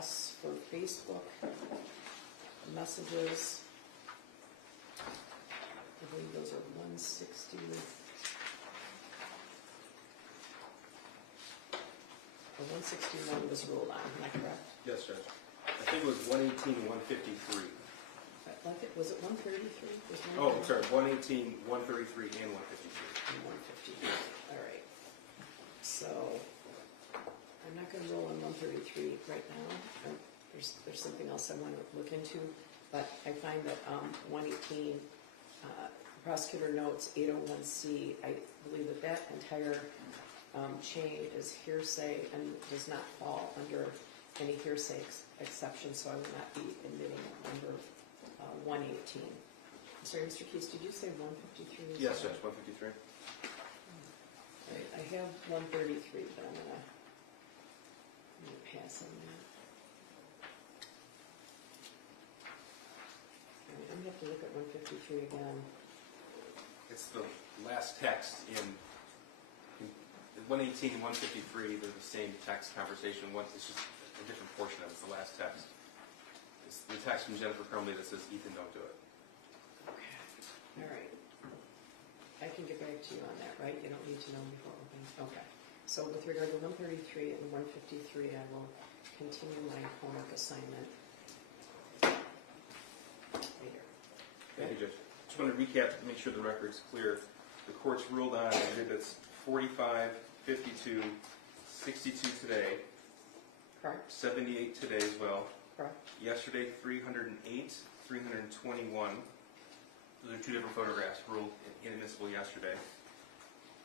requests for Facebook messages. I believe those are 160. 161 was ruled on, am I correct? Yes, Judge. I think it was 118 and 153. Was it 133? Oh, I'm sorry, 118, 133, and 153. And 153. All right. So I'm not going to roll on 133 right now. There's something else I want to look into, but I find that 118, prosecutor notes 801C. I believe that entire chain is hearsay and does not fall under any hearsay exception, so I will not be admitting under 118. I'm sorry, Mr. Keys, did you say 153? Yes, Judge, 153. Right, I have 133, but I'm going to pass on that. Right, I'm going to have to look at 153 again. It's the last text in 118 and 153. They're the same text conversation. It's just a different portion of it. It's the last text. It's the text from Jennifer Crumbley that says, Ethan, don't do it. Okay. All right. I can get back to you on that, right? You don't need to know before opening. Okay. So with regard to 133 and 153, I will continue my homework assignment later. Thank you, Judge. Just want to recap to make sure the record's clear. The court's ruled on exhibits 45, 52, 62 today. Correct. 78 today as well. Correct. Yesterday, 308, 321. Those are two different photographs ruled inadmissible yesterday.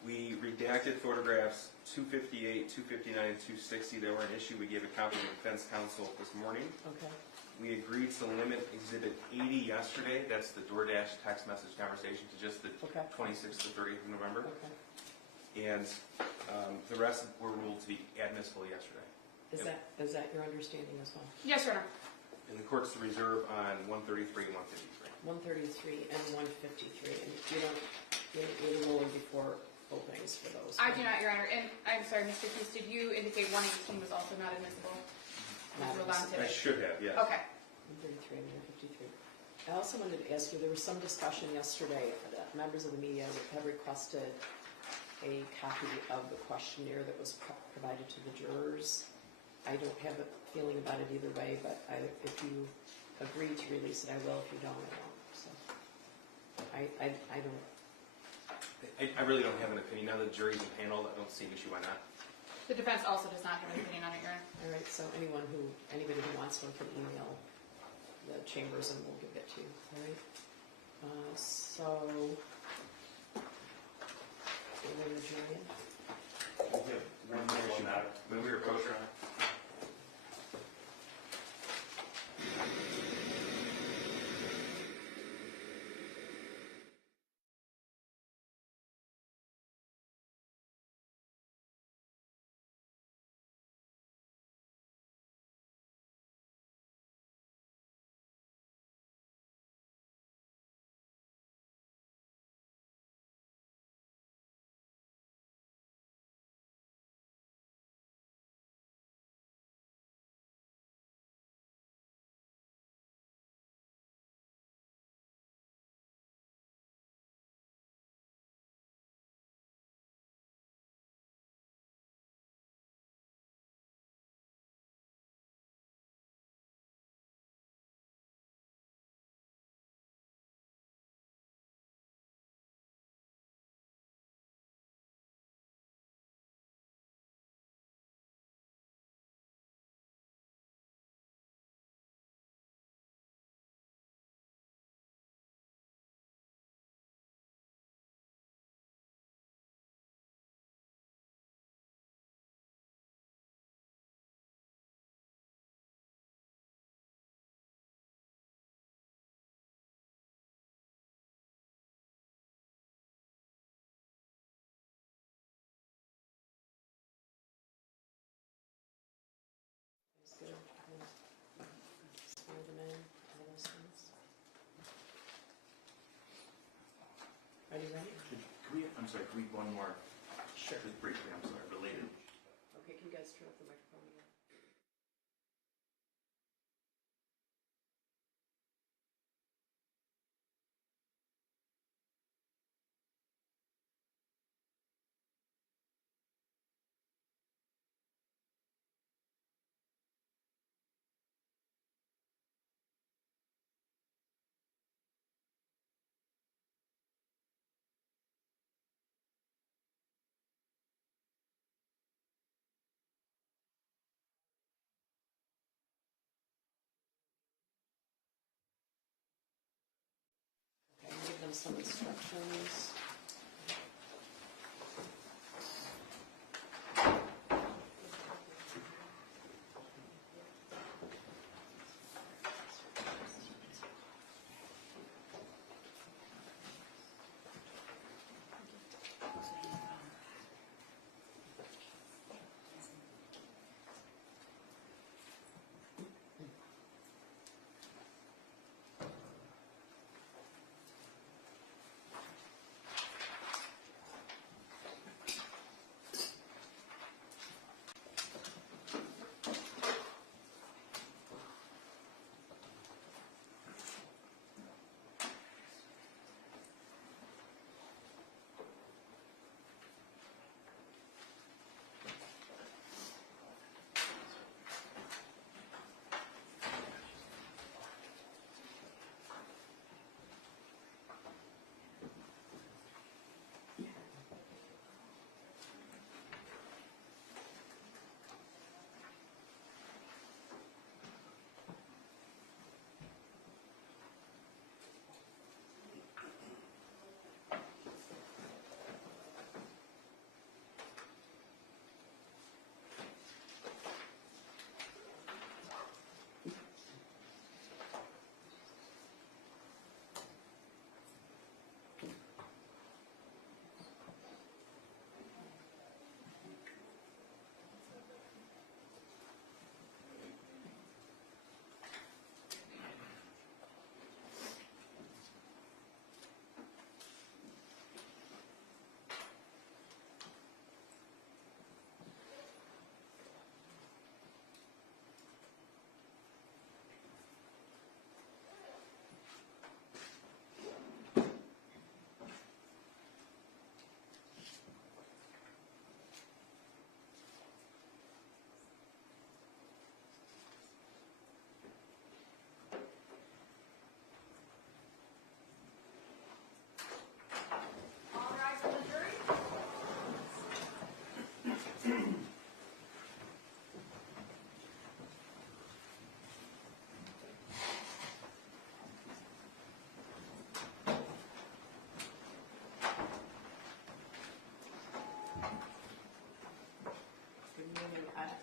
We redacted photographs 258, 259, and 260. They were an issue. We gave a copy to the defense counsel this morning. Okay. We agreed to limit exhibit 80 yesterday. That's the DoorDash text message conversation to just the 26th to 30th of November. Okay. And the rest were ruled to be admissible yesterday. Is that your understanding as well? Yes, Your Honor. And the court's to reserve on 133 and 153. 133 and 153, and you're rolling before openings for those. I do not, Your Honor. And I'm sorry, Mr. Keys, did you indicate 118 was also not admissible? Not Ruled on admissible. I today? should have, yes. Okay. 133 and 153. I also wanted to ask you, there was some discussion yesterday that members of the media have requested a copy of the questionnaire that was provided to the jurors. I don't have a feeling about it either way, but if you agree to release it, I will. If you don't, I won't. So I don't. I really don't have an opinion. Now the jury's impaneled, I don't see an issue. Why not? The defense also does not have an opinion on it, Your Honor. All right. So anybody who wants one can email the chambers, and we'll give it to you. All right. So we're going to adjourn. We have one more issue now. When we were kosher on it. It's good. Swear them in, all those things. Are you ready? I'm sorry, can we one more? Sure. Just briefly, I'm sorry, related. Okay, can you guys turn up the microphone again? some instructions.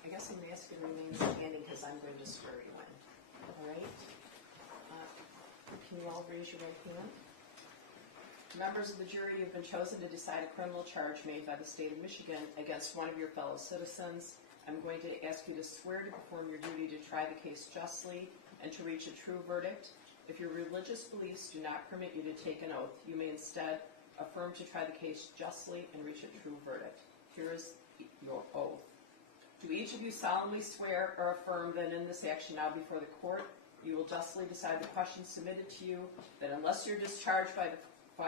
I guess I'm going to ask you to remain standing because I'm going to swear you in. All right? Can you all raise your right hand? Members of the jury, you have been chosen to decide a criminal charge made by the state of Michigan against one of your fellow citizens. I'm going to ask you to swear to perform your duty to try the case justly and to reach a true verdict. If your religious beliefs do not permit you to take an oath, you may instead affirm to try the case justly and reach a true verdict. Here is your oath. Do each of you solemnly swear or affirm that in this action now before the court, you will justly decide the questions submitted to you, that unless you're discharged by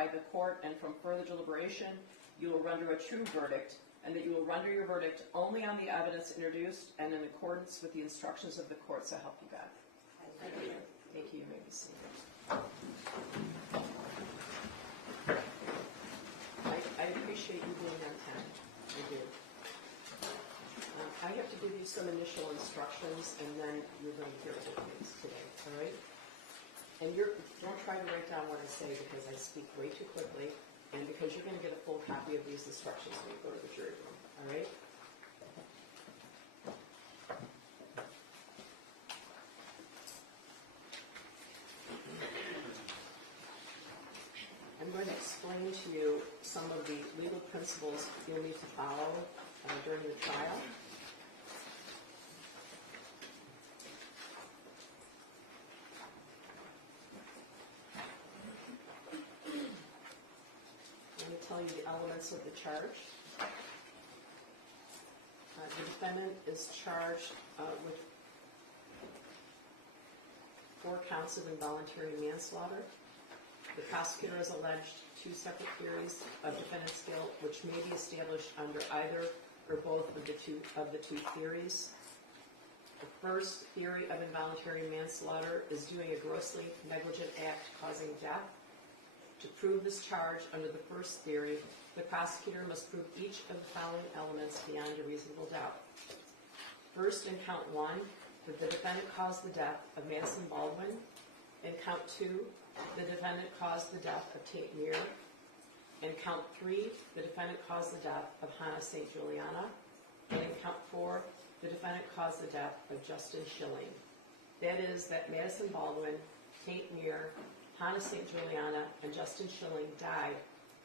the court and from further deliberation, you will render a true verdict, and that you will render your verdict only on the evidence introduced and in accordance with the instructions of the court, so help you God. Thank you. Thank you. You may be seated. I appreciate you being on time. I do. I have to give you some initial instructions, and then you're going to hear other things today, all right? And don't try to write down what I say because I speak way too quickly, and because you're going to get a full copy of these instructions when you go to the jury room, all right? I'm going to explain to you some of the legal principles you'll need to follow during the trial. Tell you the elements of the charge. The defendant is charged with 4 counts of involuntary manslaughter. The prosecutor has alleged 2 separate theories of defendant's guilt, which may be established under either or both of the two theories. The first theory of involuntary manslaughter is doing a grossly negligent act causing death. To prove this charge under the first theory, the prosecutor must prove each of the following elements beyond a reasonable doubt. First, in count 1, that the defendant caused the death of Madison Baldwin. In count 2, the defendant caused the death of Tate Muir. In count 3, the defendant caused the death of Hannah St. Juliana. And in count 4, the defendant caused the death of Justin Schilling. That is, that Madison Baldwin, Tate Muir, Hannah St. Juliana, and Justin Schilling died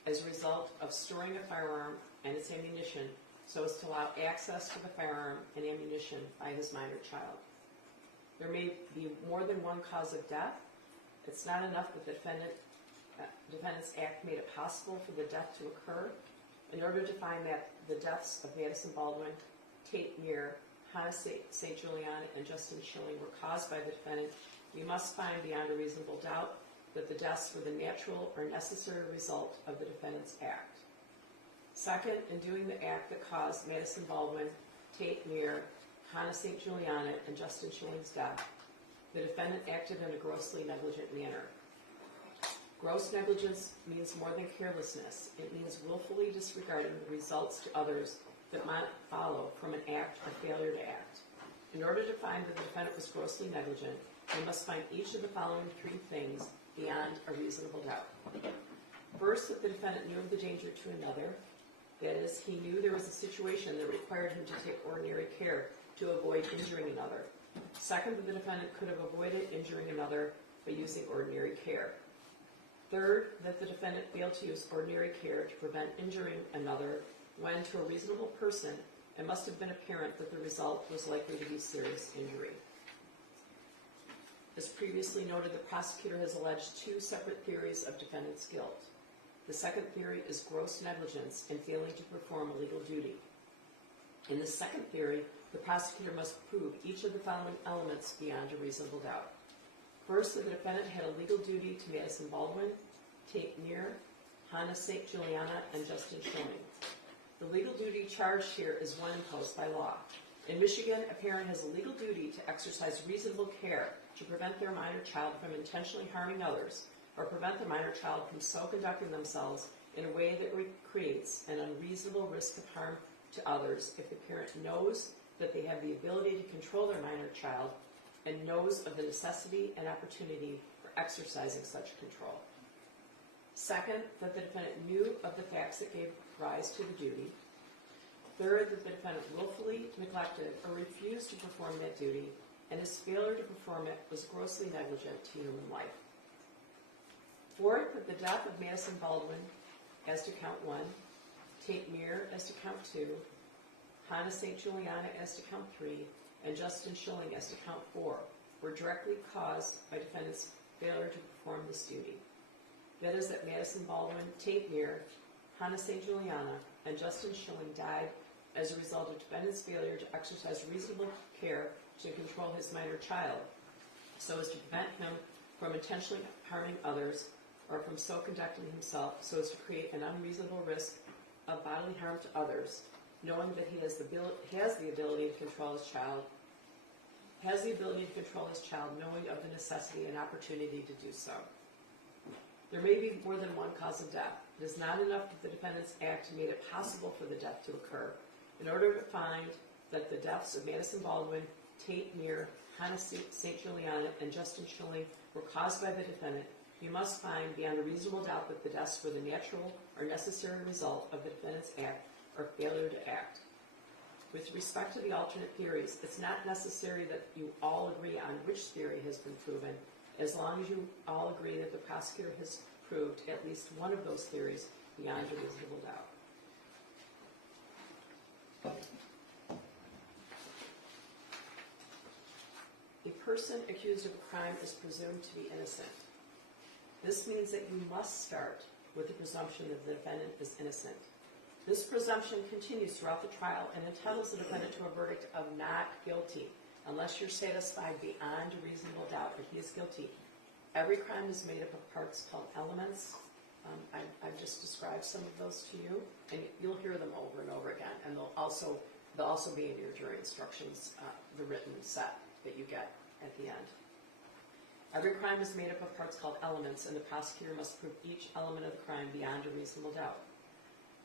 as a result of storing a firearm and its ammunition so as to allow access to the firearm and ammunition by his minor child. There may be more than one cause of death. It's not enough that the defendant's act made it possible for the death to occur. In order to find that the deaths of Madison Baldwin, Tate Muir, Hannah St. Juliana, and Justin Schilling were caused by the defendant, you must find beyond a reasonable doubt that the deaths were the natural or necessary result of the defendant's act. Second, in doing the act that caused Madison Baldwin, Tate Muir, Hannah St. Juliana, and Justin Schilling's death, the defendant acted in a grossly negligent manner. Gross negligence means more than carelessness. It means willfully disregarding the results to others that might follow from an act or failure to act. In order to find that the defendant was grossly negligent, we must find each of the following 3 things beyond a reasonable doubt. First, that the defendant knew of the danger to another. That is, he knew there was a situation that required him to take ordinary care to avoid injuring another. Second, that the defendant could have avoided injuring another by using ordinary care. Third, that the defendant failed to use ordinary care to prevent injuring another when, to a reasonable person, it must have been apparent that the result was likely to be serious injury. As previously noted, the prosecutor has alleged 2 separate theories of defendant's guilt. The second theory is gross negligence in failing to perform a legal duty. In the second theory, the prosecutor must prove each of the following elements beyond a reasonable doubt. First, that the defendant had a legal duty to Madison Baldwin, Tate Muir, Hannah St. Juliana, and Justin Schilling. The legal duty charged here is one imposed by law. In Michigan, a parent has a legal duty to exercise reasonable care to prevent their minor child from intentionally harming others, or prevent the minor child from so conducting themselves in a way that creates an unreasonable risk of harm to others if the parent knows that they have the ability to control their minor child and knows of the necessity and opportunity for exercising such control. Second, that the defendant knew of the facts that gave rise to the duty. Third, that the defendant willfully neglected or refused to perform that duty, and his failure to perform it was grossly negligent to human life. Fourth, that the death of Madison Baldwin, as to count 1, Tate Muir, as to count 2, Hannah St. Juliana, as to count 3, and Justin Schilling, as to count 4, were directly caused by defendant's failure to perform this duty. That is, that Madison Baldwin, Tate Muir, Hannah St. Juliana, and Justin Schilling died as a result of defendant's failure to exercise reasonable care to control his minor child, so as to prevent him from intentionally harming others, or from so conducting himself so as to create an unreasonable risk of bodily harm to others, knowing that he has the ability to control his child, knowing of the necessity and opportunity to do so. There may be more than one cause of death. It is not enough that the defendant's act made it possible for the death to occur. In order to find that the deaths of Madison Baldwin, Tate Muir, Hannah St. Juliana, and Justin Schilling were caused by the defendant, you must find beyond a reasonable doubt that the deaths were the natural or necessary result of the defendant's act or failure to act. With respect to the alternate theories, it's not necessary that you all agree on which theory has been proven, as long as you all agree that the prosecutor has proved at least one of those theories beyond a reasonable doubt. A person accused of a crime is presumed to be innocent. This means that you must start with the presumption that the defendant is innocent. This presumption continues throughout the trial and entitles the defendant to a verdict of not guilty, unless you're satisfied beyond a reasonable doubt that he is guilty. Every crime is made up of parts called elements. I've just described some of those to you, and you'll hear them over and over again, and they'll also be in your jury instructions, the written set that you get at the end. Every crime is made up of parts called elements, and the prosecutor must prove each element of the crime beyond a reasonable doubt.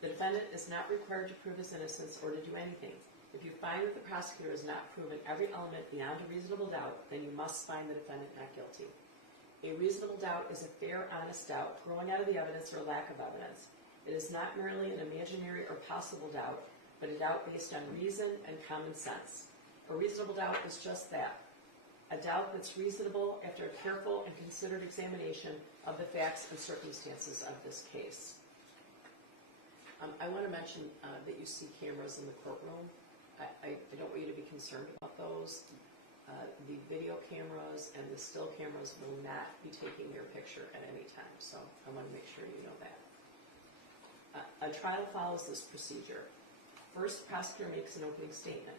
The defendant is not required to prove his innocence or to do anything. If you find that the prosecutor has not proven every element beyond a reasonable doubt, then you must find the defendant not guilty. A reasonable doubt is a fair, honest doubt growing out of the evidence or lack of evidence. It is not merely an imaginary or possible doubt, but a doubt based on reason and common sense. A reasonable doubt is just that, a doubt that's reasonable after a careful and considered examination of the facts and circumstances of this case. I want to mention that you see cameras in the courtroom. I don't want you to be concerned about those. The video cameras and the still cameras will not be taking your picture at any time, so I want to make sure you know that. A trial follows this procedure. First, the prosecutor makes an opening statement.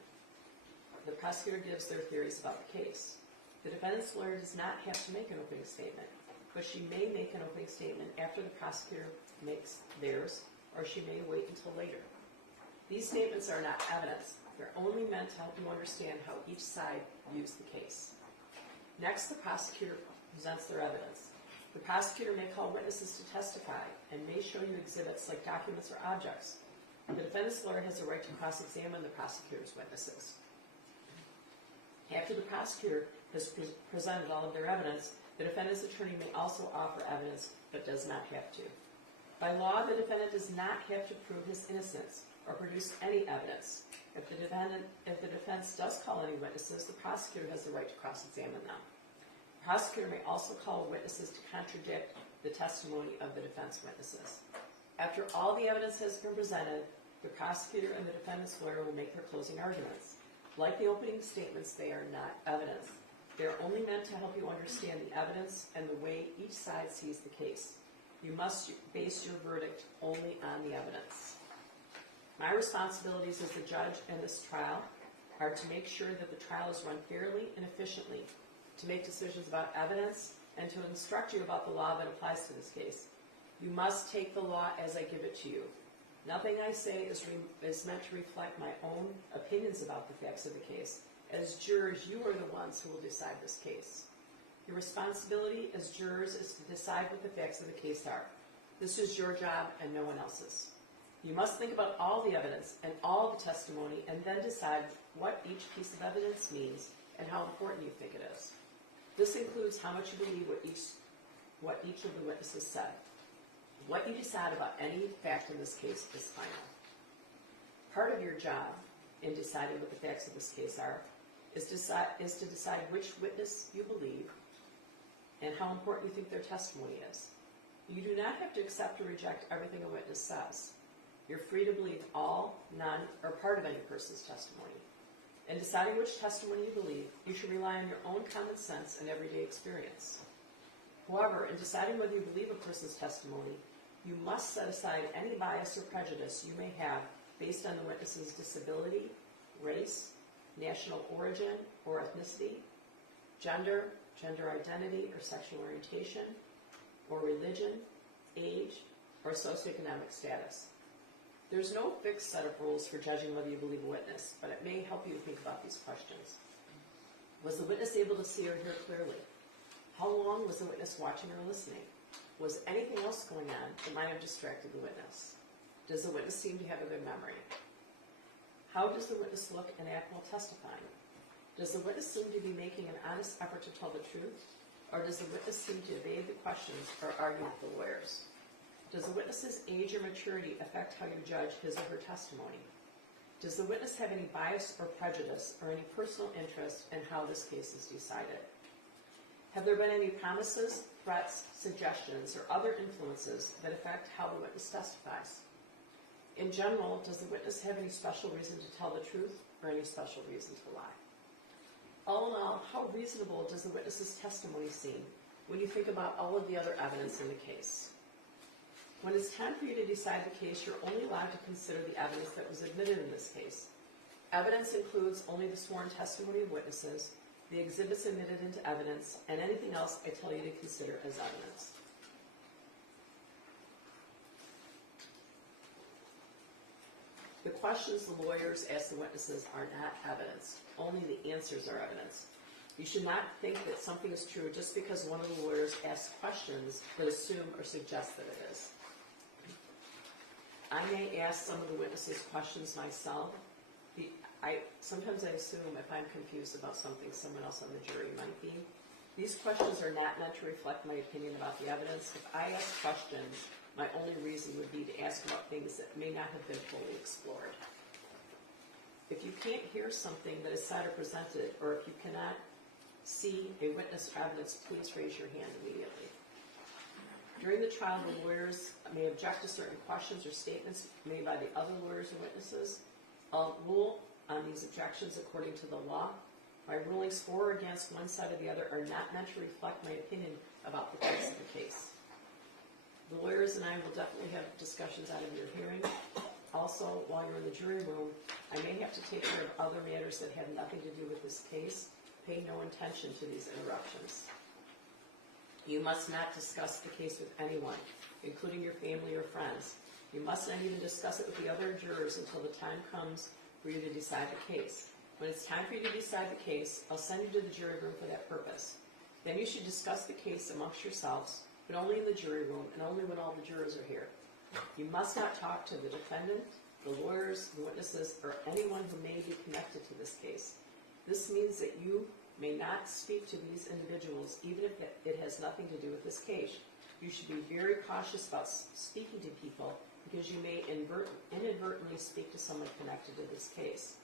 The prosecutor gives their theories about the case. The defendant's lawyer does not have to make an opening statement, but she may make an opening statement after the prosecutor makes theirs, or she may wait until later. These statements are not evidence. They're only meant to help you understand how each side views the case. Next, the prosecutor presents their evidence. The prosecutor may call witnesses to testify and may show you exhibits like documents or objects. The defendant's lawyer has the right to cross-examine the prosecutor's witnesses. After the prosecutor has presented all of their evidence, the defendant's attorney may also offer evidence, but does not have to. By law, the defendant does not have to prove his innocence or produce any evidence. If the defense does call any witnesses, the prosecutor has the right to cross-examine them. The prosecutor may also call witnesses to contradict the testimony of the defense witnesses. After all the evidence has been presented, the prosecutor and the defendant's lawyer will make their closing arguments. Like the opening statements, they are not evidence. They are only meant to help you understand the evidence and the way each side sees the case. You must base your verdict only on the evidence. My responsibilities as the judge in this trial are to make sure that the trial is run fairly and efficiently, to make decisions about evidence, and to instruct you about the law that applies to this case. You must take the law as I give it to you. Nothing I say is meant to reflect my own opinions about the facts of the case. As jurors, you are the ones who will decide this case. Your responsibility as jurors is to decide what the facts of the case are. This is your job and no one else's. You must think about all the evidence and all the testimony and then decide what each piece of evidence means and how important you think it is. This includes how much you believe what each of the witnesses said. What you decide about any fact in this case is final. Part of your job in deciding what the facts of this case are is to decide which witness you believe and how important you think their testimony is. You do not have to accept or reject everything a witness says. You're free to believe all, none, or part of any person's testimony. In deciding which testimony you believe, you should rely on your own common sense and everyday experience. However, in deciding whether you believe a person's testimony, you must set aside any bias or prejudice you may have based on the witness's disability, race, national origin or ethnicity, gender identity or sexual orientation, or religion, age, or socioeconomic status. There's no fixed set of rules for judging whether you believe a witness, but it may help you to think about these questions. Was the witness able to see or hear clearly? How long was the witness watching or listening? Was anything else going on that might have distracted the witness? Does the witness seem to have a good memory? How does the witness look and act while testifying? Does the witness seem to be making an honest effort to tell the truth? Or does the witness seem to evade the questions or argue with the lawyers? Does the witness's age or maturity affect how you judge his or her testimony? Does the witness have any bias or prejudice or any personal interest in how this case is decided? Have there been any promises, threats, suggestions, or other influences that affect how the witness testifies? In general, does the witness have any special reason to tell the truth or any special reason to lie? All in all, how reasonable does the witness's testimony seem when you think about all of the other evidence in the case? When it's time for you to decide the case, you're only allowed to consider the evidence that was admitted in this case. Evidence includes only the sworn testimony of witnesses, the exhibits admitted into evidence, and anything else I tell you to consider as evidence. The questions the lawyers ask the witnesses are not evidence. Only the answers are evidence. You should not think that something is true just because one of the lawyers asks questions that assume or suggest that it is. I may ask some of the witnesses questions myself. Sometimes I assume if I'm confused about something, someone else on the jury might be. These questions are not meant to reflect my opinion about the evidence. If I ask questions, my only reason would be to ask about things that may not have been fully explored. If you can't hear something that is said or presented, or if you cannot see a witness or evidence, please raise your hand immediately. During the trial, the lawyers may object to certain questions or statements made by the other lawyers or witnesses. I'll rule on these objections according to the law. My rulings for or against one side or the other are not meant to reflect my opinion about the case of the case. The lawyers and I will definitely have discussions out of your hearing. Also, while you're in the jury room, I may have to take care of other matters that have nothing to do with this case. Pay no attention to these interruptions. You must not discuss the case with anyone, including your family or friends. You must not even discuss it with the other jurors until the time comes for you to decide the case. When it's time for you to decide the case, I'll send you to the jury room for that purpose. Then you should discuss the case amongst yourselves, but only in the jury room and only when all the jurors are here. You must not talk to the defendant, the lawyers, the witnesses, or anyone who may be connected to this case. This means that you may not speak to these individuals, even if it has nothing to do with this case. You should be very cautious about speaking to people because you may inadvertently speak to someone connected to this case.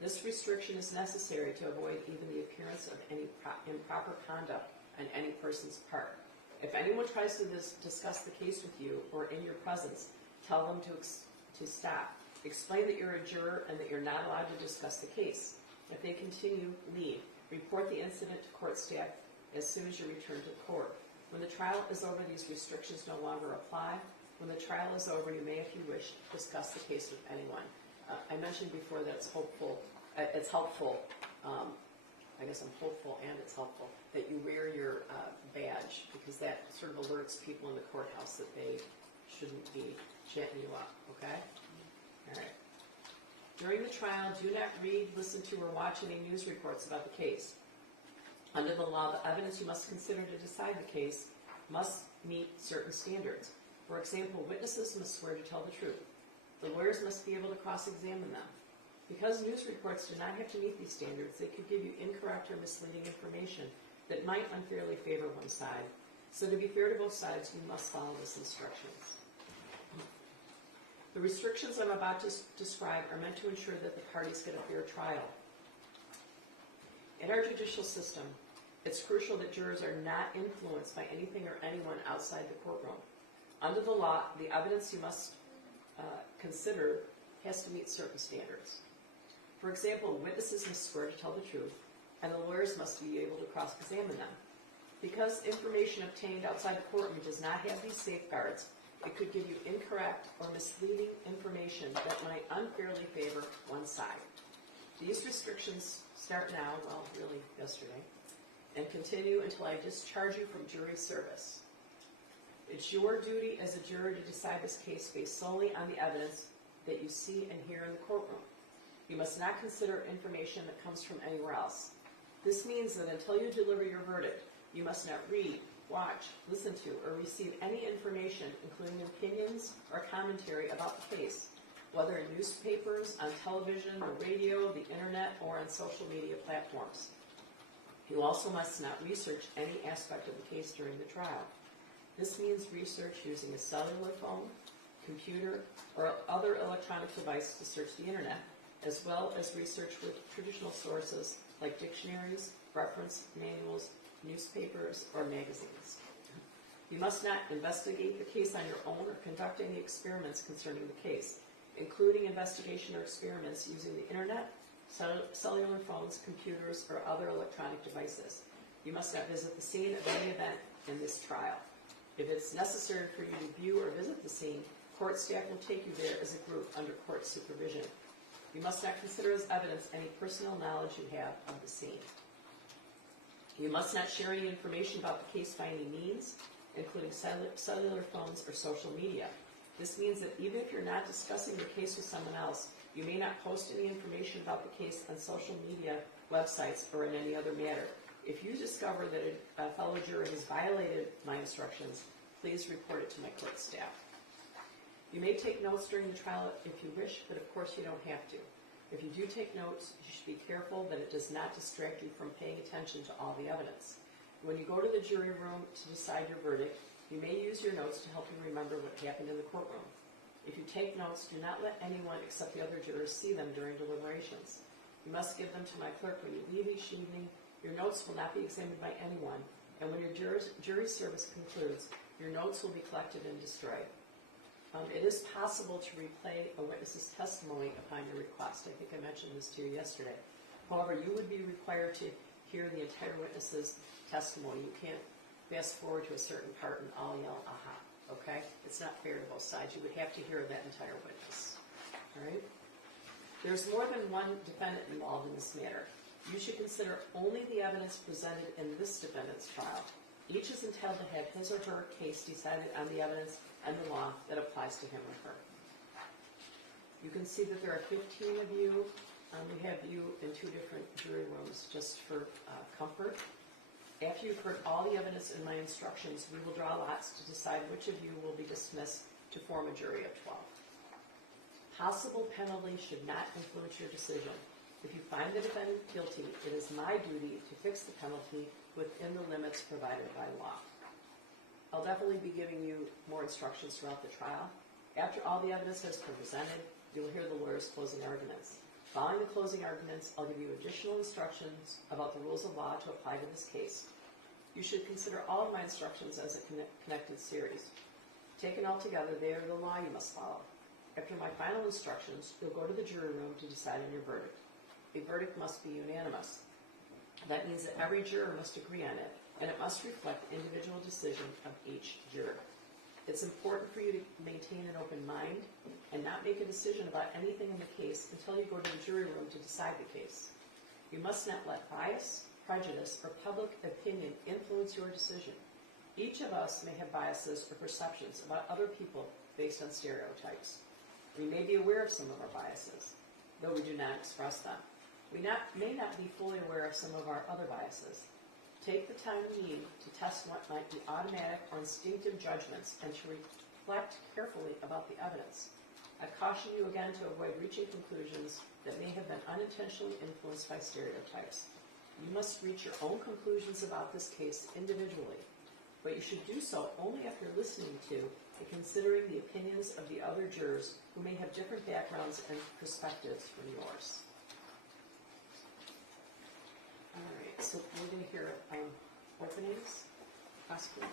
This restriction is necessary to avoid even the appearance of any improper conduct on any person's part. If anyone tries to discuss the case with you or in your presence, tell them to stop. Explain that you're a juror and that you're not allowed to discuss the case. If they continue, leave. Report the incident to court staff as soon as you return to court. When the trial is over, these restrictions no longer apply. When the trial is over, you may, if you wish, discuss the case with anyone. I mentioned before that it's helpful. I guess I'm hopeful, and it's helpful that you wear your badge, because that sort of alerts people in the courthouse that they shouldn't be chatting you up. Okay? All right. During the trial, do not read, listen to, or watch any news reports about the case. Under the law, the evidence you must consider to decide the case must meet certain standards. For example, witnesses must swear to tell the truth. The lawyers must be able to cross-examine them. Because news reports do not have to meet these standards, they could give you incorrect or misleading information that might unfairly favor one side. So to be fair to both sides, you must follow this instructions. The restrictions I'm about to describe are meant to ensure that the parties get a fair trial. In our judicial system, it's crucial that jurors are not influenced by anything or anyone outside the courtroom. Under the law, the evidence you must consider has to meet certain standards. For example, witnesses must swear to tell the truth, and the lawyers must be able to cross-examine them. Because information obtained outside the courtroom does not have these safeguards, it could give you incorrect or misleading information that might unfairly favor one side. These restrictions start now, well, really yesterday, and continue until I discharge you from jury service. It's your duty as a juror to decide this case based solely on the evidence that you see and hear in the courtroom. You must not consider information that comes from anywhere else. This means that until you deliver your verdict, you must not read, watch, listen to, or receive any information, including opinions or commentary about the case, whether in newspapers, on television, the radio, the internet, or on social media platforms. You also must not research any aspect of the case during the trial. This means research using a cellular phone, computer, or other electronic device to search the internet, as well as research with traditional sources like dictionaries, reference manuals, newspapers, or magazines. You must not investigate the case on your own or conduct any experiments concerning the case, including investigation or experiments using the internet, cellular phones, computers, or other electronic devices. You must not visit the scene of any event in this trial. If it's necessary for you to view or visit the scene, court staff will take you there as a group under court supervision. You must not consider as evidence any personal knowledge you have of the scene. You must not share any information about the case by any means, including cellular phones or social media. This means that even if you're not discussing the case with someone else, you may not post any information about the case on social media websites or in any other manner. If you discover that a fellow juror has violated my instructions, please report it to my court staff. You may take notes during the trial if you wish, but of course you don't have to. If you do take notes, you should be careful that it does not distract you from paying attention to all the evidence. When you go to the jury room to decide your verdict, you may use your notes to help you remember what happened in the courtroom. If you take notes, do not let anyone except the other jurors see them during deliberations. You must give them to my clerk when you leave each evening. Your notes will not be examined by anyone, and when your jury service concludes, your notes will be collected and destroyed. It is possible to replay a witness's testimony upon your request. I think I mentioned this to you yesterday. However, you would be required to hear the entire witness's testimony. You can't fast forward to a certain part and all yell, aha, okay? It's not fair to both sides. You would have to hear that entire witness, all right? There's more than one defendant involved in this matter. You should consider only the evidence presented in this defendant's trial. Each is entitled to have his or her case decided on the evidence and the law that applies to him or her. You can see that there are 15 of you. We have you in 2 different jury rooms just for comfort. After you've heard all the evidence in my instructions, we will draw lots to decide which of you will be dismissed to form a jury of 12. Possible penalty should not influence your decision. If you find the defendant guilty, it is my duty to fix the penalty within the limits provided by law. I'll definitely be giving you more instructions throughout the trial. After all the evidence has been presented, you will hear the lawyer's closing arguments. Following the closing arguments, I'll give you additional instructions about the rules of law to apply to this case. You should consider all of my instructions as a connected series. Taken all together, they are the law you must follow. After my final instructions, you'll go to the jury room to decide on your verdict. The verdict must be unanimous. That means that every juror must agree on it, and it must reflect the individual decision of each juror. It's important for you to maintain an open mind and not make a decision about anything in the case until you go to the jury room to decide the case. You must not let bias, prejudice, or public opinion influence your decision. Each of us may have biases or perceptions about other people based on stereotypes. We may be aware of some of our biases, though we do not express them. We may not be fully aware of some of our other biases. Take the time you need to test what might be automatic or instinctive judgments and to reflect carefully about the evidence. I caution you again to avoid reaching conclusions that may have been unintentionally influenced by stereotypes. You must reach your own conclusions about this case individually, but you should do so only after listening to and considering the opinions of the other jurors who may have different backgrounds and perspectives from yours. All right, so we're going to hear openings, possibly.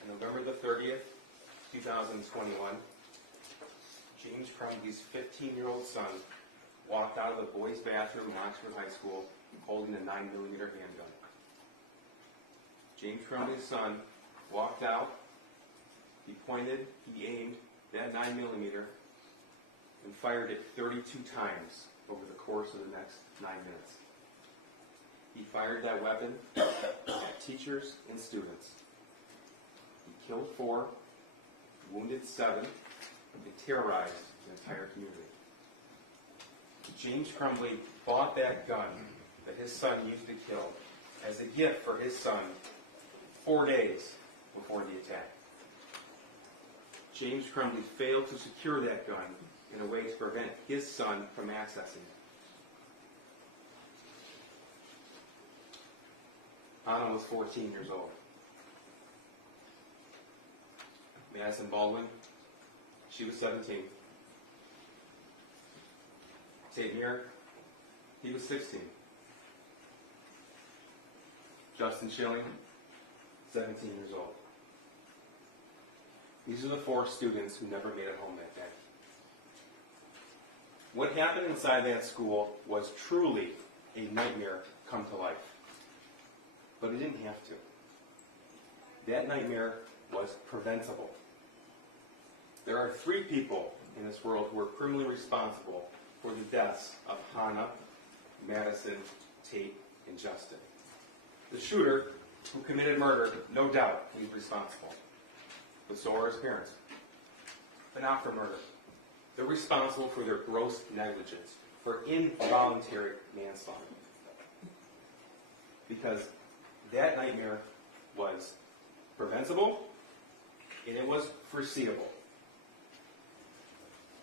On November the 30th, 2021, James Crumbley's 15-year-old son walked out of the boys' bathroom in Oxford High School holding a 9mm handgun. James Crumbley's son walked out, he pointed, he aimed that 9mm and fired it 32 times over the course of the next 9 minutes. He fired that weapon at teachers and students. He killed 4, wounded 7, and terrorized the entire community. James Crumbley bought that gun that his son used to kill as a gift for his son 4 days before the attack. James Crumbley failed to secure that gun in a way to prevent his son from accessing it. Anna was 14 years old. Madison Baldwin, she was 17. St. Muir, he was 16. Justin Schilling, 17 years old. These are the 4 students who never made it home that day. What happened inside that school was truly a nightmare come to life. But it didn't have to. That nightmare was preventable. There are 3 people in this world who are criminally responsible for the deaths of Hannah, Madison, Tate, and Justin. The shooter who committed murder, no doubt, he's responsible. But so are his parents. But not for murder. They're responsible for their gross negligence, for involuntary manslaughter. Because that nightmare was preventable, and it was foreseeable.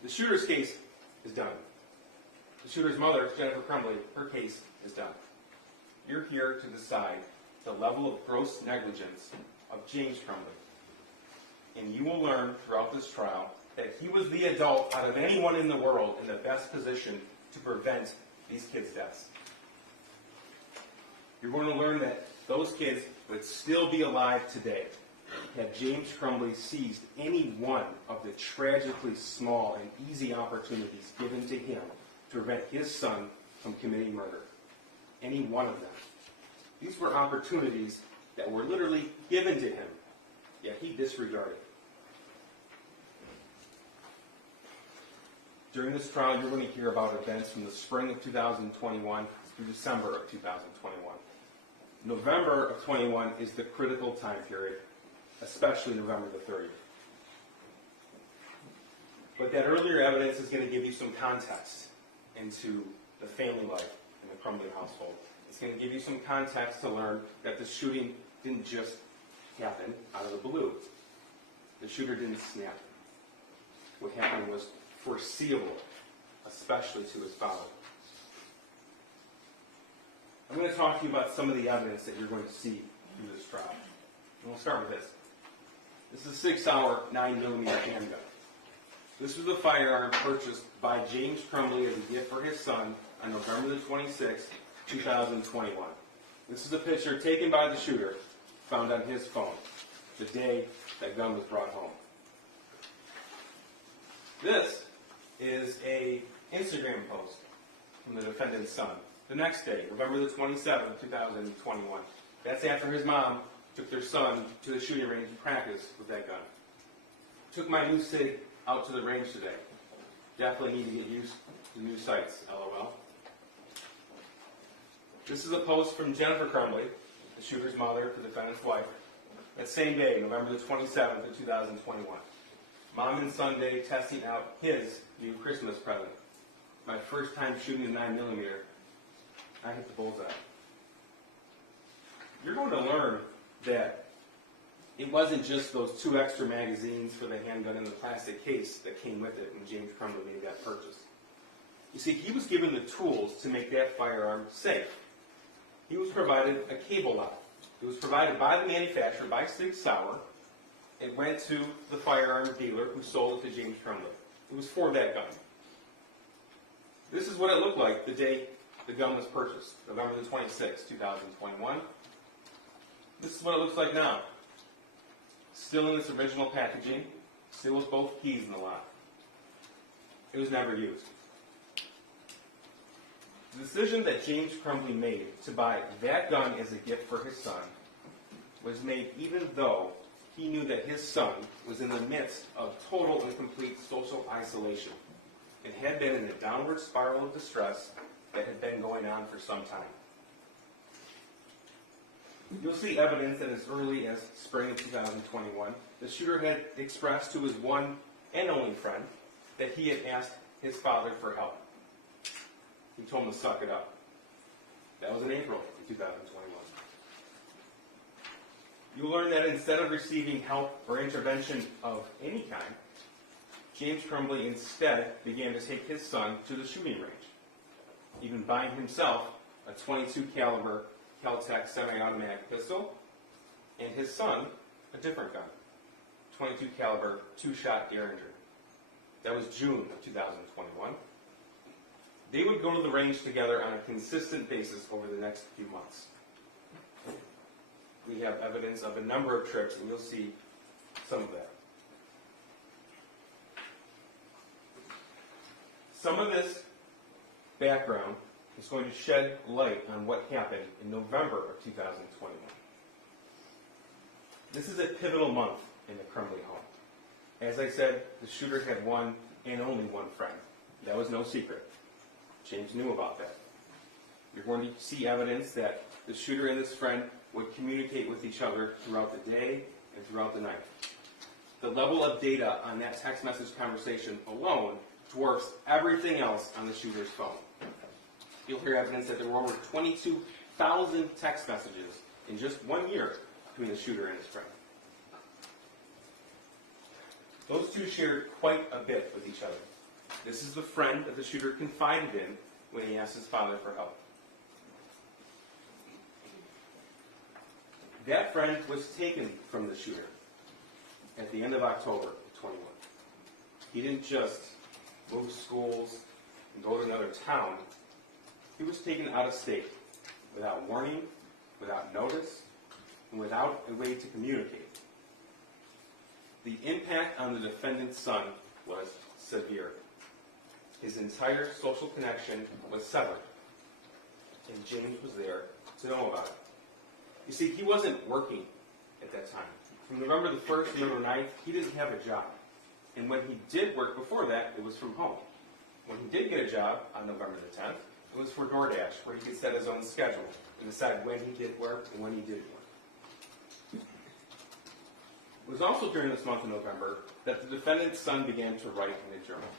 The shooter's case is done. The shooter's mother, Jennifer Crumbley, her case is done. You're here to decide the level of gross negligence of James Crumbley. And you will learn throughout this trial that he was the adult out of anyone in the world in the best position to prevent these kids' deaths. You're going to learn that those kids would still be alive today had James Crumbley seized any one of the tragically small and easy opportunities given to him to prevent his son from committing murder. Any one of them. These were opportunities that were literally given to him, yet he disregarded. During this trial, you're going to hear about events from the spring of 2021 through December of 2021. November of 21 is the critical time period, especially November the 30th. But that earlier evidence is going to give you some context into the family life in the Crumbley household. It's going to give you some context to learn that the shooting didn't just happen out of the blue. The shooter didn't snap. What happened was foreseeable, especially to his father. I'm going to talk to you about some of the evidence that you're going to see through this trial. And we'll start with this. This is a 6-hour 9mm handgun. This was a firearm purchased by James Crumbley as a gift for his son on November the 26th, 2021. This is a picture taken by the shooter, found on his phone, the day that gun was brought home. This is an Instagram post from the defendant's son. The next day, November the 27th, 2021. That's after his mom took their son to the shooting range to practice with that gun. Took my new SIG out to the range today. Definitely need to get used to new sights, LOL. This is a post from Jennifer Crumbley, the shooter's mother, the defendant's wife. That same day, November the 27th of 2021. Mom and son day testing out his new Christmas present. My first time shooting a 9mm. I hit the bullseye. You're going to learn that it wasn't just those 2 extra magazines for the handgun in the plastic case that came with it when James Crumbley made that purchase. You see, he was given the tools to make that firearm safe. He was provided a cable lock. It was provided by the manufacturer, by Sig Sauer. It went to the firearm dealer who sold it to James Crumbley. It was for that gun. This is what it looked like the day the gun was purchased, November the 26th, 2021. This is what it looks like now. Still in its original packaging, still with both keys in the lock. It was never used. The decision that James Crumbley made to buy that gun as a gift for his son was made even though he knew that his son was in the midst of total and complete social isolation and had been in a downward spiral of distress that had been going on for some time. You'll see evidence that as early as spring of 2021, the shooter had expressed to his one and only friend that he had asked his father for help. He told him to suck it up. That was in April of 2021. You'll learn that instead of receiving help or intervention of any kind, James Crumbley instead began to take his son to the shooting range, even buying himself a .22 caliber Kel-Tec semi-automatic pistol, and his son a different gun, .22 caliber 2-shot Derringer. That was June of 2021. They would go to the range together on a consistent basis over the next few months. We have evidence of a number of trips, and you'll see some of that. Some of this background is going to shed light on what happened in November of 2021. This is a pivotal month in the Crumbley home. As I said, the shooter had one and only one friend. That was no secret. James knew about that. You're going to see evidence that the shooter and his friend would communicate with each other throughout the day and throughout the night. The level of data on that text message conversation alone dwarfs everything else on the shooter's phone. You'll hear evidence that there were over 22,000 text messages in just 1 year between the shooter and his friend. Those two shared quite a bit with each other. This is the friend that the shooter confided in when he asked his father for help. That friend was taken from the shooter at the end of October of 21. He didn't just move schools and go to another town. He was taken out of state without warning, without notice, and without a way to communicate. The impact on the defendant's son was severe. His entire social connection was severed, and James was there to know about it. You see, he wasn't working at that time. From November the 1st to November 9th, he didn't have a job. And when he did work before that, it was from home. When he did get a job on November the 10th, it was for DoorDash, where he could set his own schedule and decide when he did work and when he didn't work. It was also during this month of November that the defendant's son began to write in a journal.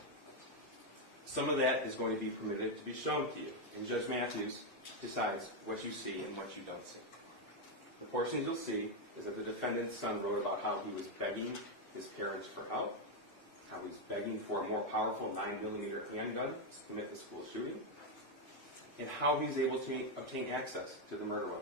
Some of that is going to be permitted to be shown to you, and Judge Matthews decides what you see and what you don't see. The portions you'll see is that the defendant's son wrote about how he was begging his parents for help, how he's begging for a more powerful 9mm handgun to commit the school shooting, and how he's able to obtain access to the murder weapon.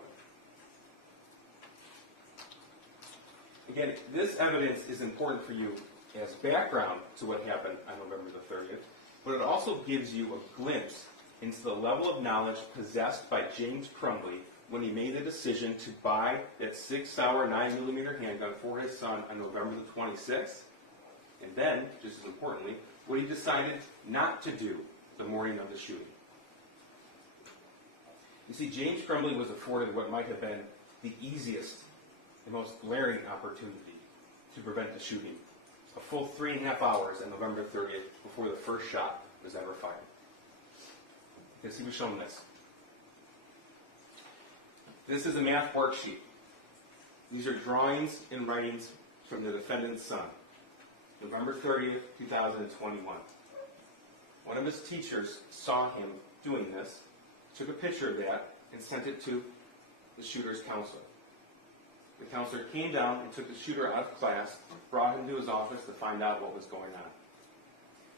Again, this evidence is important for you as background to what happened on November the 30th, but it also gives you a glimpse into the level of knowledge possessed by James Crumbley when he made the decision to buy that 6-hour 9mm handgun for his son on November the 26th, and then, just as importantly, what he decided not to do the morning of the shooting. You see, James Crumbley was afforded what might have been the easiest and most glaring opportunity to prevent the shooting. A full 3.5 hours on November 30th before the first shot was ever fired. Because he was shown this. This is a math worksheet. These are drawings and writings from the defendant's son. November 30th, 2021. One of his teachers saw him doing this, took a picture of that, and sent it to the shooter's counselor. The counselor came down and took the shooter out of class, brought him to his office to find out what was going on.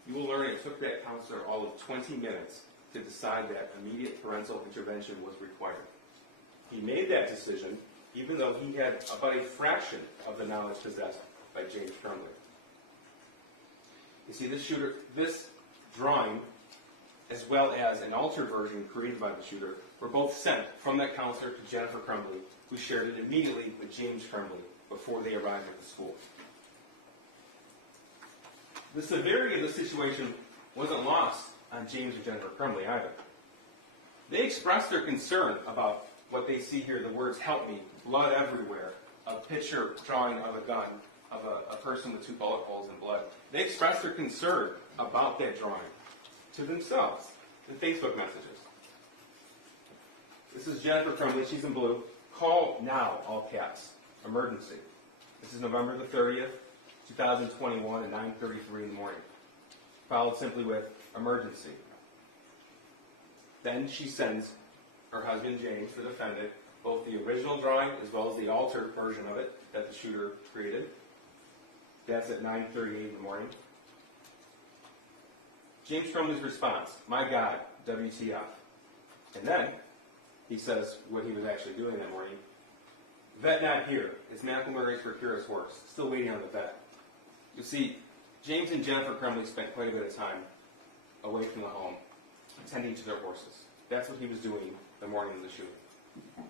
You will learn it took that counselor all of 20 minutes to decide that immediate parental intervention was required. He made that decision even though he had about a fraction of the knowledge possessed by James Crumbley. You see, this drawing, as well as an altered version created by the shooter, were both sent from that counselor to Jennifer Crumbley, who shared it immediately with James Crumbley before they arrived at the school. The severity of the situation wasn't lost on James or Jennifer Crumbley either. They expressed their concern about what they see here, the words, "help me," blood everywhere, a picture drawing of a gun, of a person with 2 bullet holes in blood. They expressed their concern about that drawing to themselves in Facebook messages. This is Jennifer Crumbley, she's in blue. "Call now," all caps, emergency. This is November the 30th, 2021 at 9:33 in the morning. Followed simply with emergency. Then she sends her husband James, the defendant, both the original drawing as well as the altered version of it that the shooter created. That's at 9:38 in the morning. James Crumbley's response, "My God, WTF." And then he says what he was actually doing that morning. "Vet not here. It's McElmurray's for Kira's horse. Still waiting on the vet." You see, James and Jennifer Crumbley spent quite a bit of time away from the home, attending to their horses. That's what he was doing the morning of the shooting.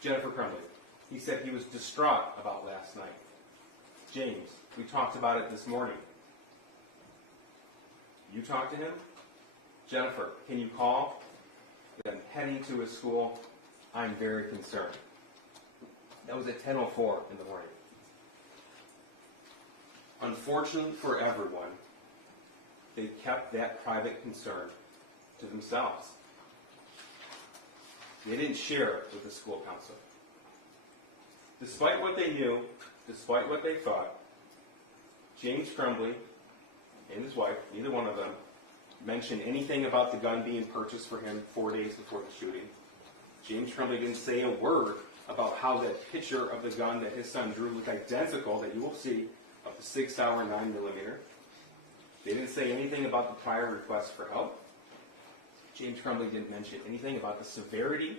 Jennifer Crumbley, he said he was distraught about last night. "James, we talked about it this morning." "You talked to him?" "Jennifer, can you call?" Then heading to his school, "I'm very concerned." That was at 10:04 in the morning. Unfortunately for everyone, they kept that private concern to themselves. They didn't share it with the school counselor. Despite what they knew, despite what they thought, James Crumbley and his wife, neither one of them, mentioned anything about the gun being purchased for him 4 days before the shooting. James Crumbley didn't say a word about how that picture of the gun that his son drew looked identical, that you will see, of the 6-hour 9mm. They didn't say anything about the prior request for help. James Crumbley didn't mention anything about the severity,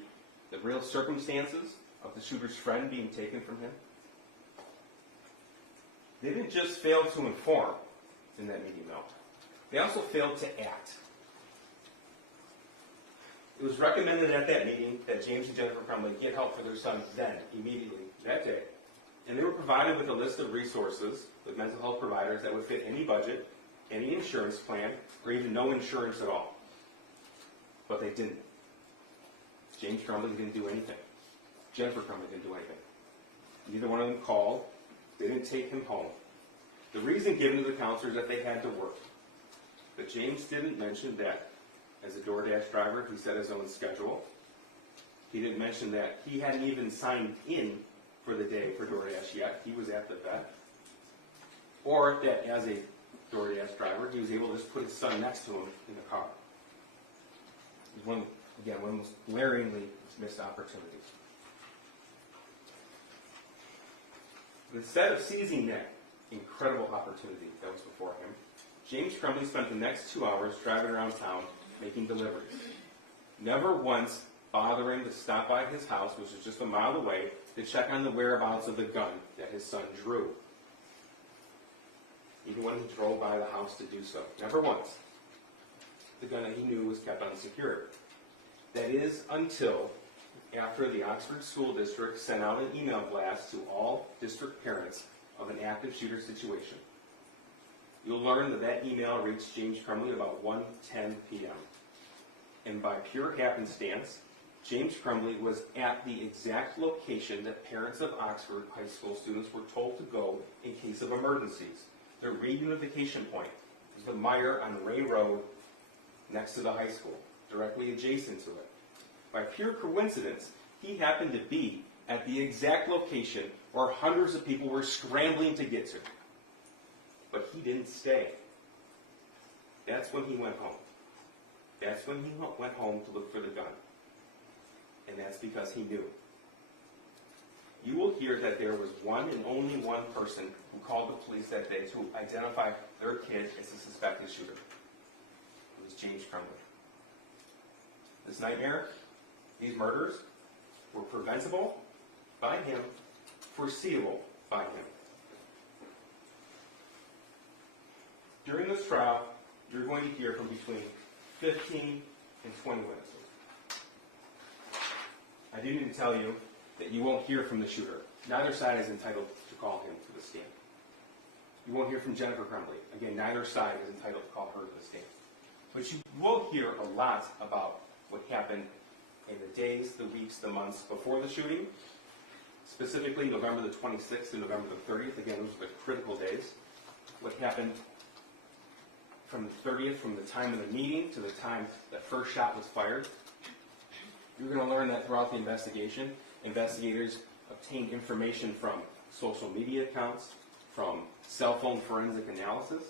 the real circumstances of the shooter's friend being taken from him. They didn't just fail to inform in that meeting note. They also failed to act. It was recommended at that meeting that James and Jennifer Crumbley get help for their son then, immediately, that day. And they were provided with a list of resources with mental health providers that would fit any budget, any insurance plan, or even no insurance at all. But they didn't. James Crumbley didn't do anything. Jennifer Crumbley didn't do anything. Neither one of them called. They didn't take him home. The reason given to the counselors that they had to work. But James didn't mention that as a DoorDash driver, he set his own schedule. He didn't mention that he hadn't even signed in for the day for DoorDash yet. He was at the vet. Or that as a DoorDash driver, he was able to just put his son next to him in the car. It was one of the most glaringly missed opportunities. Instead of seizing that incredible opportunity that was before him, James Crumbley spent the next 2 hours driving around town making deliveries, never once bothering to stop by his house, which was just a mile away, to check on the whereabouts of the gun that his son drew. Even when he drove by the house to do so, never once. The gun that he knew was kept unsecured. That is until after the Oxford School District sent out an email blast to all district parents of an active shooter situation. You'll learn that that email reached James Crumbley at about 1:10 p.m. And by pure happenstance, James Crumbley was at the exact location that parents of Oxford high school students were told to go in case of emergencies. Their reunification point is the mire on Ray Road next to the high school, directly adjacent to it. By pure coincidence, he happened to be at the exact location where hundreds of people were scrambling to get to. But he didn't stay. That's when he went home. That's when he went home to look for the gun. And that's because he knew. You will hear that there was one and only one person who called the police that day to identify their kid as a suspected shooter. It was James Crumbley. This nightmare, these murders, were preventable by him, foreseeable by him. During this trial, you're going to hear from between 15 and 20 witnesses. I do need to tell you that you won't hear from the shooter. Neither side is entitled to call him to the stand. You won't hear from Jennifer Crumbley. Again, neither side is entitled to call her to the stand. But you will hear a lot about what happened in the days, the weeks, the months before the shooting, specifically November the 26th and November the 30th. Again, those are the critical days. What happened from the 30th, from the time of the meeting to the time that first shot was fired. You're going to learn that throughout the investigation, investigators obtained information from social media accounts, from cell phone forensic analysis.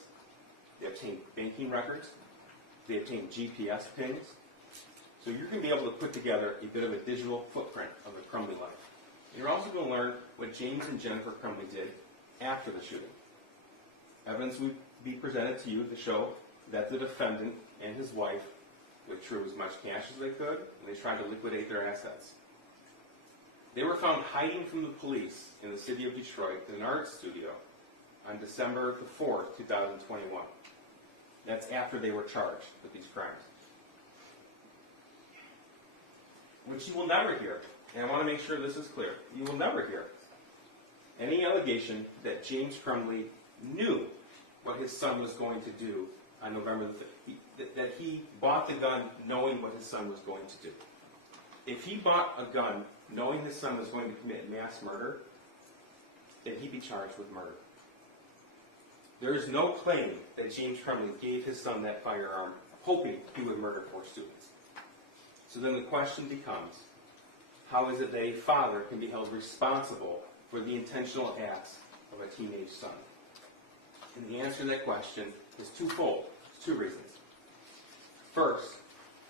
They obtained banking records. They obtained GPS pings. So you're going to be able to put together a bit of a digital footprint of the Crumbley life. You're also going to learn what James and Jennifer Crumbley did after the shooting. Evidence will be presented to you to show that the defendant and his wife withdrew as much cash as they could, and they tried to liquidate their assets. They were found hiding from the police in the city of Detroit in an art studio on December the 4th, 2021. That's after they were charged with these crimes. Which you will never hear, and I want to make sure this is clear, you will never hear any allegation that James Crumbley knew what his son was going to do on November the 5th, that he bought the gun knowing what his son was going to do. If he bought a gun knowing his son was going to commit mass murder, then he'd be charged with murder. There is no claim that James Crumbley gave his son that firearm hoping he would murder 4 students. So then the question becomes, how is it that a father can be held responsible for the intentional acts of a teenage son? And the answer to that question is twofold. It's 2 reasons. First,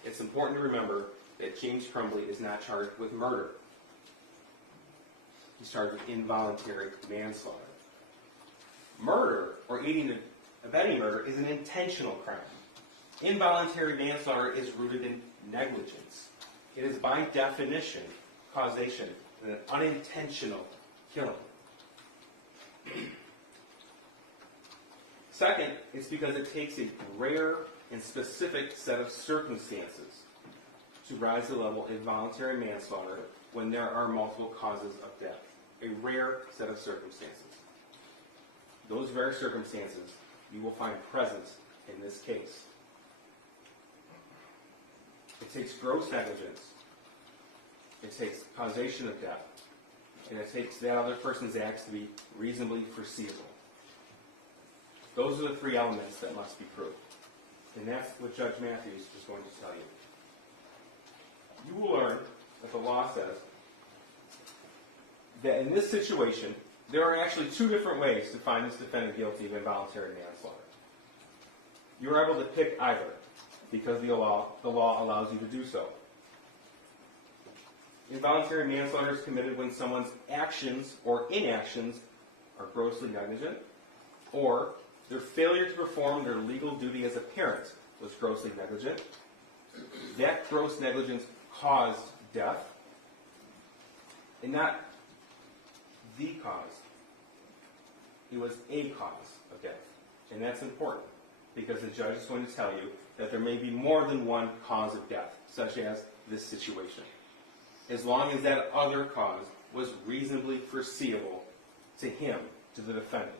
it's important to remember that James Crumbley is not charged with murder. He's charged with involuntary manslaughter. Murder, or aiding and abetting murder, is an intentional crime. Involuntary manslaughter is rooted in negligence. It is by definition, causation, an unintentional killing. Second, it's because it takes a rare and specific set of circumstances to rise to the level of involuntary manslaughter when there are multiple causes of death. A rare set of circumstances. Those rare circumstances you will find present in this case. It takes gross negligence. It takes causation of death. And it takes that other person's acts to be reasonably foreseeable. Those are the three elements that must be proved. And that's what Judge Matthews is going to tell you. You will learn that the law says that in this situation, there are actually two different ways to find this defendant guilty of involuntary manslaughter. You are able to pick either, because the law allows you to do so. Involuntary manslaughter is committed when someone's actions or inactions are grossly negligent, or their failure to perform their legal duty as a parent was grossly negligent. That gross negligence caused death, and not the cause. It was a cause of death. And that's important, because the judge is going to tell you that there may be more than one cause of death, such as this situation, as long as that other cause was reasonably foreseeable to him, to the defendant.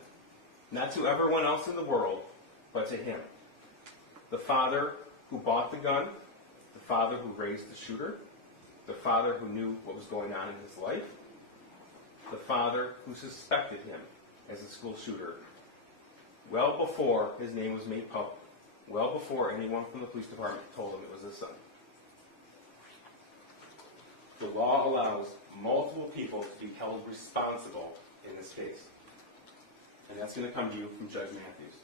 Not to everyone else in the world, but to him. The father who bought the gun, the father who raised the shooter, the father who knew what was going on in his life, the father who suspected him as a school shooter, well before his name was made public, well before anyone from the police department told him it was his son. The law allows multiple people to be held responsible in this case. And that's going to come to you from Judge Matthews.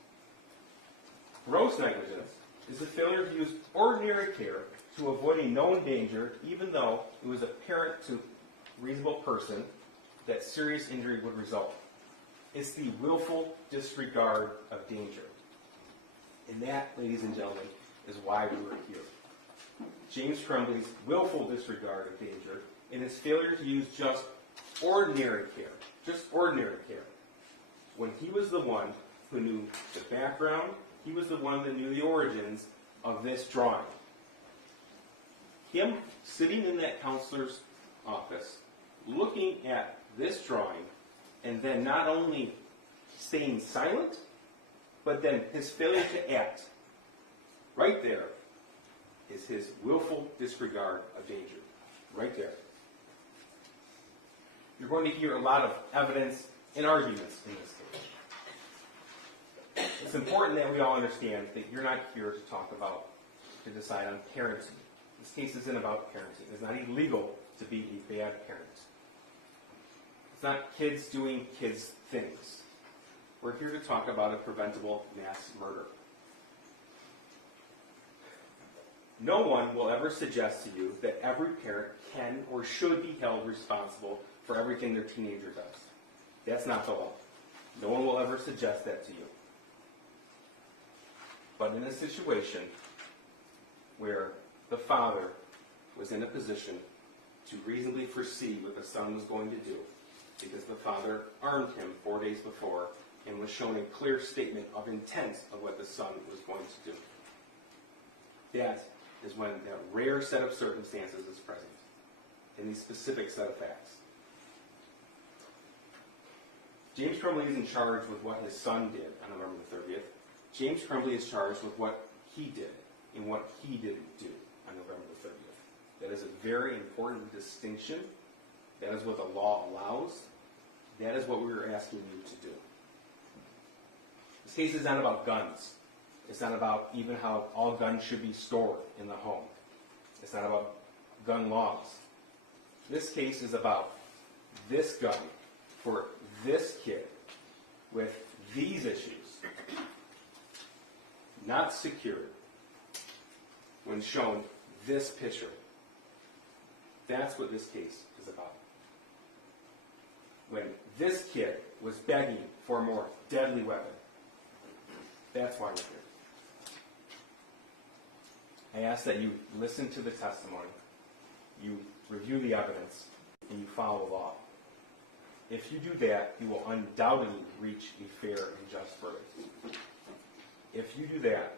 Gross negligence is the failure to use ordinary care to avoid a known danger, even though it was apparent to a reasonable person that serious injury would result. It's the willful disregard of danger. And that, ladies and gentlemen, is why we were here. James Crumbley's willful disregard of danger and his failure to use just ordinary care, when he was the one who knew the background, he was the one that knew the origins of this drawing. Him sitting in that counselor's office, looking at this drawing, and then not only staying silent, but then his failure to act, right there, is his willful disregard of danger. Right there. You're going to hear a lot of evidence and arguments in this case. It's important that we all understand that you're not here to decide on parenting. This case isn't about parenting. It's not illegal to be a bad parent. It's not kids doing kids' things. We're here to talk about a preventable mass murder. No one will ever suggest to you that every parent can or should be held responsible for everything their teenager does. That's not the law. No one will ever suggest that to you. But in a situation where the father was in a position to reasonably foresee what the son was going to do, because the father armed him 4 days before and was shown a clear statement of intent of what the son was going to do, that is when that rare set of circumstances is present in these specific set of facts. James Crumbley is in charge with what his son did on November the 30th. James Crumbley is charged with what he did and what he didn't do on November the 30th. That is a very important distinction. That is what the law allows. That is what we are asking you to do. This case is not about guns. It's not about even how all guns should be stored in the home. It's not about gun laws. This case is about this gun for this kid with these issues not secured when shown this picture. That's what this case is about. When this kid was begging for a more deadly weapon. That's why we're here. I ask that you listen to the testimony, you review the evidence, and you follow the law. If you do that, you will undoubtedly reach a fair and just verdict. If you do that,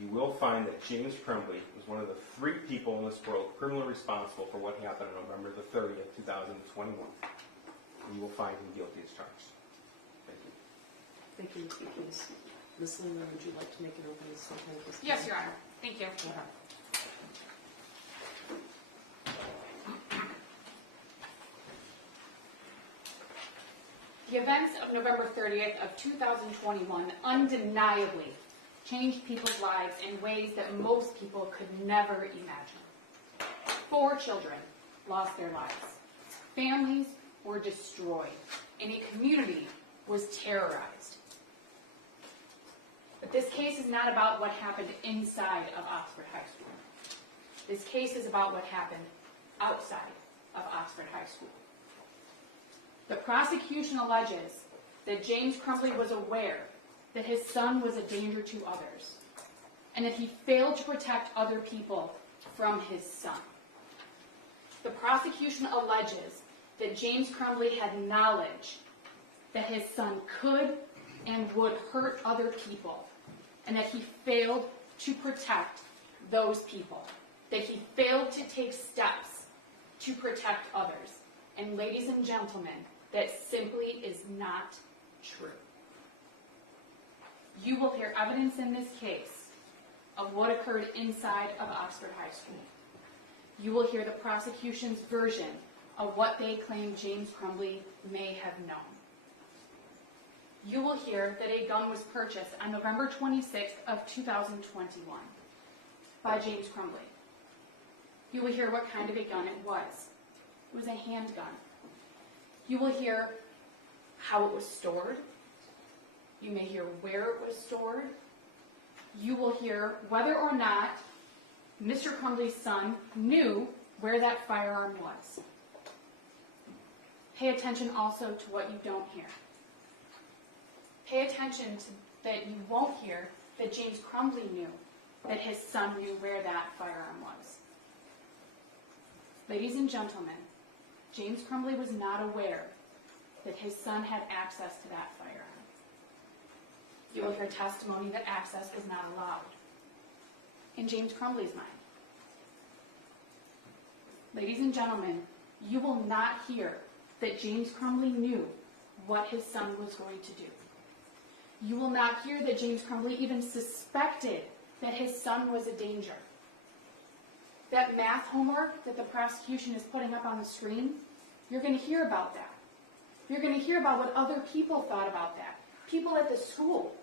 you will find that James Crumbley was one of the 3 people in this world criminally responsible for what happened on November the 30th, 2021. And you will find him guilty as charged. Thank you. Thank you, Mr. Keys. Ms. Lindler, would you like to make an opening statement at this time? Yes, Your Honor. Thank you. Go ahead. The events of November 30th of 2021 undeniably changed people's lives in ways that most people could never imagine. 4 children lost their lives. Families were destroyed, and a community was terrorized. But this case is not about what happened inside of Oxford High School. This case is about what happened outside of Oxford High School. The prosecution alleges that James Crumbley was aware that his son was a danger to others, and that he failed to protect other people from his son. The prosecution alleges that James Crumbley had knowledge that his son could and would hurt other people, and that he failed to protect those people, that he failed to take steps to protect others. And ladies and gentlemen, that simply is not true. You will hear evidence in this case of what occurred inside of Oxford High School. You will hear the prosecution's version of what they claim James Crumbley may have known. You will hear that a gun was purchased on November 26th of 2021 by James Crumbley. You will hear what kind of a gun it was. It was a handgun. You will hear how it was stored. You may hear where it was stored. You will hear whether or not Mr. Crumbley's son knew where that firearm was. Pay attention also to what you don't hear. Pay attention to that you won't hear that James Crumbley knew that his son knew where that firearm was. Ladies and gentlemen, James Crumbley was not aware that his son had access to that firearm. You will hear testimony that access was not allowed in James Crumbley's mind. Ladies and gentlemen, you will not hear that James Crumbley knew what his son was going to do. You will not hear that James Crumbley even suspected that his son was a danger. That math homework that the prosecution is putting up on the screen, you're going to hear about that. You're going to hear about what other people thought about that. People at the school,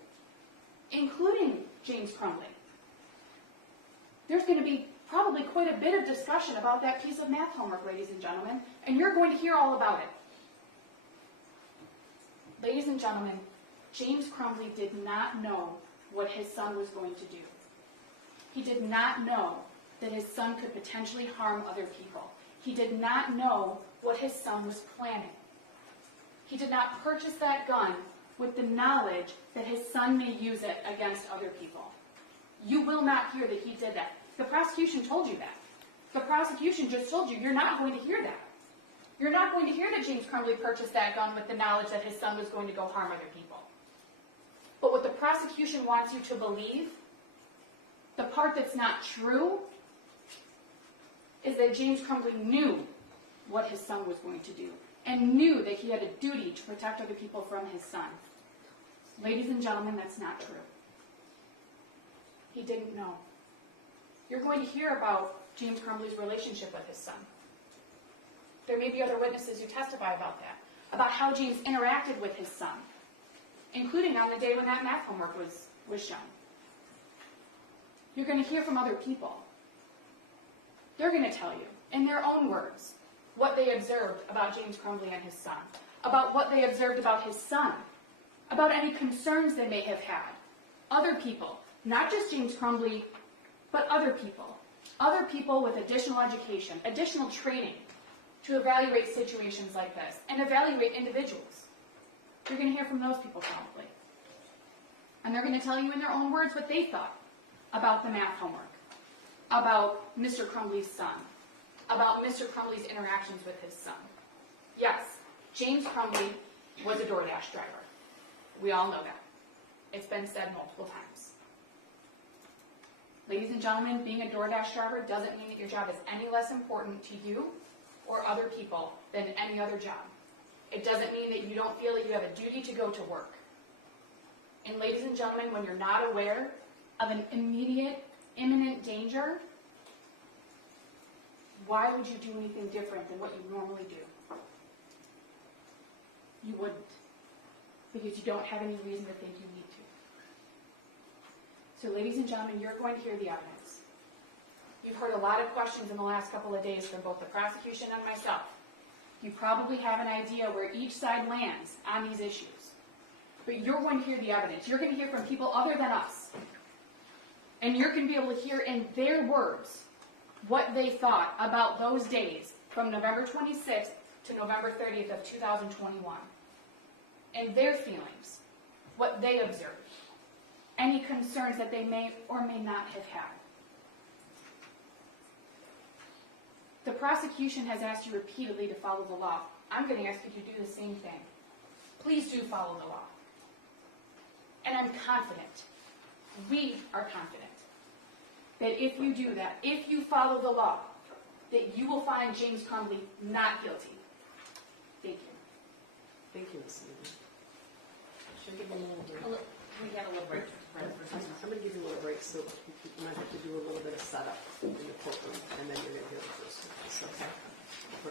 including James Crumbley. There's going to be probably quite a bit of discussion about that piece of math homework, ladies and gentlemen, and you're going to hear all about it. Ladies and gentlemen, James Crumbley did not know what his son was going to do. He did not know that his son could potentially harm other people. He did not know what his son was planning. He did not purchase that gun with the knowledge that his son may use it against other people. You will not hear that he did that. The prosecution told you that. The prosecution just told you you're not going to hear that. You're not going to hear that James Crumbley purchased that gun with the knowledge that his son was going to go harm other people. But what the prosecution wants you to believe, the part that's not true, is that James Crumbley knew what his son was going to do and knew that he had a duty to protect other people from his son. Ladies and gentlemen, that's not true. He didn't know. You're going to hear about James Crumbley's relationship with his son. There may be other witnesses who testify about that, about how James interacted with his son, including on the day when that math homework was shown. You're going to hear from other people. They're going to tell you, in their own words, what they observed about James Crumbley and his son, about what they observed about his son, about any concerns they may have had. Other people, not just James Crumbley, but other people with additional education, additional training to evaluate situations like this and evaluate individuals. You're going to hear from those people probably. And they're going to tell you in their own words what they thought about the math homework, about Mr. Crumbley's son, about Mr. Crumbley's interactions with his son. Yes, James Crumbley was a DoorDash driver. We all know that. It's been said multiple times. Ladies and gentlemen, being a DoorDash driver doesn't mean that your job is any less important to you or other people than any other job. It doesn't mean that you don't feel that you have a duty to go to work. And ladies and gentlemen, when you're not aware of an immediate, imminent danger, why would you do anything different than what you normally do? You wouldn't, because you don't have any reason to think you need to. So ladies and gentlemen, you're going to hear the evidence. You've heard a lot of questions in the last couple of days from both the prosecution and myself. You probably have an idea where each side lands on these issues. But you're going to hear the evidence. You're going to hear from people other than us. And you're going to be able to hear in their words what they thought about those days from November 26th to November 30th of 2021. And their feelings, what they observed, any concerns that they may or may not have had. The prosecution has asked you repeatedly to follow the law. I'm going to ask you to do the same thing. Please do follow the law. And I'm confident, we are confident, that if you do that, if you follow the law, that you will find James Crumbley not guilty. Thank you. Thank you, Ms. Newman. Should I give you a little break? We got a little break. I'm going to give you a little break, so you might have to do a little bit of setup in the courtroom, and then you're going to hear the first witness, okay?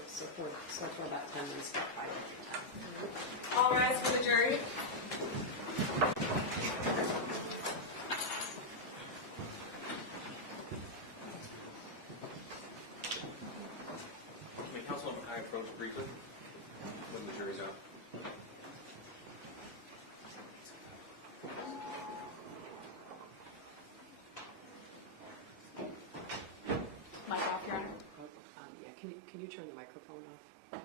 So for about 10 minutes, about 5 minutes. All rise for the jury. May Councilman High approach briefly when the jury's out. Mic off, Your Honor. Yeah, can you turn the microphone off?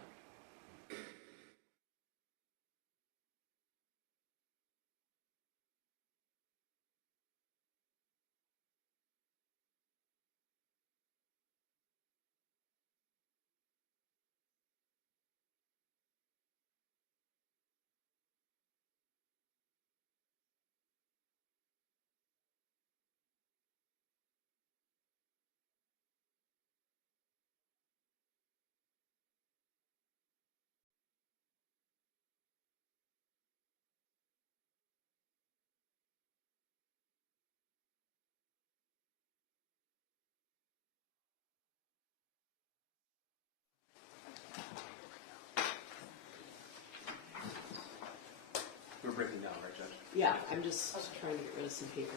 We're breaking down, right, Judge? Yeah, I'm just trying to get rid of some paper.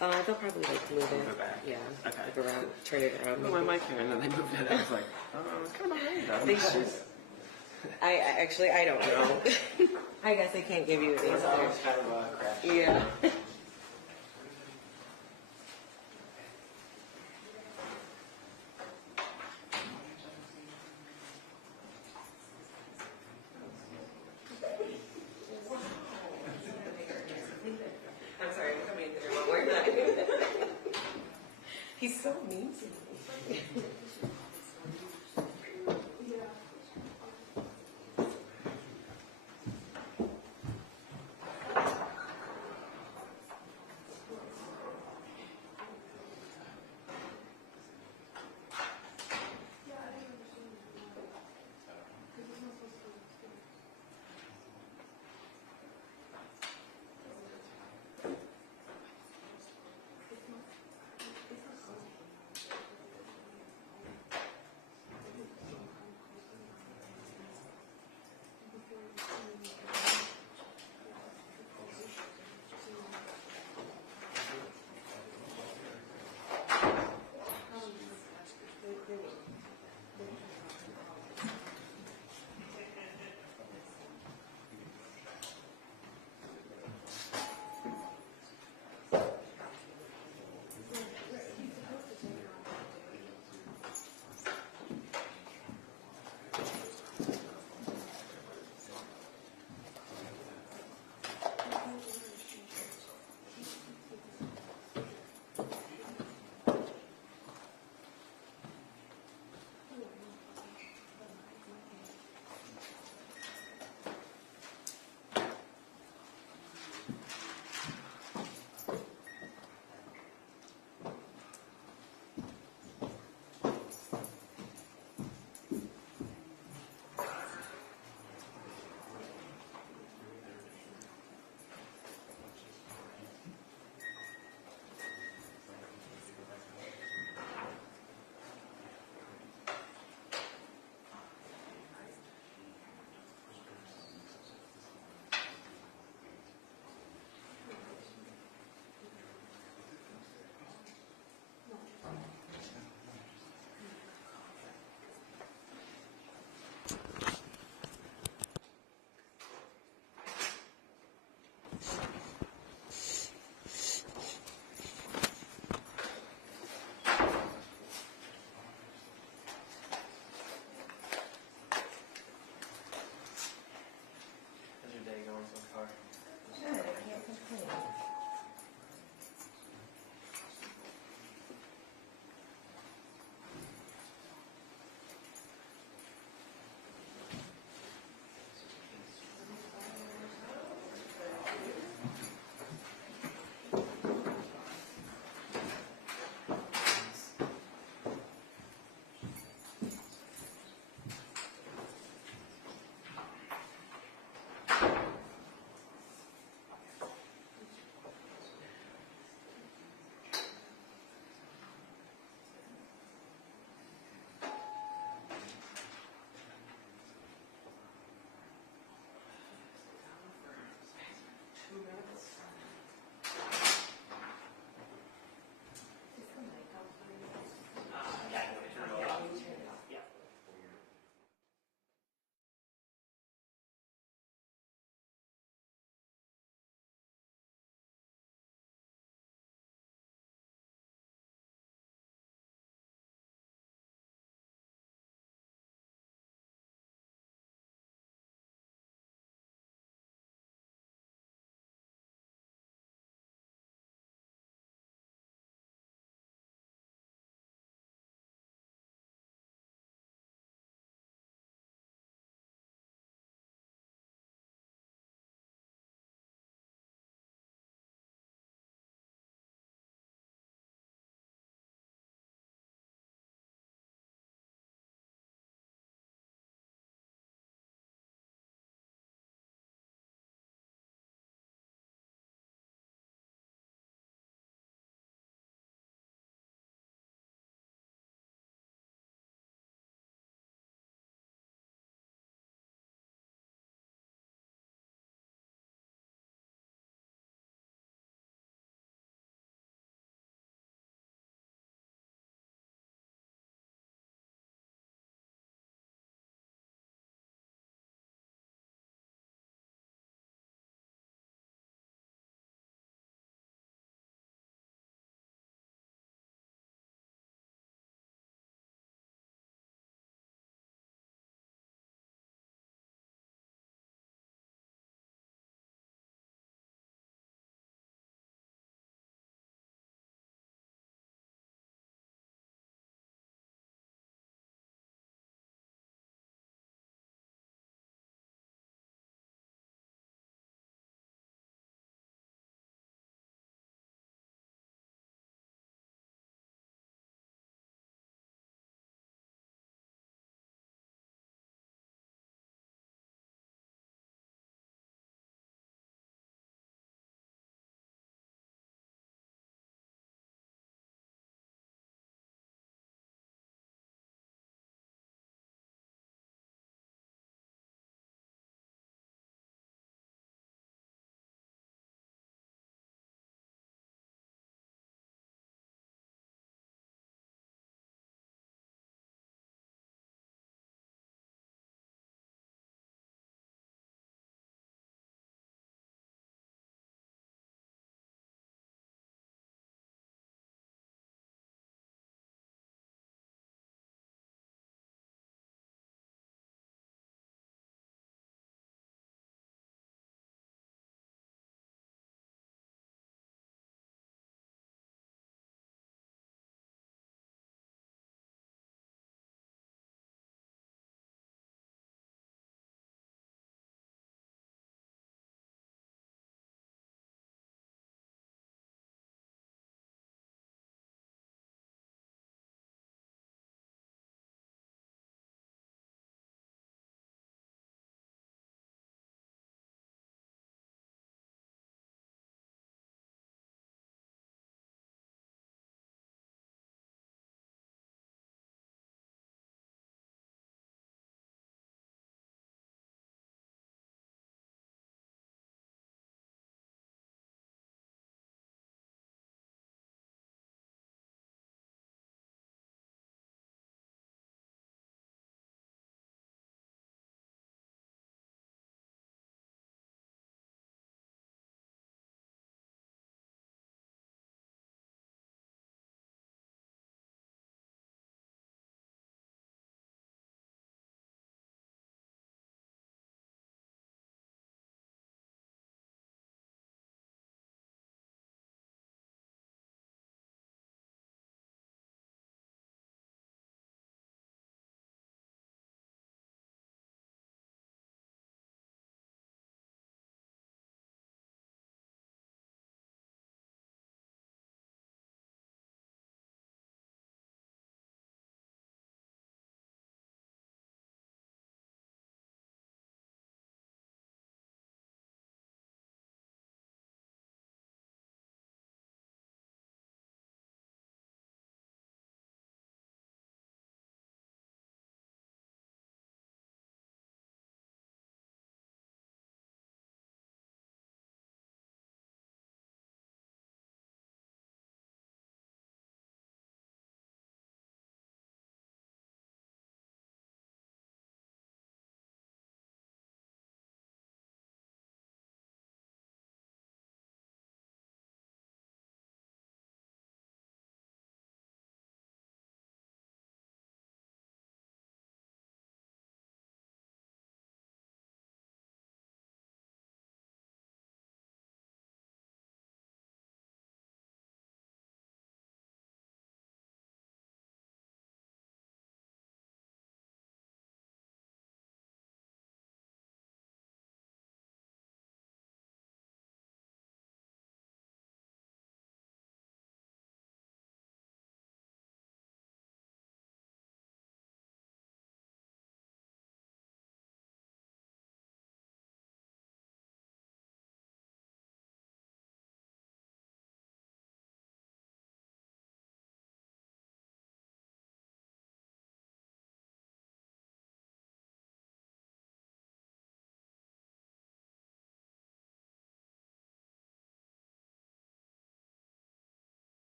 They'll probably like move Move it. it back. Yeah. Okay. Like around, turn it around. Well, maybe. my mic here, and then they moved it. I was like, it's kind of behind. They should. I actually, I don't know. I guess I can't give you an answer. kind of a crash. Yeah. I'm sorry, I'm coming in through one more time. He's so mean to me.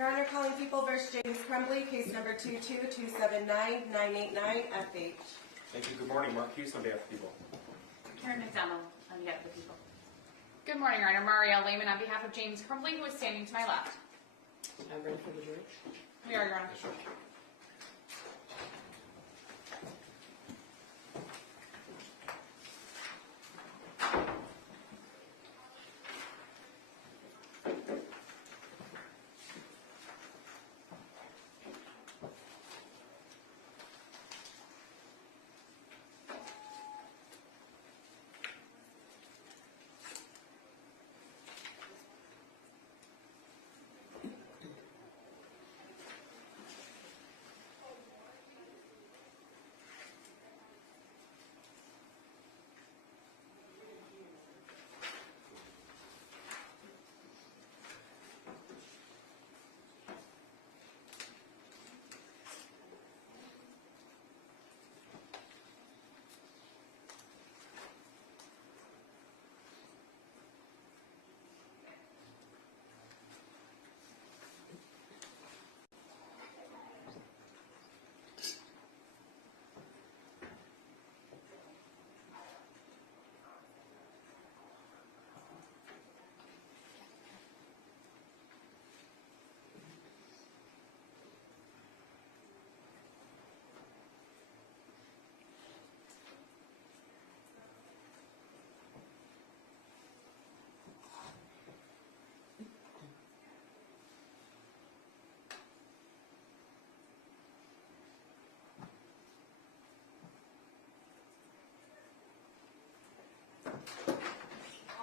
Your Honor, calling People versus James Crumbley, case number 22279-989, FH. Thank you. Good morning. Mark Hughes on behalf of people. Karen McDonald on behalf of the people. Good morning, Your Honor. Marielle Lehman on behalf of James Crumbley, who is standing to my left. I'm ready for the jury. We are, Your Honor. Yes, sir.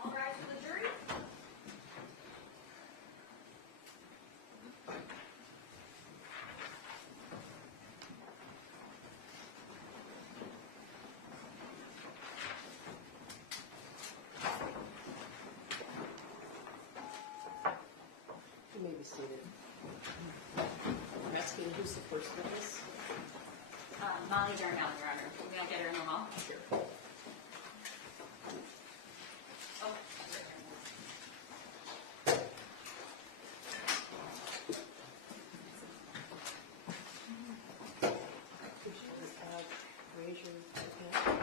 All rise for the jury. You may be seated. I'm asking who's the first witness? Molly Darnell, Your Honor. May I get her in the hall? Here. Oh, Could you raise your hand?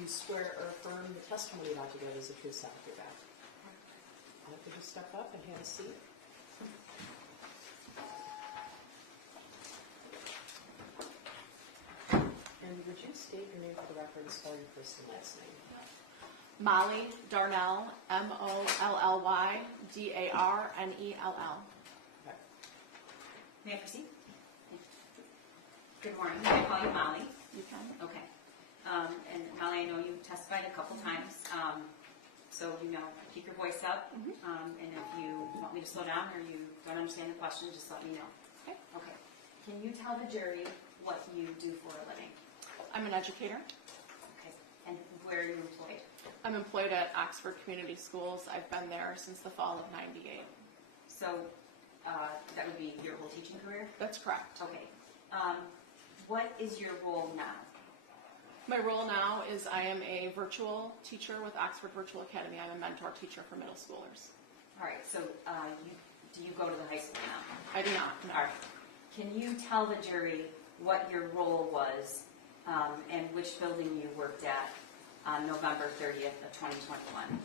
You swear or affirm the testimony about to give is the truth, self your back. Could you step up and have a seat? And would you state your name for the record and spell your first and last name? Molly Darnell, Molly Darnell. Okay. may I proceed? Good morning. May I call you Molly? You can. Okay. And Molly, I know you testified a couple times, so you know, keep your voice up. And if you want me to slow down or you don't understand the question, just let me know. Okay. Okay. Can you tell the jury what you do for a living? I'm an educator. Okay. And where are you employed? I'm employed at Oxford Community Schools. I've been there since the fall of '98. So that would be your whole teaching career? That's correct. Okay. What is your role now? My role now is I am a virtual teacher with Oxford Virtual Academy. I'm a mentor teacher for middle schoolers. All right. So do you go to the high school now? I do not. No. All right. Can you tell the jury what your role was and which building you worked at on November 30th of 2021?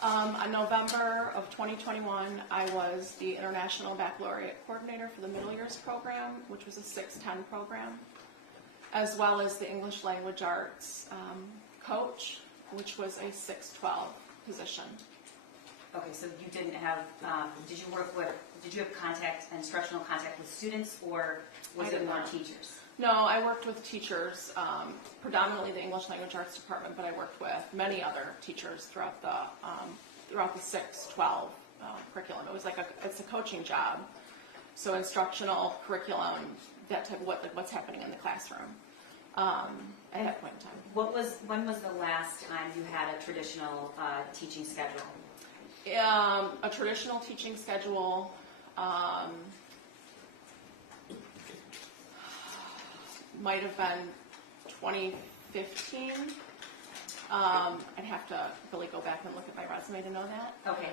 On November of 2021, I was the International Baccalaureate Coordinator for the Middle Years program, which was a 610 program, as well as the English Language Arts coach, which was a 612 position. Okay, so you didn't have, did you have instructional contact with students, or was I it did more not. teachers? No, I worked with teachers, predominantly the English Language Arts department, but I worked with many other teachers throughout the 612 curriculum. It was like it's a coaching job, so instructional curriculum, that type of what's happening in the classroom at that point in time. When was the last time you had a traditional teaching schedule? A traditional teaching schedule. Might have been 2015. I'd have to really go back and look at my resume to know that. Okay,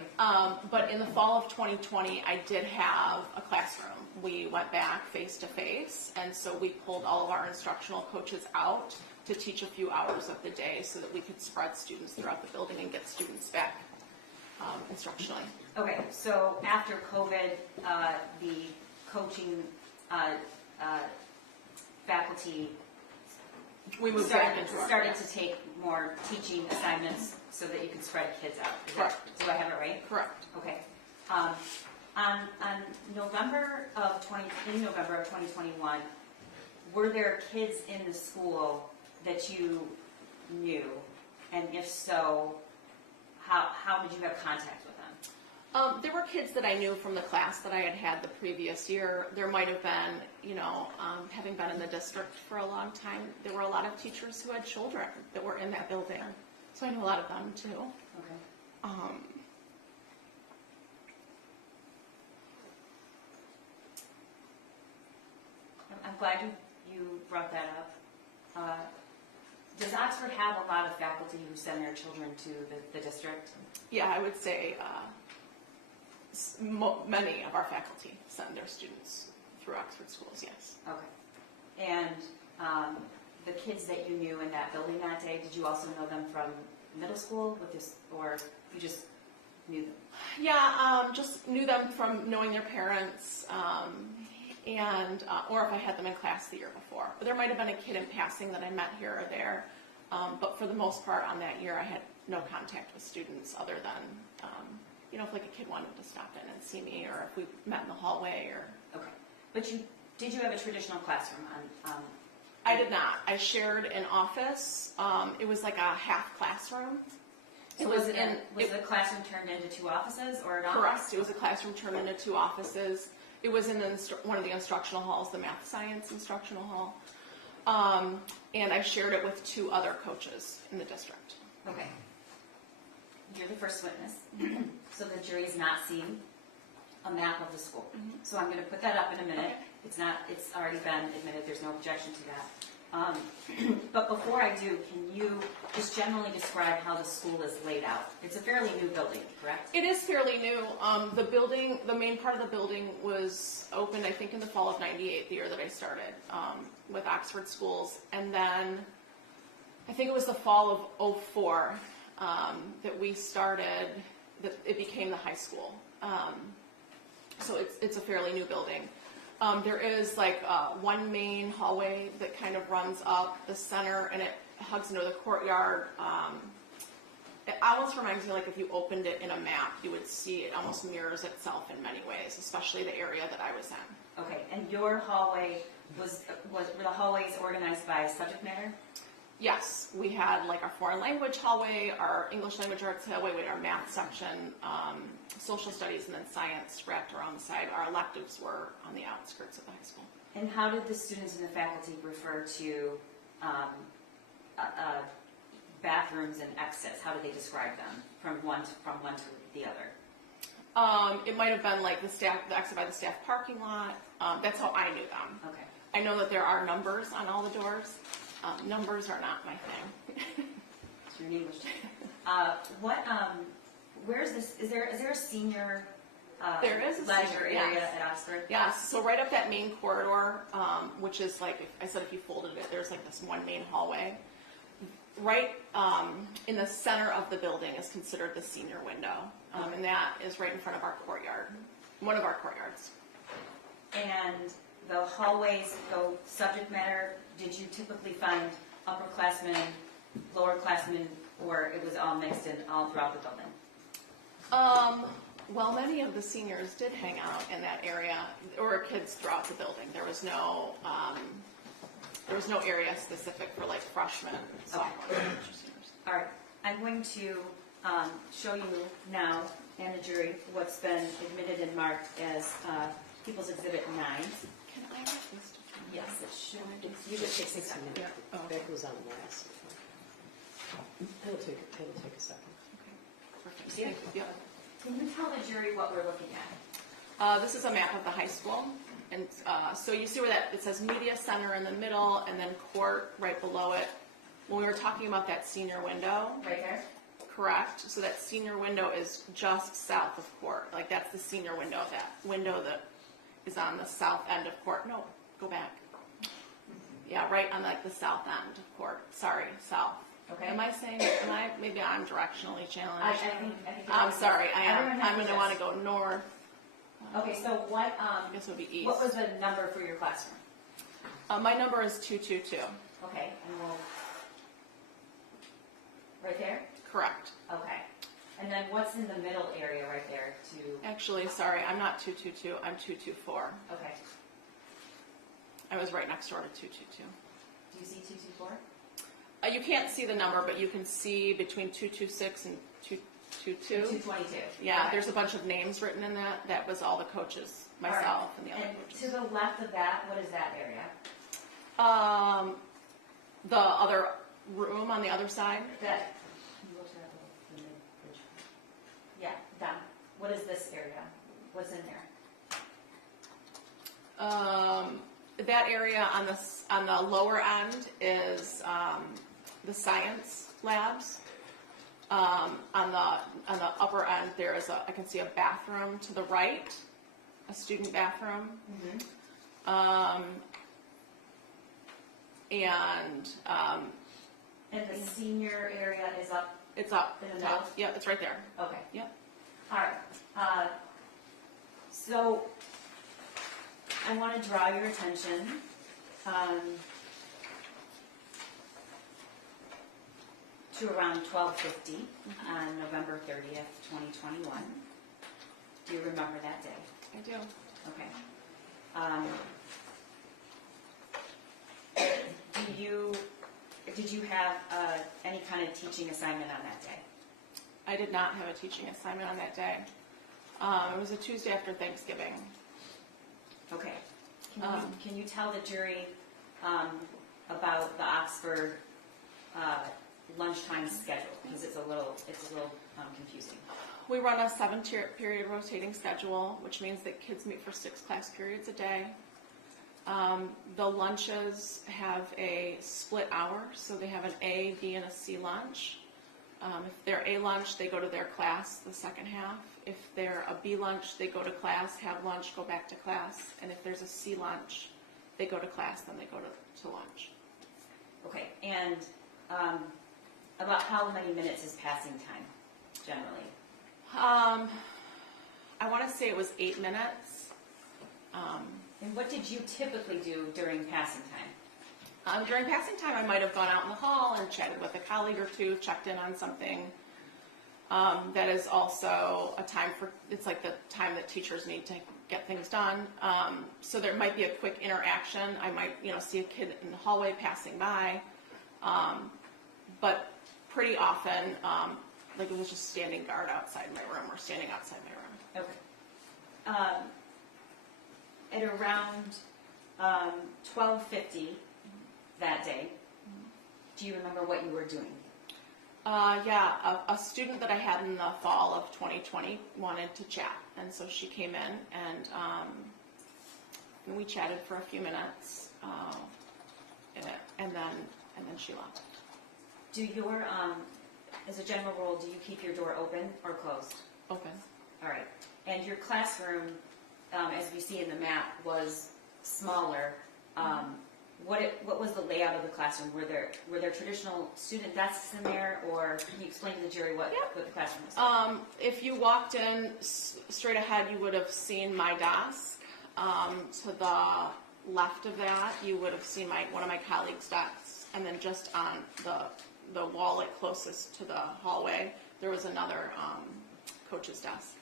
But in the fall of 2020, I did have a classroom. We went back face to face, and so we pulled all of our instructional coaches out to teach a few hours of the day so that we could spread students throughout the building and get students back instructionally. okay, so after COVID, the coaching faculty We moved back into our started to take more teaching assignments so that you could spread kids out. Correct. Do I have it right? Correct. Okay. On November of 2021, were there kids in the school that you knew? And if so, how did you have contact with them? There were kids that I knew from the class that I had had the previous year. There might have been, having been in the district for a long time, there were a lot of teachers who had children that were in that building. So I knew a lot of them too. Okay. I'm glad you brought that up. Does Oxford have a lot of faculty who send their children to the district? Yeah, I would say many of our faculty send their students through Oxford schools, yes. Okay. And the kids that you knew in that building that day, did you also know them from middle school with this, or you just knew them? Yeah, just knew them from knowing their parents, and or if I had them in class the year before. But there might have been a kid in passing that I met here or there, but for the most part on that year I had no contact with students other than, if like a kid wanted to stop in and see me, or if we met in the hallway, or... Okay. But did you have a traditional classroom on I did not. I shared an office. It was like a half classroom. So was the classroom turned into two offices or an office? Correct. It was a classroom turned into two offices. It was in one of the instructional halls, the math science instructional hall. And I shared it with two other coaches in the district. Okay. You're the first witness. So the jury's not seen a map of the school. So I'm going to put that up in a minute. Okay. It's already been admitted. There's no objection to that. But before I do, can you just generally describe how the school is laid out? It's a fairly new building, correct? It is fairly new. The main part of the building was opened, I think, in the fall of '98, the year that I started with Oxford Schools. And then I think it was the fall of '04 that we started, that it became the high school. So it's a fairly new building. There is like one main hallway that kind of runs up the center, and it hugs into the courtyard. It almost reminds me like if you opened it in a map, you would see it almost mirrors itself in many ways, especially the area that I was in. Okay, and your hallway were the hallways organized by subject matter? Yes, we had like our foreign language hallway, our English language arts hallway, we had our math section, social studies, and then science wrapped around the side. Our electives were on the outskirts of the high school. And how did the students and the faculty refer to bathrooms and exits? How did they describe them from one to the other? It might have been like the exit by the staff parking lot. That's how I knew them. Okay. I know that there are numbers on all the doors. Numbers are not my thing. It's your English. Where's this? Is there a senior there is a leisure senior, area yes. at Oxford? Yes. So right up that main corridor, which is like I said, if you folded it, there's like this one main hallway. Right in the center of the building is considered the senior window, and that is right in front of our courtyard, one of our courtyards. And the hallways go subject matter. Did you typically find upperclassmen, lowerclassmen, or it was all mixed in all throughout the building? Well, many of the seniors did hang out in that area, or kids throughout the building. There was no area specific for like freshmen, sophomores, or seniors. All right, I'm going to show you now and the jury what's been admitted and marked as People's Exhibit 9. Can I have this? Yes, it should. You just take 60 minutes. Yeah. Oh. That goes on last. It'll take a second. Perfect. Yeah. Thank you. Yep. Can you tell the jury what we're looking at? This is a map of the high school, and so you see where it says media center in the middle, and then court right below it. When we were talking about that senior window, Right there? Correct. So that senior window is just south of court. Like that's the senior window, that window that is on the south end of court. No, go back. Yeah, right on like the south end of court. Sorry, south. Okay. Maybe I'm directionally challenged. I think I'm sorry, I am. everyone I'm knows going to want to this. go north. Okay, so I guess it would be east. what was the number for your classroom? My number is 222. Okay, and we'll, right there? Correct. Okay. And then what's in the middle area right there to, Actually, sorry, I'm not 222. I'm 224. okay. I was right next door to 222. Do you see 224? You can't see the number, but you can see between 226 and 222. 222. Yeah, Okay. there's a bunch of names written in that. That was all the coaches, All right. myself, and the other And coaches. to the left of that, what is that area? The other room on the other side. That, can you go to that little, the mid-bridge? Yeah, that, what is this area? What's in there? That area on the lower end is the science labs. On the upper end, there is I can see a bathroom to the right, a student bathroom. And the senior area is up, It's up In in the the top. middle? Yep, it's right there. okay. Yep. All right. So I want to draw your attention to around 12:50 on November 30th, 2021. Do you remember that day? I do. Okay. Did you have any kind of teaching assignment on that day? I did not have a teaching assignment on that day. It was a Tuesday after Thanksgiving. Okay. Can you tell the jury about the Oxford lunchtime schedule? Because it's a little confusing. We run a 7-period rotating schedule, which means that kids meet for 6 class periods a day. The lunches have a split hour, so they have an A, B, and a C lunch. If they're A lunch, they go to their class the second half. If they're a B lunch, they go to class, have lunch, go back to class. And if there's a C lunch, they go to class, then they go to lunch. Okay. And about how many minutes is passing time, generally? I want to say it was 8 minutes. And what did you typically do during passing time? During passing time, I might have gone out in the hall and chatted with a colleague or two, checked in on something. That is also a time it's like the time that teachers need to get things done. So there might be a quick interaction. I might, see a kid in the hallway passing by. But pretty often, like it was just standing guard outside my room or standing outside my room. Okay. At around 12:50 that day, do you remember what you were doing? A student that I had in the fall of 2020 wanted to chat, and so she came in and we chatted for a few minutes, and then she left. Do your, as a general rule, do you keep your door open or closed? Open. All right. And your classroom, as we see in the map, was smaller. What was the layout of the classroom? Were there traditional student desks in there, or can you explain to the jury what the classroom was like? If you walked in straight ahead, you would have seen my desk. To the left of that, you would have seen one of my colleagues' desks, and then just on the wall closest to the hallway, there was another coach's desk.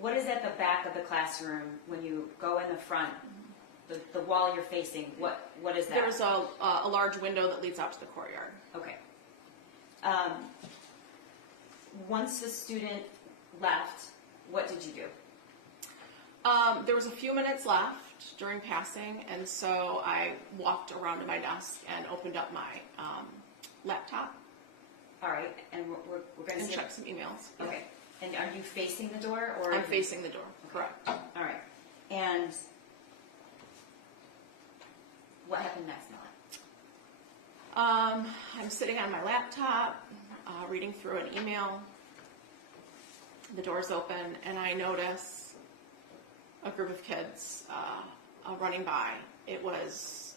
What is at the back of the classroom when you go in the front? The wall you're facing, what is that? There's a large window that leads out to the courtyard. Okay. Once the student left, what did you do? There was a few minutes left during passing, and so I walked around to my desk and opened up my laptop. All right, and we're going to and check some emails. Okay. And are you facing the door, or? I'm facing the door. Correct. All right. And what happened next, Nella? I'm sitting on my laptop, reading through an email. The door's open, and I notice a group of kids running by. It was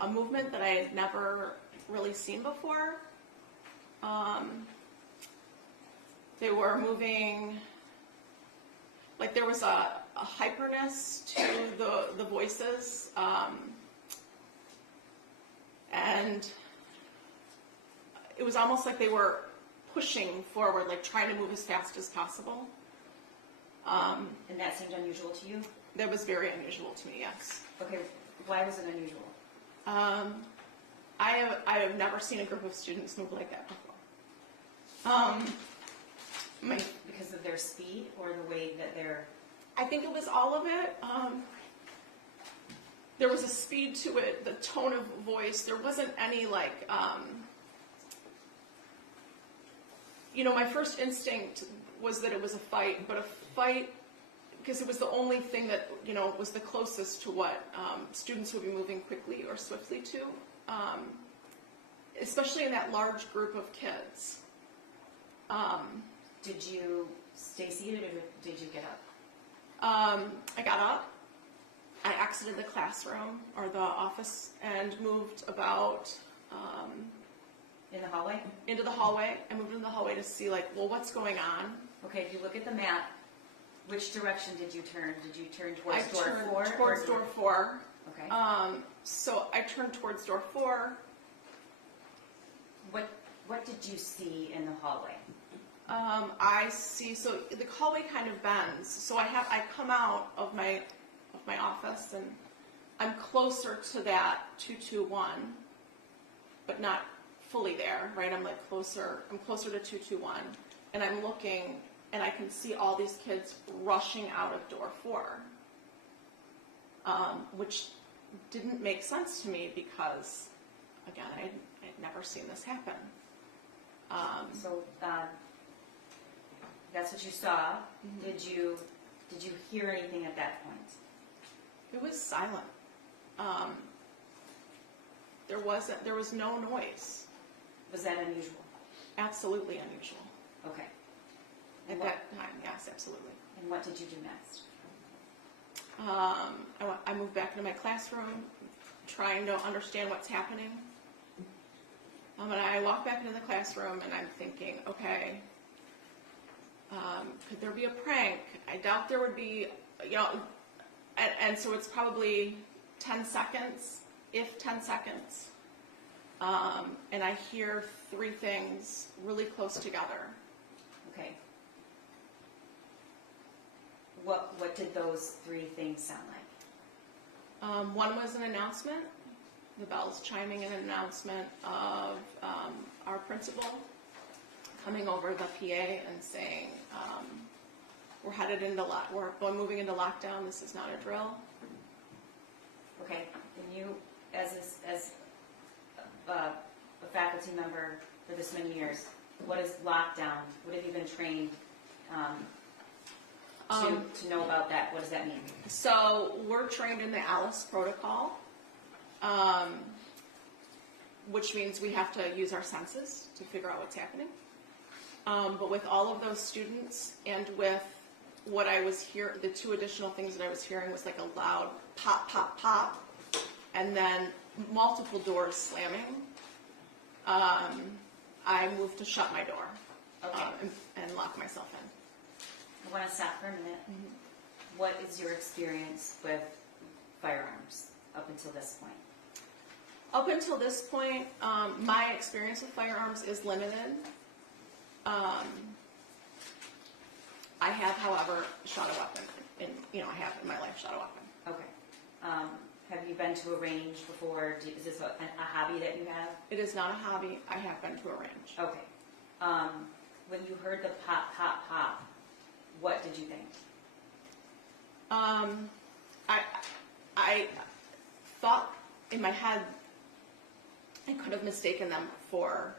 a movement that I had never really seen before. They were moving, like there was a hyperness to the voices, and it was almost like they were pushing forward, like trying to move as fast as possible. And that seemed unusual to you? That was very unusual to me, yes. Okay, why was it unusual? I have never seen a group of students move like that before. Because of their speed or the way that they're... I think it was all of it. There was a speed to it, the tone of voice. There wasn't any like, my first instinct was that it was a fight, but a fight, because it was the only thing that, was the closest to what students would be moving quickly or swiftly to, especially in that large group of kids. Did you stay seated or did you get up? I got up, I exited the classroom or the office and moved about In the hallway? into the hallway. I moved into the hallway to see what's going on. Okay, if you look at the map, which direction did you turn? Did you turn towards I door turned 4? towards door 4. Okay. So I turned towards door 4. What did you see in the hallway? I see. So the hallway kind of bends. So I come out of my office and I'm closer to that 221, but not fully there, right? I'm closer to 221, and I'm looking, and I can see all these kids rushing out of door 4, which didn't make sense to me because, again, I'd never seen this happen. So that's what you saw. Mm-hmm. Did you hear anything at that point? It was silent. There was no noise. Was that unusual? Absolutely unusual. Okay. At that time, yes, absolutely. And what did you do next? I moved back into my classroom, trying to understand what's happening. And I walk back into the classroom, and I'm thinking, okay, could there be a prank? I doubt there would be, and so it's probably 10 seconds, if 10 seconds. And I hear 3 things really close together. Okay. What did those 3 things sound like? One was an announcement, the bells chiming in an announcement of our principal coming over the PA and saying, we're moving into lockdown, this is not a drill. Okay, and you, as a faculty member for this many years, what is lockdown? What have you been trained to know about that? What does that mean? So we're trained in the ALICE protocol, which means we have to use our senses to figure out what's happening. But with all of those students and with what I was hearing, the 2 additional things that I was hearing was like a loud pop, pop, pop, and then multiple doors slamming. I moved to shut my door and lock myself in. I want to stop for a minute. Mm-hmm. What is your experience with firearms up until this point? Up until this point, my experience with firearms is limited. I have, however, shot a weapon. I have in my life shot a weapon. Okay. Have you been to a range before? Is this a hobby that you have? It is not a hobby. I have been to a range. Okay. When you heard the pop, pop, pop, what did you think? I thought in my head I could have mistaken them for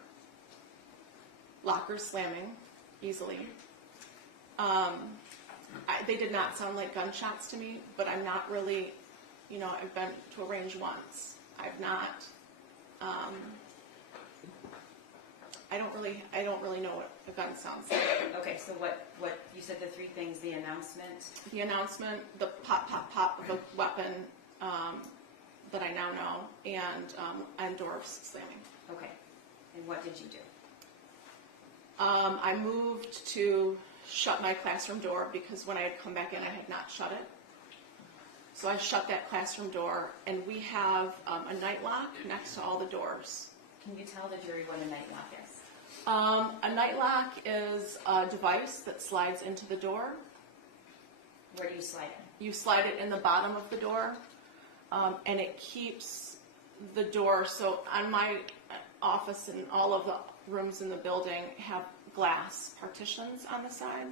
lockers slamming easily. They did not sound like gunshots to me, but I'm not really, I've been to a range once. I I don't really know what a gun sounds like. Okay, so what, you said the three things, the announcement, The announcement, the pop, pop, pop of the weapon that I now know, and doors slamming. okay. And what did you do? I moved to shut my classroom door because when I had come back in, I had not shut it. So I shut that classroom door, and we have a night lock next to all the doors. Can you tell the jury what a night lock is? A night lock is a device that slides into the door. Where do you slide it? You slide it in the bottom of the door, and it keeps the door. So on my office and all of the rooms in the building have glass partitions on the side.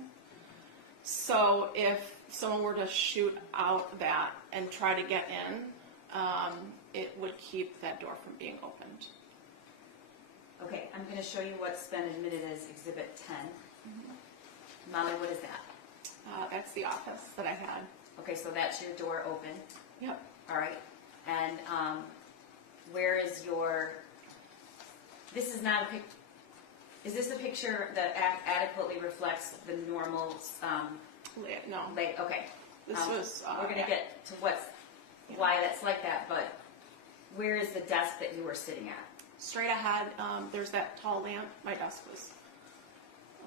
So if someone were to shoot out that and try to get in, it would keep that door from being opened. Okay, I'm going to show you what's been admitted as Exhibit 10. Molly, what is that? That's the office that I had. Okay, so that's your door open. Yep. All right. And where is your, this is not a pic, is this a picture that adequately reflects the normal No, okay. this was. We're going to get to why that's like that, but where is the desk that you were sitting at? Straight ahead, there's that tall lamp. My desk was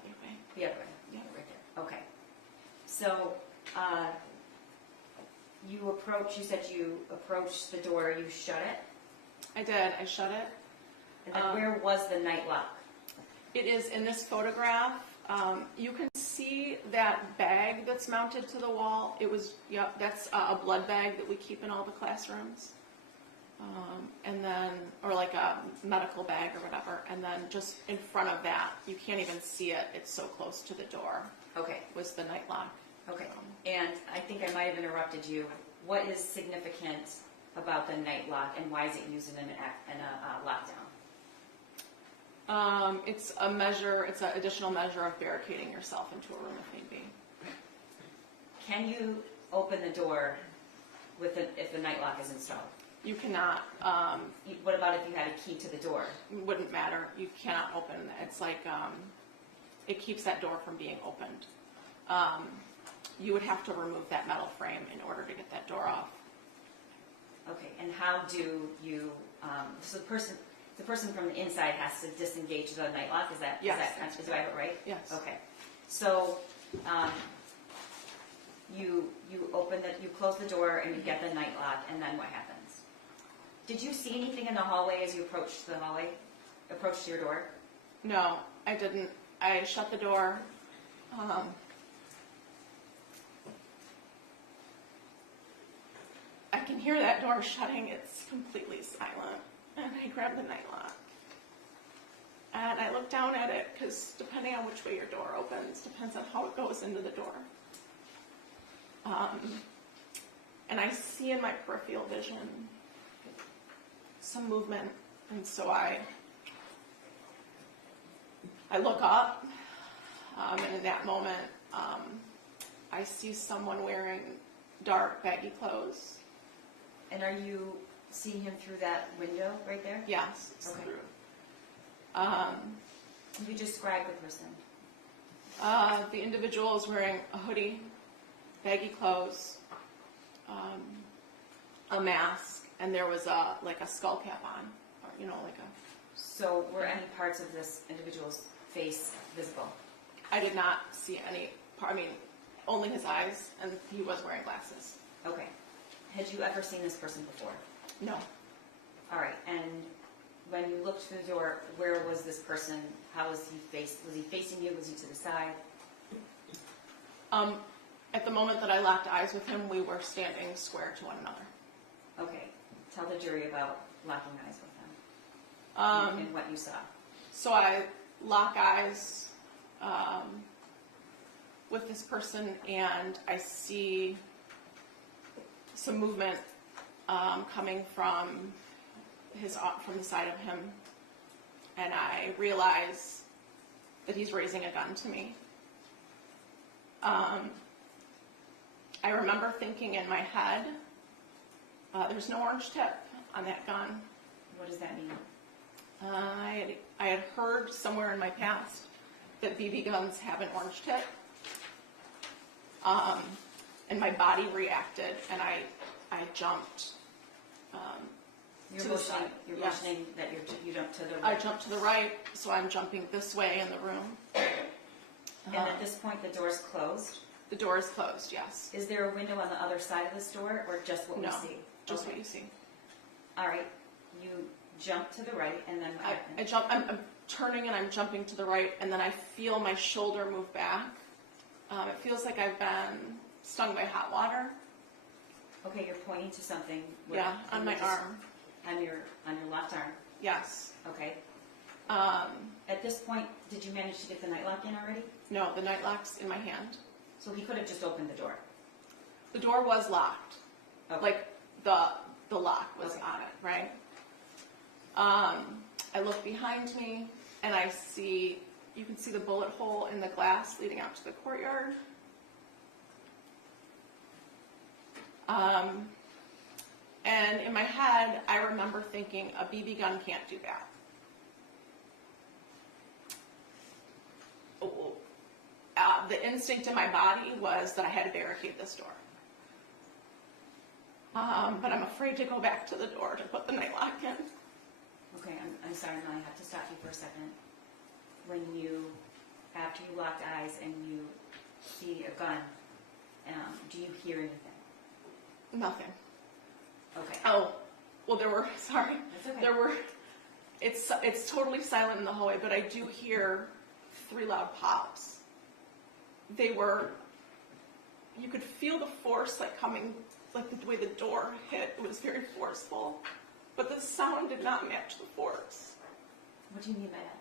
the other way. The other way. Yeah. Right there. Okay. So you said you approached the door, you shut it, I did. I shut it. and then where was the night lock? It is in this photograph. You can see that bag that's mounted to the wall. It was, yep, that's a blood bag that we keep in all the classrooms. And then, or like a medical bag or whatever. And then just in front of that, you can't even see it. It's so close to the door. Okay. Was the night lock. Okay. And I think I might have interrupted you. What is significant about the night lock, and why is it used in a lockdown? It's a measure. It's an additional measure of barricading yourself into a room if need be. Can you open the door if the night lock is installed? You cannot. What about if you had a key to the door? It wouldn't matter. You cannot open. It's like it keeps that door from being opened. You would have to remove that metal frame in order to get that door off. Okay. And how do you? So the person from the inside has to disengage the night lock. Is that? Yes. Do I have it right? Yes. Okay. So you close the door and you get the night lock, and then what happens? Did you see anything in the hallway as you approached your door? No, I didn't. I shut the door. I can hear that door shutting. It's completely silent. And I grab the night lock. And I look down at it because depending on which way your door opens, depends on how it goes into the door. And I see in my peripheral vision some movement. And so I look up, and in that moment, I see someone wearing dark, baggy clothes. And are you seeing him through that window right there? Yes. It's Okay. through. Can you describe the person? The individual is wearing a hoodie, baggy clothes, a mask, and there was a skull cap on, or, So were any parts of this individual's face visible? I did not see any part. I mean, only his eyes, and he was wearing glasses. Okay. Had you ever seen this person before? No. All right. And when you looked through the door, where was this person? How was he faced? Was he facing you? Was he to the side? At the moment that I locked eyes with him, we were standing square to one another. Okay. Tell the jury about locking eyes with him and what you saw. So I lock eyes with this person, and I see some movement coming from the side of him, and I realize that he's raising a gun to me. I remember thinking in my head, there's no orange tip on that gun. What does that mean? I had heard somewhere in my past that BB guns have an orange tip. And my body reacted, and I jumped You're to the motioning, side. you're Yes. motioning that you jump to the I right. jumped to the right, so I'm jumping this way in the room. And at this point, the door's closed. The door is closed, yes. Is there a window on the other side of this door, or just what No, we see? just Okay. what you see. All right, you jump to the right, and then what happens? I'm turning and I'm jumping to the right, and then I feel my shoulder move back. It feels like I've been stung by hot water. Okay, you're pointing to something. Yeah, on my arm. On your left arm. Yes. Okay. Um, At this point, did you manage to get the night lock in already? no, the night lock's in my hand. So he could have just opened the door. The door was locked. Okay. Like the lock was Okay. on it, right? I look behind me and I see, you can see the bullet hole in the glass leading out to the courtyard. And in my head, I remember thinking, a BB gun can't do that. The instinct in my body was that I had to barricade this door. But I'm afraid to go back to the door to put the night lock in. Okay, I'm sorry, no, I have to stop you for a second. When you, after you locked eyes and you see a gun, do you hear anything? Nothing. Okay. Oh, well, sorry. That's okay. It's totally silent in the hallway, but I do hear 3 loud pops. You could feel the force coming, like the way the door hit. It was very forceful, but the sound did not match the force. What do you mean by that?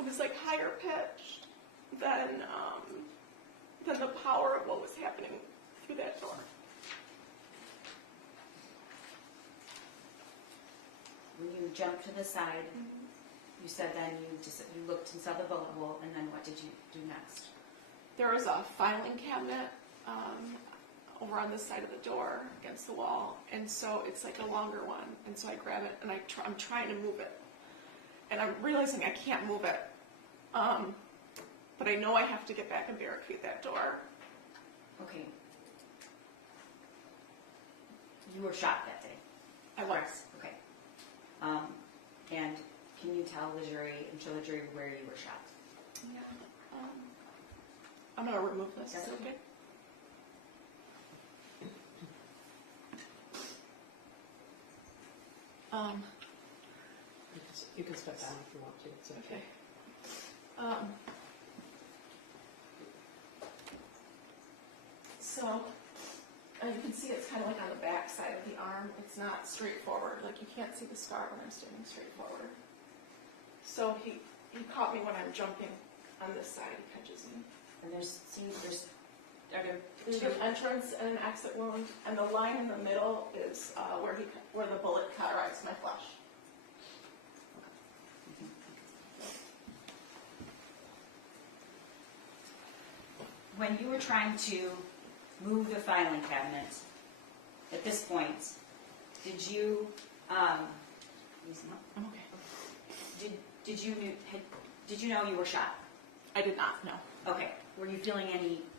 It was higher pitched than the power of what was happening through that door. When you jumped to the side, you said then you looked and saw the bullet hole, and then what did you do next? There was a filing cabinet over on this side of the door against the wall, and so it's a longer one, and so I grab it and I'm trying to move it, and I'm realizing I can't move it, but I know I have to get back and barricade that door. Okay. You were shot that day. I was. Okay. And can you tell the jury and show the jury where you were shot? Yeah. I'm gonna remove this. That's Is it okay. You can step down if you want to. It's okay. So, you can see it's kind of on the back side of the arm. It's not straightforward. You can't see the scar when I'm standing straight forward. So he caught me when I'm jumping on this side. He catches me. And there's There's an entrance and an exit wound, and the line in the middle is where the bullet cauterized my flesh. when you were trying to move the filing cabinet, at this point, did you, Okay. did you know you were shot? I did not, no. Okay. Were you feeling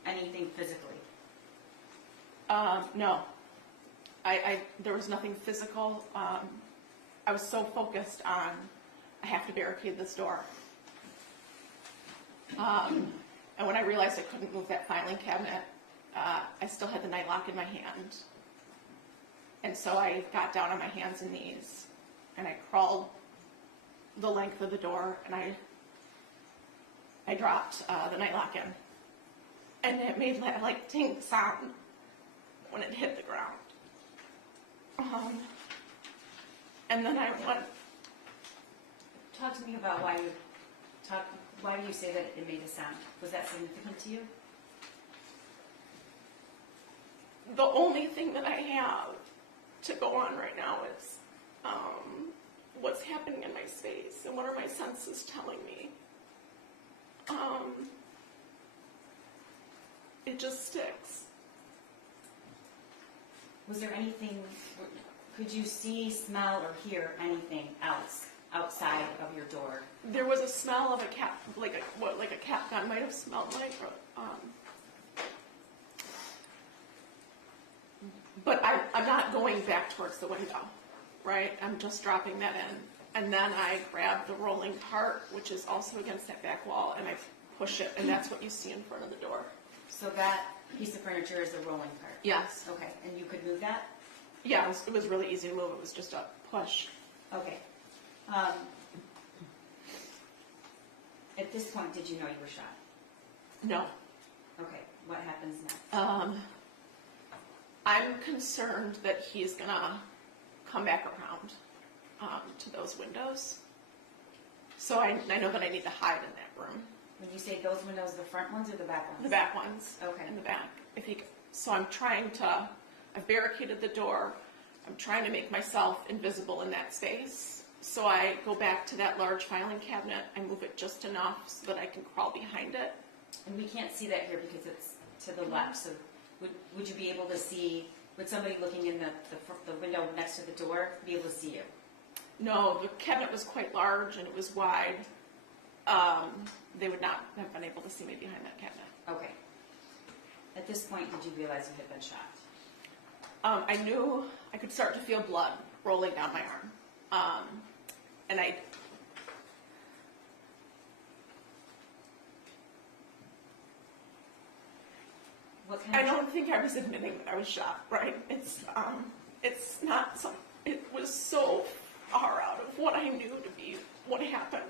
anything physically? No. There was nothing physical. I was so focused on, I have to barricade this door. And when I realized I couldn't move that filing cabinet, I still had the night lock in my hand. And so I got down on my hands and knees, and I crawled the length of the door, and I dropped the night lock in. And it made that ting sound when it hit the ground. And then I went. Talk to me about why do you say that it made a sound? Was that significant to you? The only thing that I have to go on right now is what's happening in my space and what are my senses telling me. It just sticks. Was there anything, could you see, smell, or hear anything else outside of your door? There was a smell of a cat, like a cat gun might have smelled like. But I'm not going back towards the window, right? I'm just dropping that in. And then I grab the rolling cart, which is also against that back wall, and I push it, and that's what you see in front of the door. So that piece of furniture is a rolling cart? Yes. Okay, and you could move that? Yeah, it was really easy to move. It was just a push. Okay. At this point, did you know you were shot? No. Okay, what happens next? I'm concerned that he's gonna come back around to those windows. So I know that I need to hide in that room. When you say those windows, the front ones or the back ones? The back ones. Okay. In the back. So I've barricaded the door. I'm trying to make myself invisible in that space. So I go back to that large filing cabinet. I move it just enough so that I can crawl behind it. And we can't see that here because it's to the left. So would you be able to see, would somebody looking in the window next to the door be able to see you? No, the cabinet was quite large and it was wide. They would not have been able to see me behind that cabinet. Okay. At this point, did you realize you had been shot? I knew I could start to feel blood rolling down my arm. And What kind I of don't think I was admitting that I was shot, right? It's not some, it was so far out of what I knew to be what happens.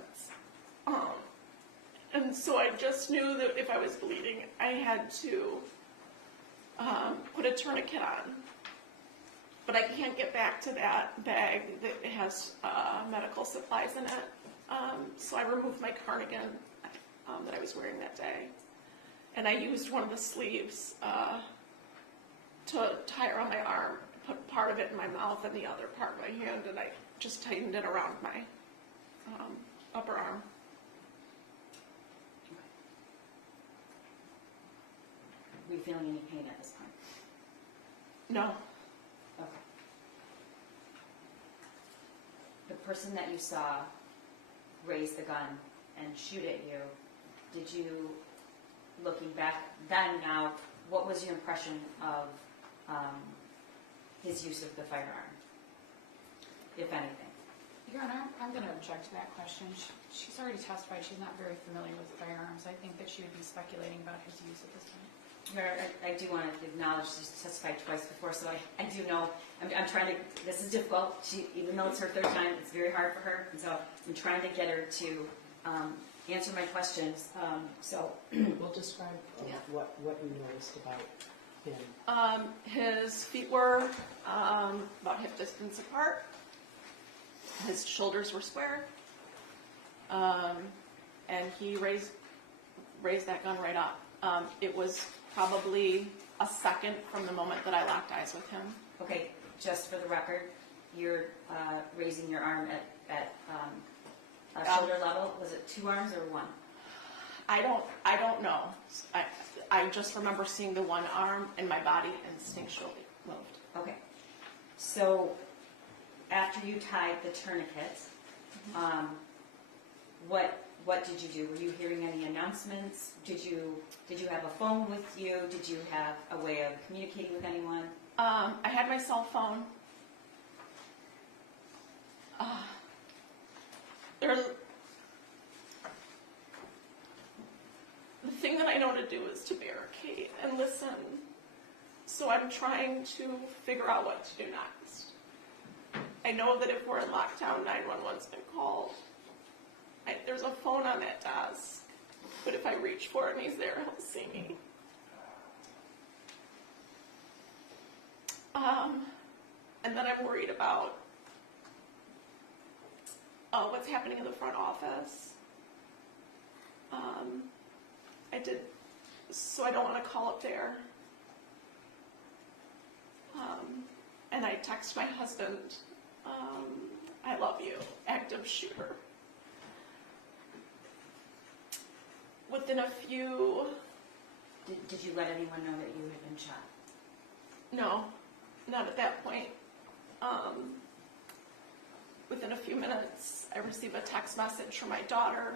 And so I just knew that if I was bleeding, I had to put a tourniquet on. But I can't get back to that bag that has medical supplies in it. So I removed my cardigan that I was wearing that day. And I used one of the sleeves to tie around my arm, put part of it in my mouth and the other part in my hand, and I just tightened it around my upper arm. Were you feeling any pain at this point? No. Okay. The person that you saw raise the gun and shoot at you, did you, looking back then now, what was your impression of his use of the firearm, if anything? Your Honor, I'm going to object to that question. She's already testified she's not very familiar with firearms. I think that she would be speculating about his use at this time. I do want to acknowledge she's testified twice before, so I do know. I'm trying to, this is difficult. Even though it's her third time, it's very hard for her. And so I'm trying to get her to answer my questions. We'll describe what you noticed about him. His feet were about hip distance apart. His shoulders were square. And he raised that gun right up. It was probably a second from the moment that I locked eyes with him. Okay, just for the record, you're raising your arm at shoulder level. Was it 2 arms or 1? I don't know. I just remember seeing the one arm and my body instinctually moved. Okay. So after you tied the tourniquet, what did you do? Were you hearing any announcements? Did you have a phone with you? Did you have a way of communicating with anyone? I had my cell phone. The thing that I know to do is to barricade and listen. So I'm trying to figure out what to do next. I know that if we're in lockdown, 911's been called. There's a phone on that desk, but if I reach for it and he's there, he'll see me. And then I'm worried about what's happening in the front office. So I don't want to call up there. And I text my husband, I love you, active shooter. Within a few... Did you let anyone know that you had been shot? No, not at that point. within a few minutes, I received a text message from my daughter,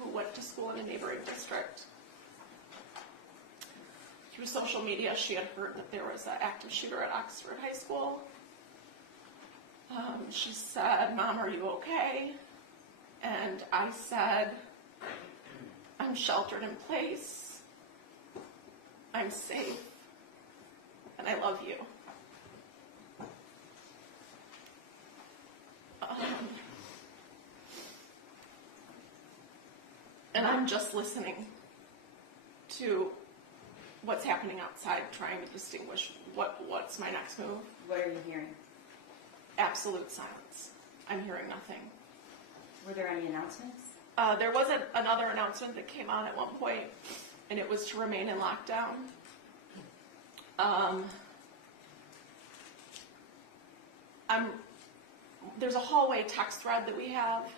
who went to school in a neighboring district. Through social media, she had heard that there was an active shooter at Oxford High School. She said, "Mom, are you okay?" And I said, "I'm sheltered in place. I'm safe. And I love you." And I'm just listening to what's happening outside, trying to distinguish what's my next move. What are you hearing? Absolute silence. I'm hearing nothing. Were there any announcements? There was another announcement that came on at one point, and it was to remain in lockdown. There's a hallway text thread that we have.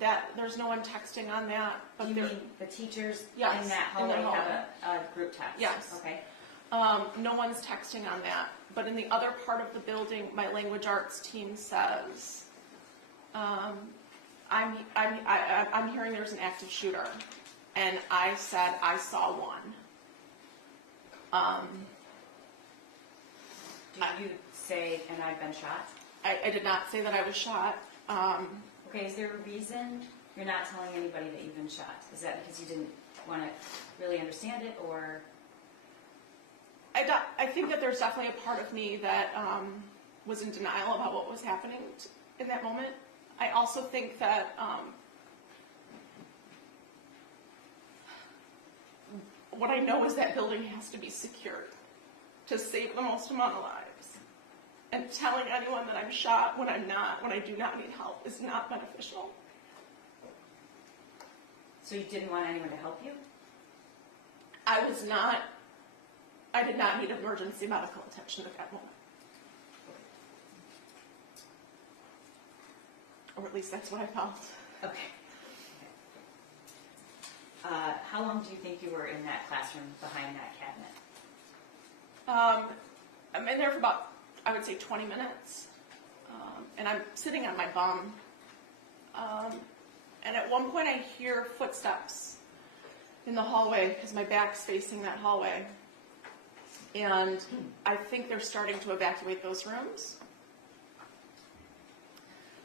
That there's no one texting on that. But You mean the teachers Yes, in that in the hallway hallway. have a group text? Yes. Okay. No one's texting on that. But in the other part of the building, my language arts team says, I'm hearing there's an active shooter. And I said, I saw one. Did you say, "and I've been shot"? I did not say that I was shot. Okay, is there a reason you're not telling anybody that you've been shot? Is that because you didn't want to really understand it, or? I think that there's definitely a part of me that was in denial about what was happening in that moment. I also think that what I know is that building has to be secured to save the most amount of lives. And telling anyone that I'm shot when I'm not, when I do not need help, is not beneficial. So you didn't want anyone to help you? I did not need emergency medical attention at that moment. Or at least that's what I felt. Okay. How long do you think you were in that classroom behind that cabinet? I'm in there for about, I would say, 20 minutes. And I'm sitting on my bum. And at one point I hear footsteps in the hallway because my back's facing that hallway. And I think they're starting to evacuate those rooms.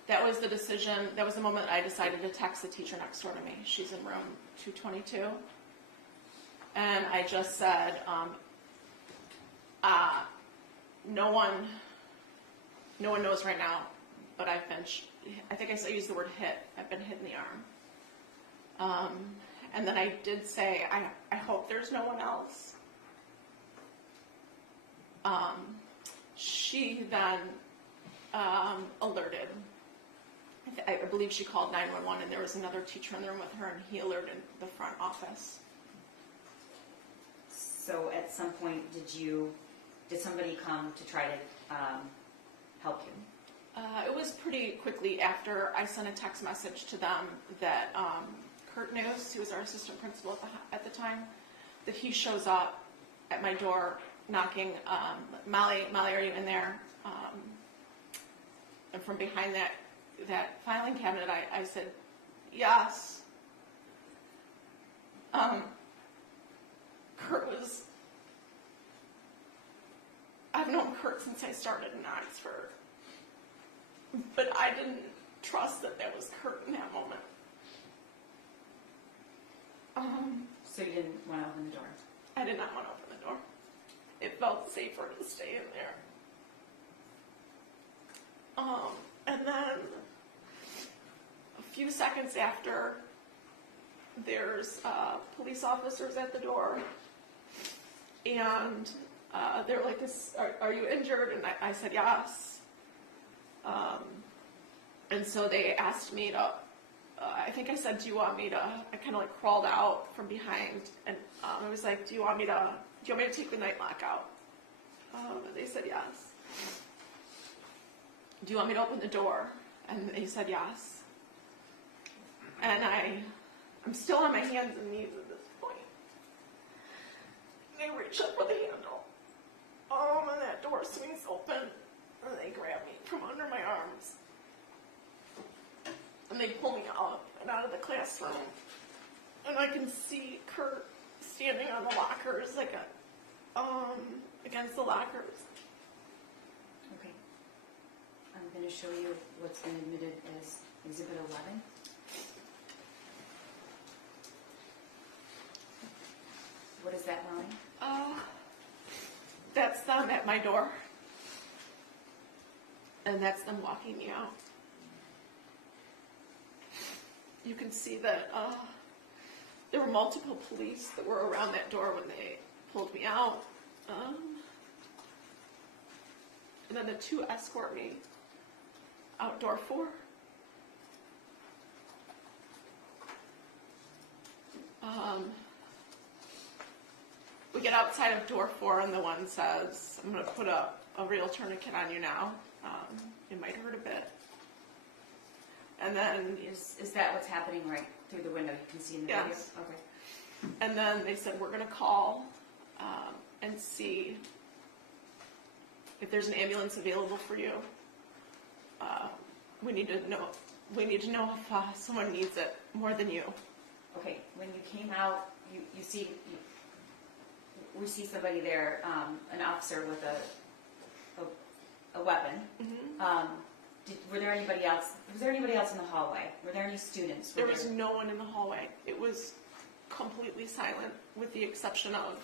That was the decision, that was the moment I decided to text the teacher next door to me. She's in room 222. And I just said, no one knows right now, but I've been, I think I used the word hit. I've been hit in the arm. And then I did say, I hope there's no one else. She then alerted. I believe she called 911, and there was another teacher in the room with her, and he alerted the front office. So at some point, did somebody come to try to help you? It was pretty quickly after I sent a text message to them that Kurt News, who was our assistant principal at the time, that he shows up at my door knocking, Molly, are you in there? And from behind that filing cabinet, I said, yes. I've known Kurt since I started in Oxford, but I didn't trust that was Kurt in that moment. So you didn't want to open the door? I did not want to open the door. It felt safer to stay in there. And then a few seconds after, there's police officers at the door, and they're like, are you injured? And I said yes. And so they asked me to, I think I said, do you want me to, I kind of like crawled out from behind, and I was like, do you want me to take the night lock out? And they said yes. Do you want me to open the door? And they said yes. And I'm still on my hands and knees at this point. They reach up for the handle. And that door swings open, and they grab me from under my arms. and they pull me up and out of the classroom, and I can see Kurt standing on the lockers, like against the lockers. Okay. I'm going to show you what's been admitted as Exhibit 11. What is that, Molly? That's them at my door. And that's them walking me out. You can see that there were multiple police that were around that door when they pulled me out. And then the two escort me out door 4. We get outside of door 4 and the one says, I'm going to put a real tourniquet on you now. It might hurt a bit. And then, Is that what's happening right through the window? You can see in the Yes. video? Okay. and then they said, we're going to call and see if there's an ambulance available for you. We need to know if someone needs it more than you. Okay, when you came out, we see somebody there, an officer with a weapon. Mm-hmm. Was there anybody else in the hallway? Were there any students? There was no one in the hallway. It was completely silent, with the exception of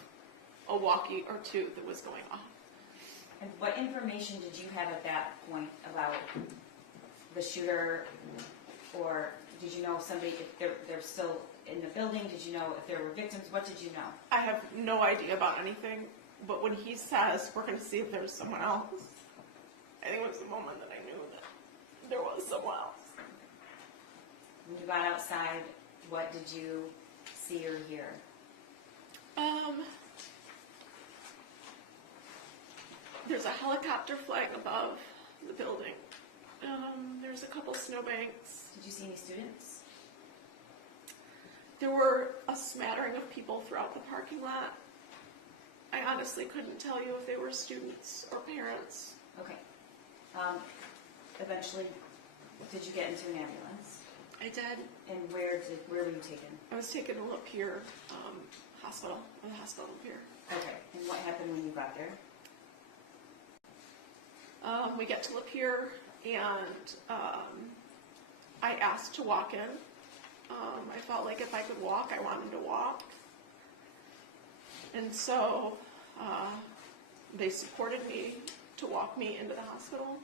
a walkie or two that was going off. And what information did you have at that point about the shooter, or did you know somebody, if they're still in the building? Did you know if there were victims? What did you know? I have no idea about anything, but when he says, we're going to see if there's someone else, I think it was the moment that I knew that there was someone else. When you got outside, what did you see or hear? There's a helicopter flying above the building. There's a couple snowbanks. Did you see any students? There were a smattering of people throughout the parking lot. I honestly couldn't tell you if they were students or parents. Okay. Eventually, did you get into an ambulance? I did. And where were you taken? I was taken to Lapeer Hospital, the hospital Lapeer. Okay. And what happened when you got there? We get to Lapeer, and I asked to walk in. I felt like if I could walk, I wanted to walk. And so they supported me to walk me into the hospital.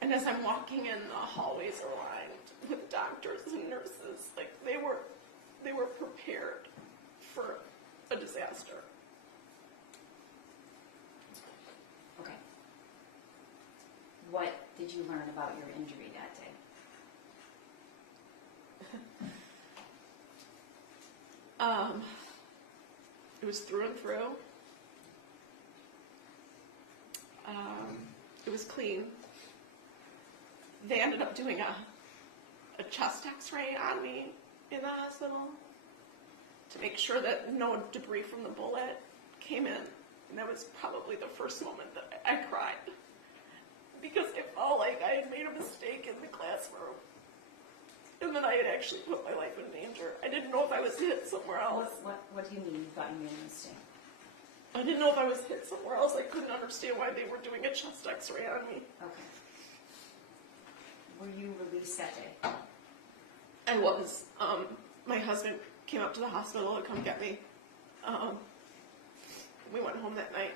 And as I'm walking in, the hallways are lined with doctors and nurses. Like they were prepared for a disaster. Okay. What did you learn about your injury that day? It was through and through. It was clean. They ended up doing a chest x-ray on me in the hospital to make sure that no debris from the bullet came in. And that was probably the first moment that I cried, because it felt like I had made a mistake in the classroom. And then I had actually put my life in danger. I didn't know if I was hit somewhere else. What do you mean you thought you made a mistake? I didn't know if I was hit somewhere else. I couldn't understand why they were doing a chest x-ray on me. Okay. Were you released that day? I was. My husband came up to the hospital to come get me. We went home that night.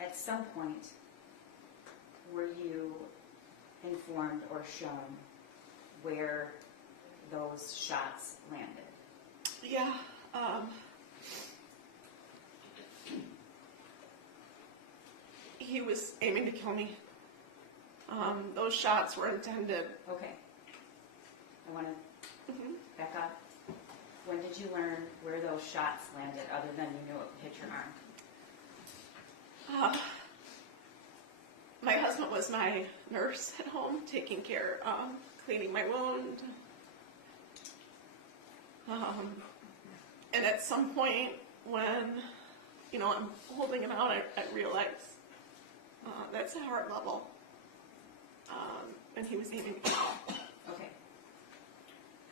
At some point, were you informed or shown where those shots landed? Yeah. He was aiming to kill me. Those shots were intended. Okay. I want to back up. When did you learn where those shots landed, other than you knew it hit your arm? My husband was my nurse at home, taking care, cleaning my wound. And at some point when, I'm holding him out, I realized That's a heart level. And he was aiming to kill. Okay.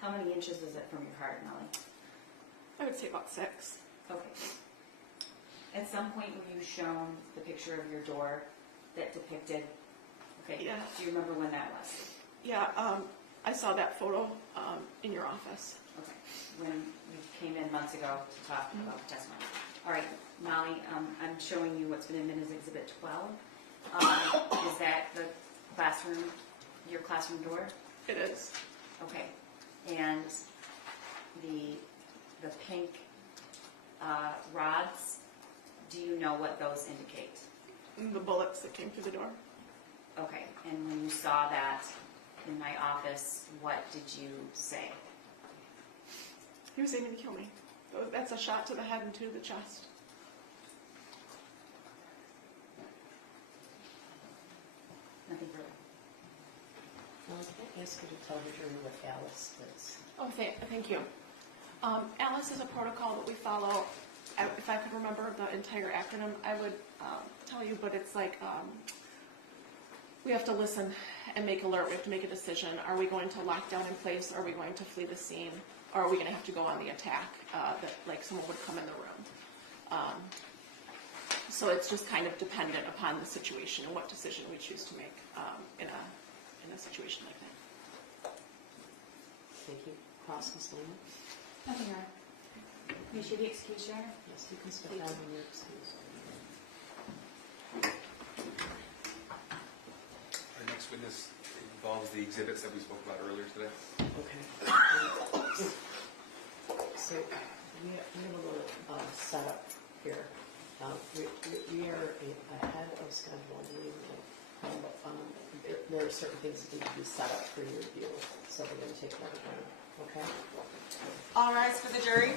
How many inches is it from your heart, Melly? I would say about 6. Okay. At some point were you shown the picture of your door that depicted, okay, Yeah. do you remember when that was? Yeah, I saw that photo in your office. Okay, when you came in months ago to talk about the testimony. All right, Molly, I'm showing you what's been admitted as Exhibit 12. Is that the classroom, your classroom door? It is. Okay, and the pink rods, do you know what those indicate? The bullets that came through the door. Okay, and when you saw that in my office, what did you say? He was aiming to kill me. That's a shot to the head and to the chest. Nothing further. Can I ask you to tell the jury what Alice is? Oh, thank you. Alice is a protocol that we follow. If I could remember the entire acronym, I would tell you, but it's like we have to listen and make alert. We have to make a decision. Are we going to lock down in place? Are we going to flee the scene? Or are we going to have to go on the attack that like someone would come in the room? So it's just kind of dependent upon the situation and what decision we choose to make in a situation like that. Thank you. Cross, Ms. Lehman? Nothing wrong. You should be excused, Your Honor. Yes, you can step down when you're excused. Our next witness involves the exhibits that we spoke about earlier today. Okay. So we have a little setup here. We are ahead of schedule, I believe. There are certain things that need to be set up for your review, so we're going to take that again. Okay? All rise for the jury.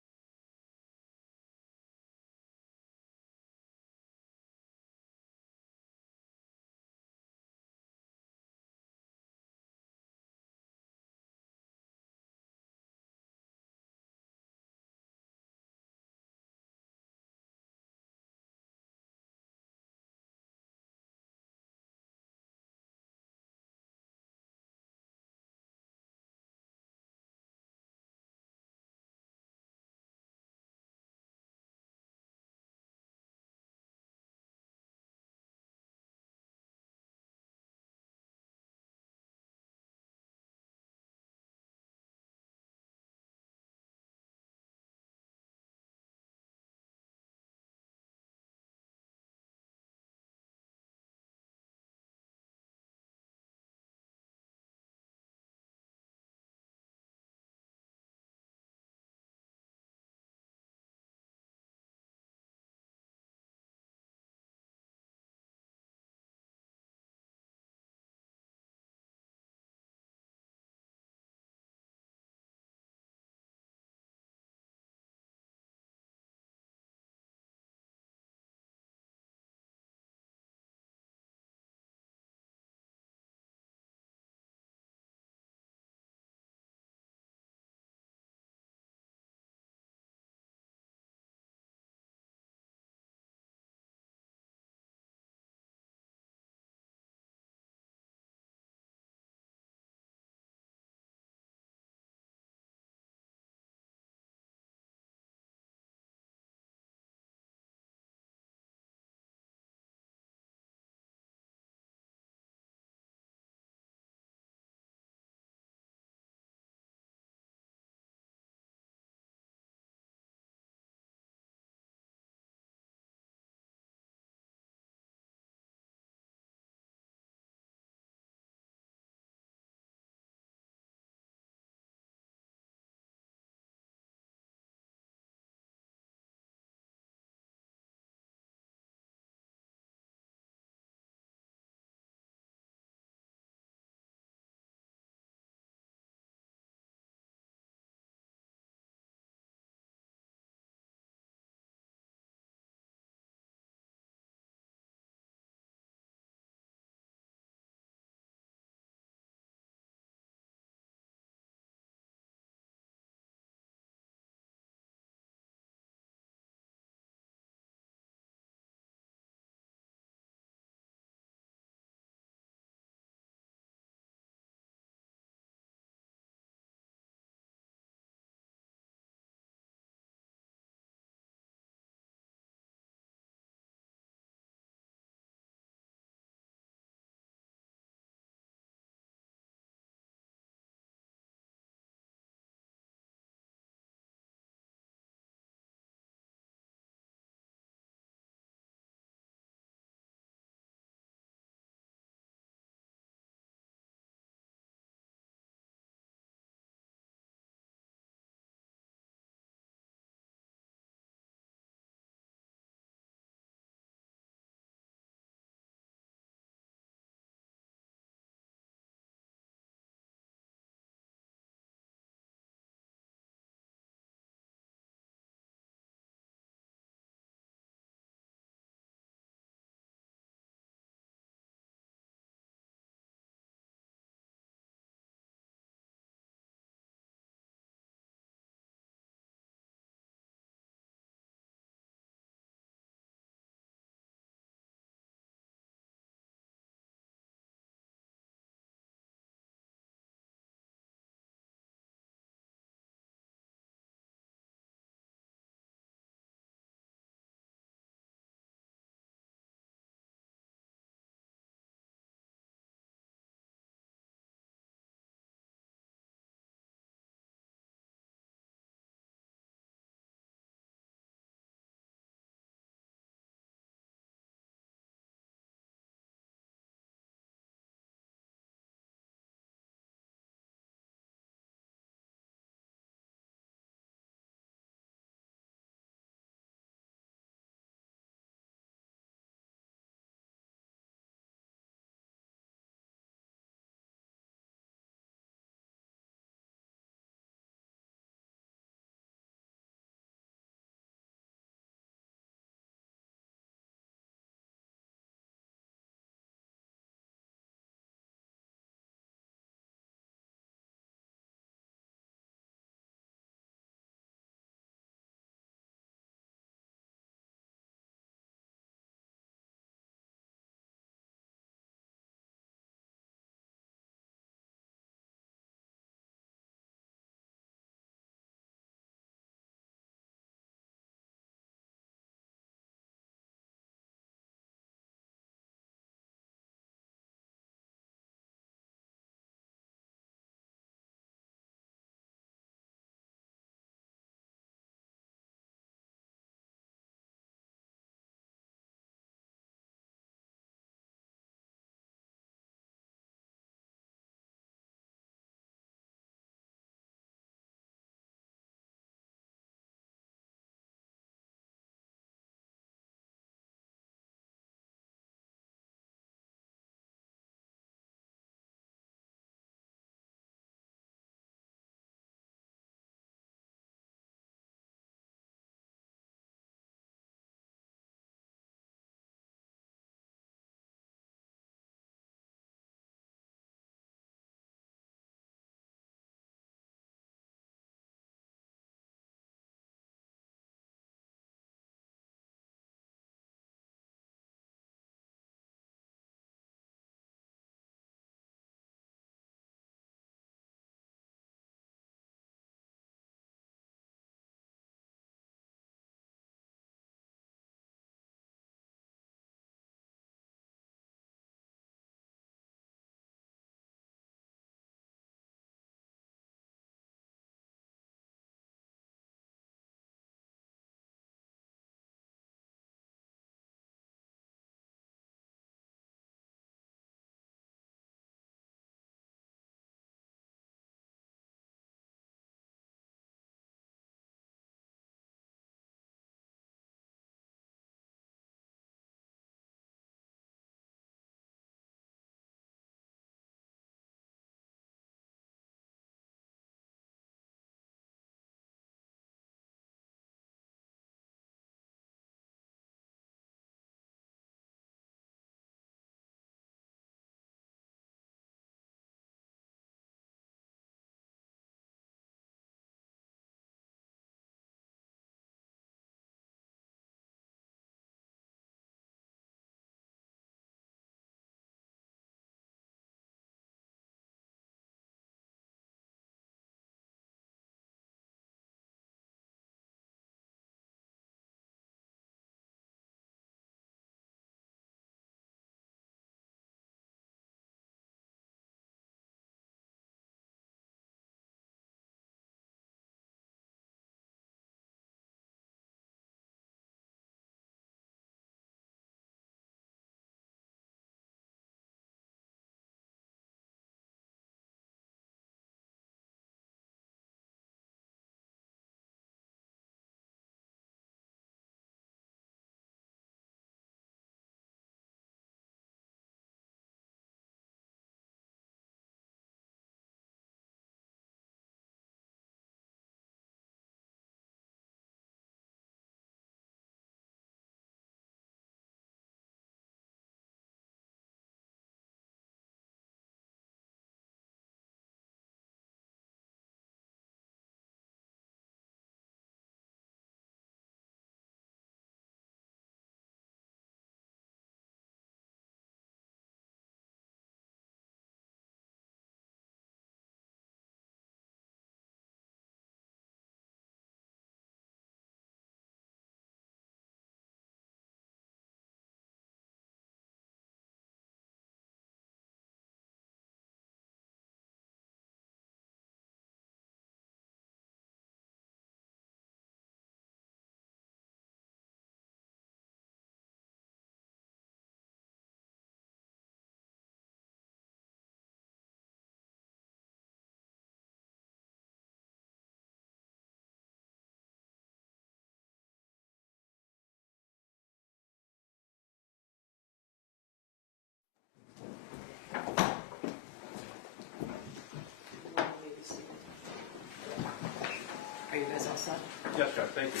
set. Yes, Judge, thank you.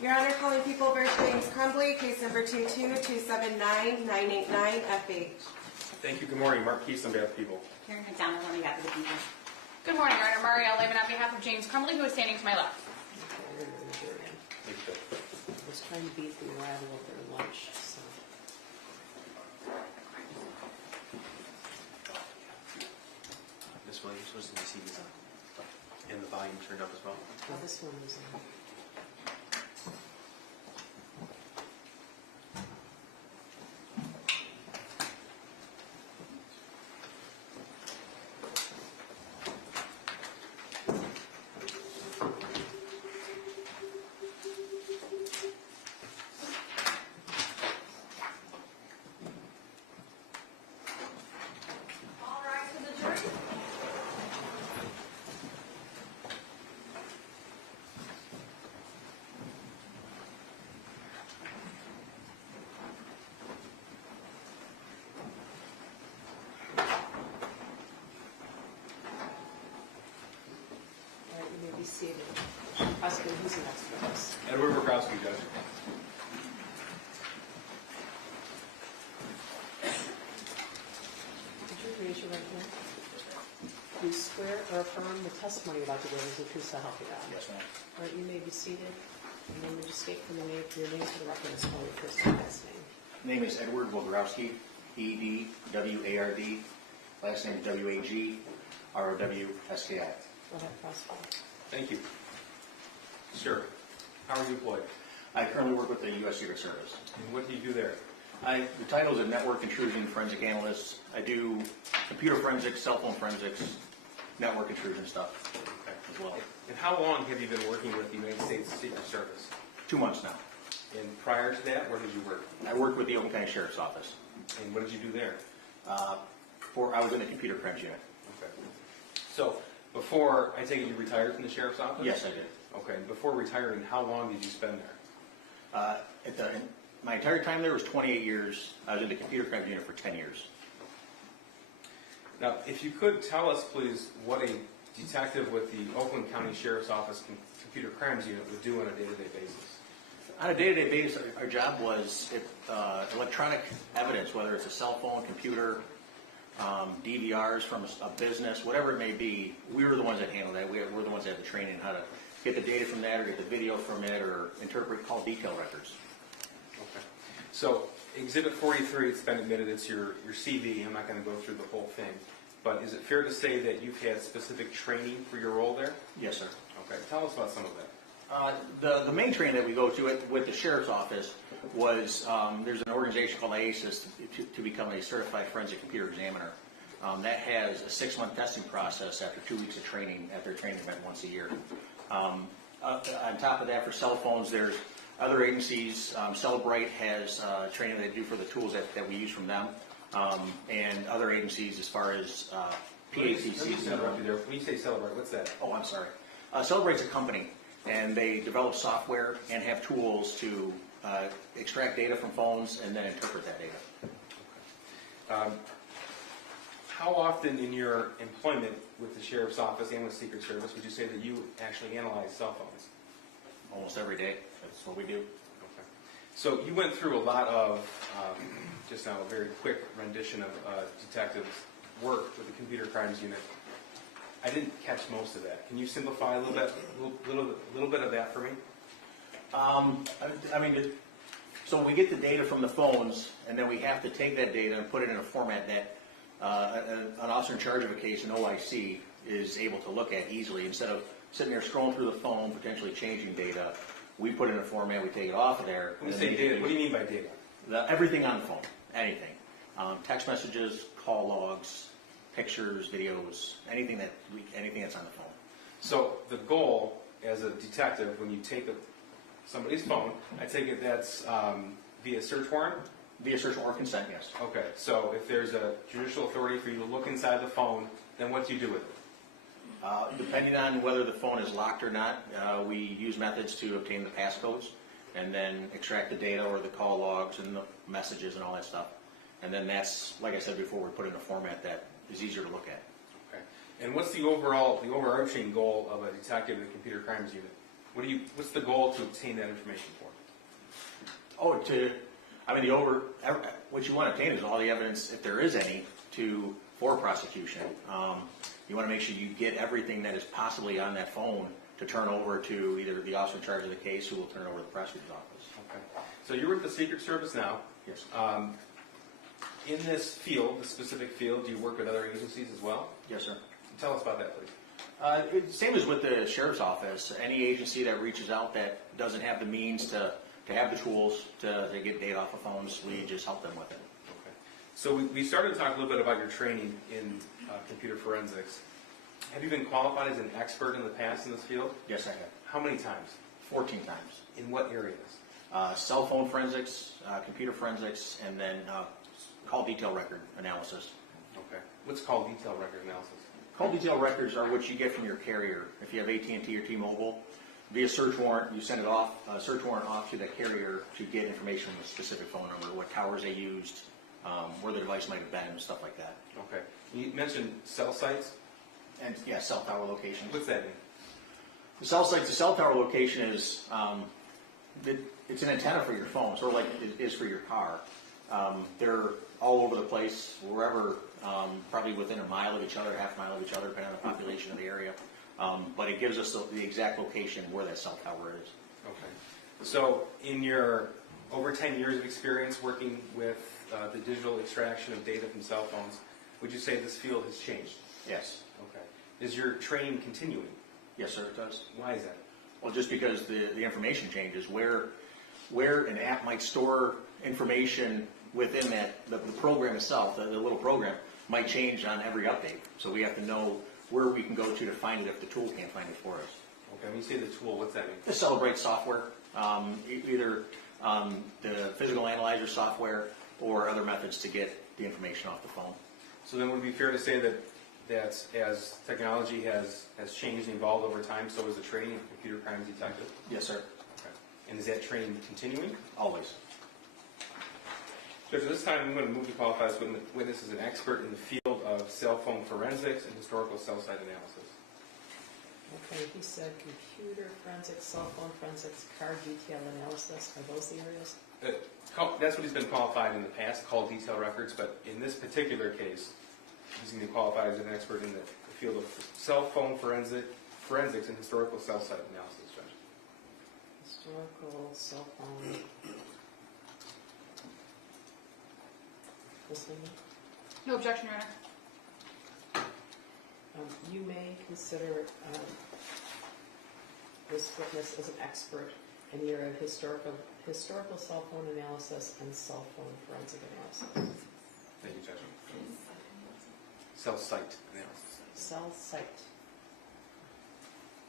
Your Honor, calling People v. James Crumbley, case number 22-279989, FH. Thank you. Good morning. Mark Keese on behalf of people. Karen McDonald on behalf of the people. Good morning, Your Honor. Marielle Lehman on behalf of James Crumbley, who is standing to my left. Thank you, Judge. I was trying to beat the arrival of their lunch, so. Ms. Williams, was the TV's on? And the volume turned up as well? Oh, this one was on. All rise for the jury. All right, you may be seated. Prosecutor, who's next for us? Edward Borkowski, Judge. Would you raise your right hand? Do you swear or affirm the testimony about the is the truth so help you God? Yes, ma'am. All right, you may be seated. And then would you state for your name for the record as well, your first and last name? Name is Edward Wodorowski, E-D-W-A-R-D. Last name is W-A-G-R-O-W-S-K-I. Go ahead, prosecutor. Thank you. Sir, how are you employed? I currently work with the U.S. Secret Service. And what do you do there? The title is a network intrusion forensic analyst. I do computer forensics, cell phone forensics, network intrusion stuff as well. And how long have you been working with the United States Secret Service? 2 months now. And prior to that, where did you work? I worked with the Oakland County Sheriff's Office. And what did you do there? I was in the computer crimes unit. Okay. So, before, I take it you retired from the Sheriff's Office? Yes, I did. Okay. Before retiring, how long did you spend there? My entire time there was 28 years. I was in the computer crimes unit for 10 years. Now, if you could tell us, please, what a detective with the Oakland County Sheriff's Office Computer Crimes Unit would do on a day-to-day basis. On a day-to-day basis, our job was electronic evidence, whether it's a cell phone, computer, DVRs from a business, whatever it may be. We were the ones that handled that. We're the ones that had the training on how to get the data from that or get the video from it or interpret call detail records. Okay. So, Exhibit 43, it's been admitted it's your CV. I'm not going to go through the whole thing. But is it fair to say that you've had specific training for your role there? Yes, sir. Okay. Tell us about some of that. The main training that we go to with the Sheriff's Office was there's an organization called IASIS to become a certified forensic computer examiner. That has a 6-month testing process after 2 weeks of training at their training event once a year. On top of that, for cell phones, there's other agencies. Celebrate has training they do for the tools that we use from them, and other agencies as far as PACCs. Let me interrupt you there. When you say Celebrate, what's that? Oh, I'm sorry. Celebrate's a company, and they develop software and have tools to extract data from phones and then interpret that data. How often in your employment with the Sheriff's Office and with Secret Service would you say that you actually analyze cell phones? Almost every day. That's what we do. Okay. So you went through a lot of, just now a very quick rendition of detectives' work with the Computer Crimes Unit. I didn't catch most of that. Can you simplify a little bit of that for me? So we get the data from the phones, and then we have to take that data and put it in a format that an officer in charge of a case, an OIC, is able to look at easily. Instead of sitting there scrolling through the phone, potentially changing data, we put it in a format, we take it off of there. When you say data, what do you mean by data? Everything on the phone, anything. Text messages, call logs, pictures, videos, anything that's on the phone. So the goal as a detective, when you take somebody's phone, I take it that's via search warrant? Via search or consent, yes. Okay, so if there's a judicial authority for you to look inside the phone, then what do you do with it? Depending on whether the phone is locked or not, we use methods to obtain the passcodes and then extract the data or the call logs and the messages and all that stuff And then that's, like I said before, we put in a format that is easier to look at. Okay. And what's the overarching goal of a detective in the computer crimes unit? What's the goal to obtain that information for? What you want to obtain is all the evidence, if there is any, for prosecution. You want to make sure you get everything that is possibly on that phone to turn over to either the officer in charge of the case, who will turn it over to the prosecutor's office. Okay. So you're with the Secret Service now. Yes. In this field, this specific field, do you work with other agencies as well? Yes, sir. Tell us about that, please. Same as with the sheriff's office. Any agency that reaches out that doesn't have the means to have the tools to get data off of phones, we just help them with it. Okay. So we started to talk a little bit about your training in computer forensics. Have you been qualified as an expert in the past in this field? Yes, I have. How many times? 14 times. In what areas? Cell phone forensics, computer forensics, and then call detail record analysis. Okay. What's call detail record analysis? Call detail records are what you get from your carrier. If you have AT&T or T-Mobile, via search warrant, you send it off, search warrant off to the carrier to get information on the specific phone number, what towers they used, where the device might have been, stuff like that. Okay. You mentioned cell sites. And yeah, cell tower locations. What's that mean? The cell site, the cell tower location is, it's an antenna for your phone, sort of like it is for your car. They're all over the place, wherever, probably within a mile of each other, half mile of each other, depending on the population of the area. But it gives us the exact location where that cell tower is. Okay. So in your over 10 years of experience working with the digital extraction of data from cell phones, would you say this field has changed? Yes. Okay. Is your training continuing? Yes, sir, it does. Why is that? Well, just because the information changes, where an app might store information within the program itself, the little program, might change on every update. So we have to know where we can go to find it if the tool can't find it for us. Okay, when you say the tool, what's that mean? The Celebrate software, either the physical analyzer software or other methods to get the information off the phone. So then would it be fair to say that as technology has changed and evolved over time, so is the training of computer crimes detective? Yes, sir. Okay. And is that training continuing? Always. Judge, at this time I'm going to move to qualify as witness as an expert in the field of cell phone forensics and historical cell site analysis. Okay, he said computer forensics, cell phone forensics, car detail analysis. Are those the areas? That's what he's been qualified in the past, called detail records, but in this particular case, he's going to be qualified as an expert in the field of cell phone forensics and historical cell site analysis, Judge. Historical cell phone. This one? No objection, Your Honor. You may consider this witness as an expert in the area of historical cell phone analysis and cell phone forensic analysis. Thank you, Judge. Cell site analysis. Cell site.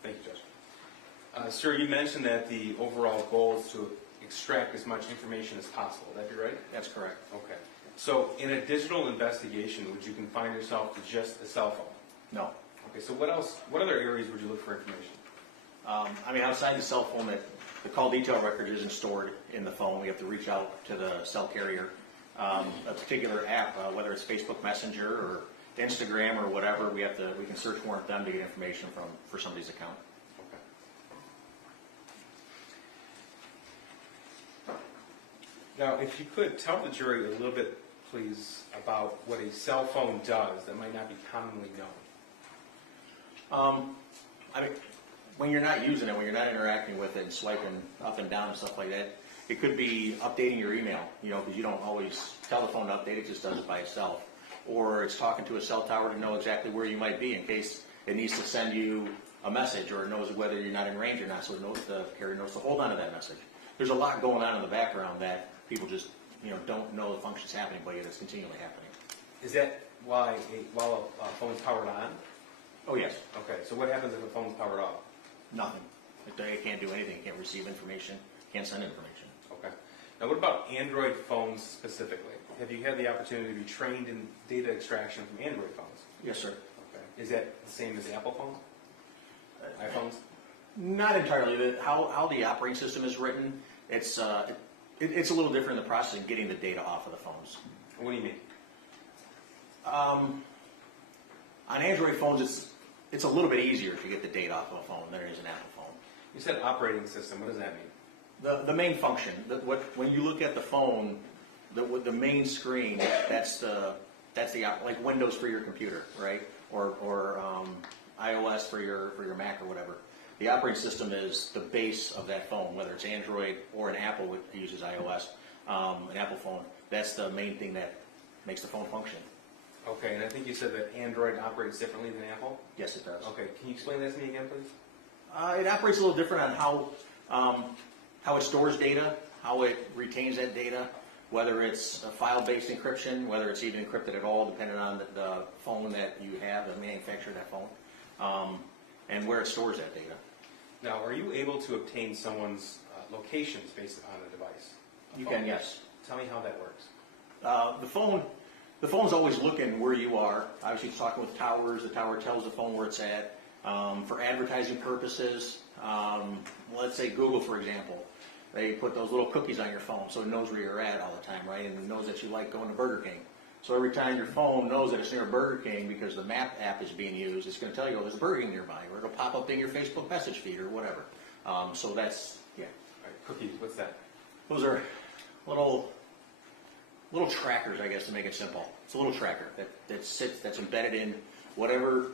Thank you, Judge. Sir, you mentioned that the overall goal is to extract as much information as possible. Would that be right? That's correct. Okay. So in a digital investigation, would you confine yourself to just a cell phone? No. Okay, so what else? What other areas would you look for information? Outside the cell phone, the call detail record isn't stored in the phone. We have to reach out to the cell carrier. A particular app, whether it's Facebook Messenger or Instagram or whatever, we can search warrant them to get information for somebody's account. Okay. Now, if you could tell the jury a little bit, please, about what a cell phone does that might not be commonly known. When you're not using it, when you're not interacting with it and swiping up and down and stuff like that, it could be updating your email, because you don't always tell the phone to update, it just does it by itself. Or it's talking to a cell tower to know exactly where you might be in case it needs to send you a message, or it knows whether you're not in range or not, so the carrier knows to hold on to that message. There's a lot going on in the background that people just don't know the function's happening, but yet it's continually happening. Is that while a phone's powered on? Oh, yes. Okay, so what happens if a phone's powered off? Nothing. It can't do anything. It can't receive information. Can't send information. Okay. Now, what about Android phones specifically? Have you had the opportunity to be trained in data extraction from Android phones? Yes, sir. Okay. Is that the same as Apple phones? iPhones? Not entirely. How the operating system is written, it's a little different in the process of getting the data off of the phones. What do you mean? On Android phones, it's a little bit easier to get the data off of a phone than it is an Apple phone. You said operating system. What does that mean? The main function, when you look at the phone, the main screen, that's like Windows for your computer, right? Or iOS for your Mac or whatever. The operating system is the base of that phone, whether it's Android or an Apple which uses iOS, an Apple phone. That's the main thing that makes the phone function. Okay, and I think you said that Android operates differently than Apple? Yes, it does. Okay, can you explain that to me again, please? It operates a little different on how it stores data, how it retains that data, whether it's a file-based encryption, whether it's even encrypted at all, depending on the phone that you have, the manufacturer of that phone, and where it stores that data. Now, are you able to obtain someone's locations based upon a device? You can, yes. Tell me how that works. The phone's always looking where you are. Obviously, it's talking with towers. The tower tells the phone where it's at. For advertising purposes, let's say Google, for example, they put those little cookies on your phone so it knows where you're at all the time, right? And it knows that you like going to Burger King. So every time your phone knows that it's near Burger King because the map app is being used, it's going to tell you, oh, there's a Burger King nearby, or it'll pop up in your Facebook message feed or whatever. So that's, yeah. All right, cookies, what's that? Those are little trackers, I guess, to make it simple. It's a little tracker that's embedded in however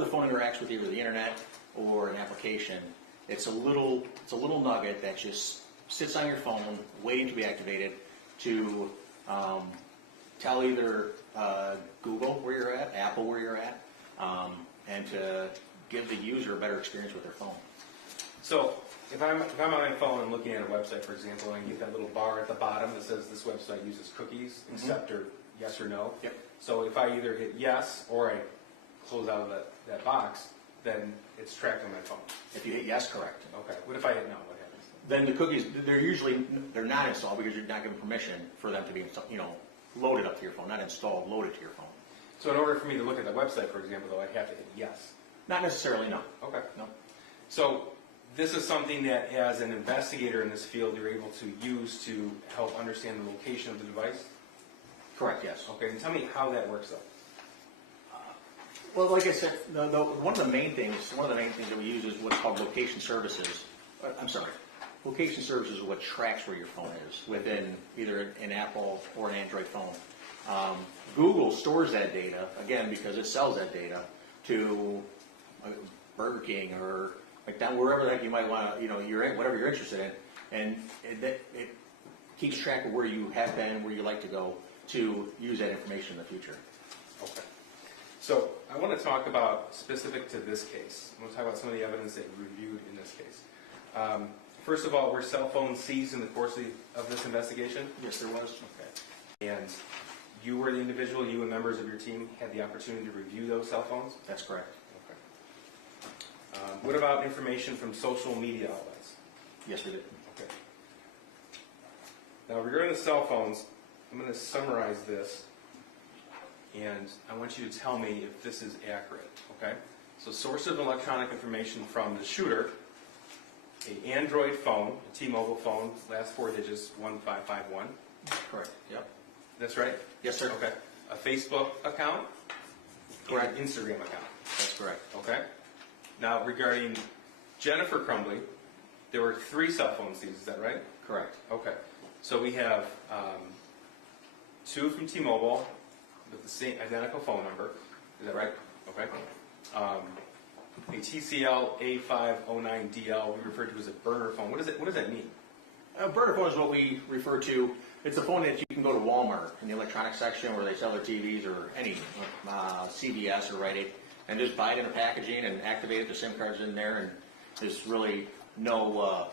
the phone interacts with either the internet or an application. It's a little nugget that just sits on your phone, waiting to be activated to tell either Google where you're at, Apple where you're at, and to give the user a better experience with their phone. So, if I'm on my phone and looking at a website, for example, and I get that little bar at the bottom that says this website uses cookies, accept or yes or no. Yep. So if I either hit yes or I close out of that box, then it's tracked on my phone. If you hit yes, correct. Okay. What if I hit no? What happens? Then the cookies, they're not installed because you're not giving permission for them to be loaded up to your phone, not installed, loaded to your phone. So in order for me to look at the website, for example, though, I have to hit yes. Not necessarily, no. Okay. No. So this is something that, as an investigator in this field, you're able to use to help understand the location of the device? Correct, yes. Okay, and tell me how that works, though. Well, like I said, one of the main things that we use is what's called location services. Location services is what tracks where your phone is within either an Apple or an Android phone. Google stores that data, again, because it sells that data to Burger King or McDonald's, wherever the heck you might want to, whatever you're interested in. And it keeps track of where you have been, where you like to go to use that information in the future. Okay. So I want to talk about, specific to this case, I want to talk about some of the evidence that you reviewed in this case. First of all, were cell phones seized in the course of this investigation? Yes, there was. Okay. And you were the individual, you and members of your team had the opportunity to review those cell phones? That's correct. Okay. What about information from social media outlets? Yes, we did. Okay. Now, regarding the cell phones, I'm going to summarize this, and I want you to tell me if this is accurate, okay? So, source of electronic information from the shooter, an Android phone, a T-Mobile phone, last four digits, 1551. Correct. Yep. That's right? Yes, sir. Okay. A Facebook account? Correct. An Instagram account? That's correct. Okay. Now, regarding Jennifer Crumbley, there were 3 cell phones seized, is that right? Correct. Okay. So we have 2 from T-Mobile with the same identical phone number. Is that right? Okay. A TCL A509DL we refer to as a burner phone. What does that mean? A burner phone is what we refer to. It's a phone that you can go to Walmart in the electronics section where they sell their TVs or any CBS or Rite Aid and just buy it in a packaging and activate it. The SIM card's in there, and there's really no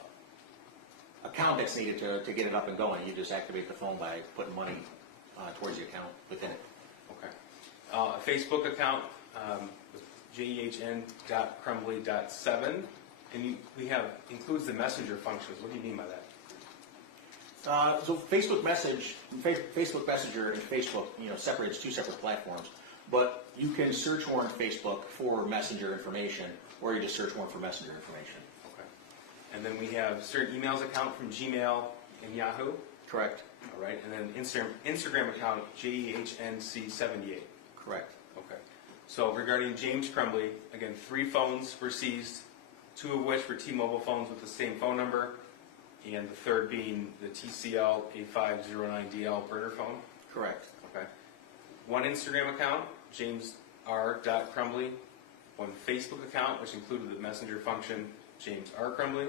account that's needed to get it up and going. You just activate the phone by putting money towards the account within it. Okay. A Facebook account with jehn.crumbly.7, and includes the messenger functions. What do you mean by that? So Facebook Messenger and Facebook, separates 2 separate platforms. But you can search more on Facebook for messenger information, or you just search more for messenger information. Okay. And then we have certain emails account from Gmail and Yahoo. Correct. All right, and then Instagram account JEHNC78. Correct. Okay. So regarding James Crumbley, again, 3 phones were seized, 2 of which were T-Mobile phones with the same phone number, and the third being the TCL A509DL burner phone. Correct. Okay. 1 Instagram account, James R. Crumbley. 1 Facebook account, which included the messenger function, James R. Crumbley,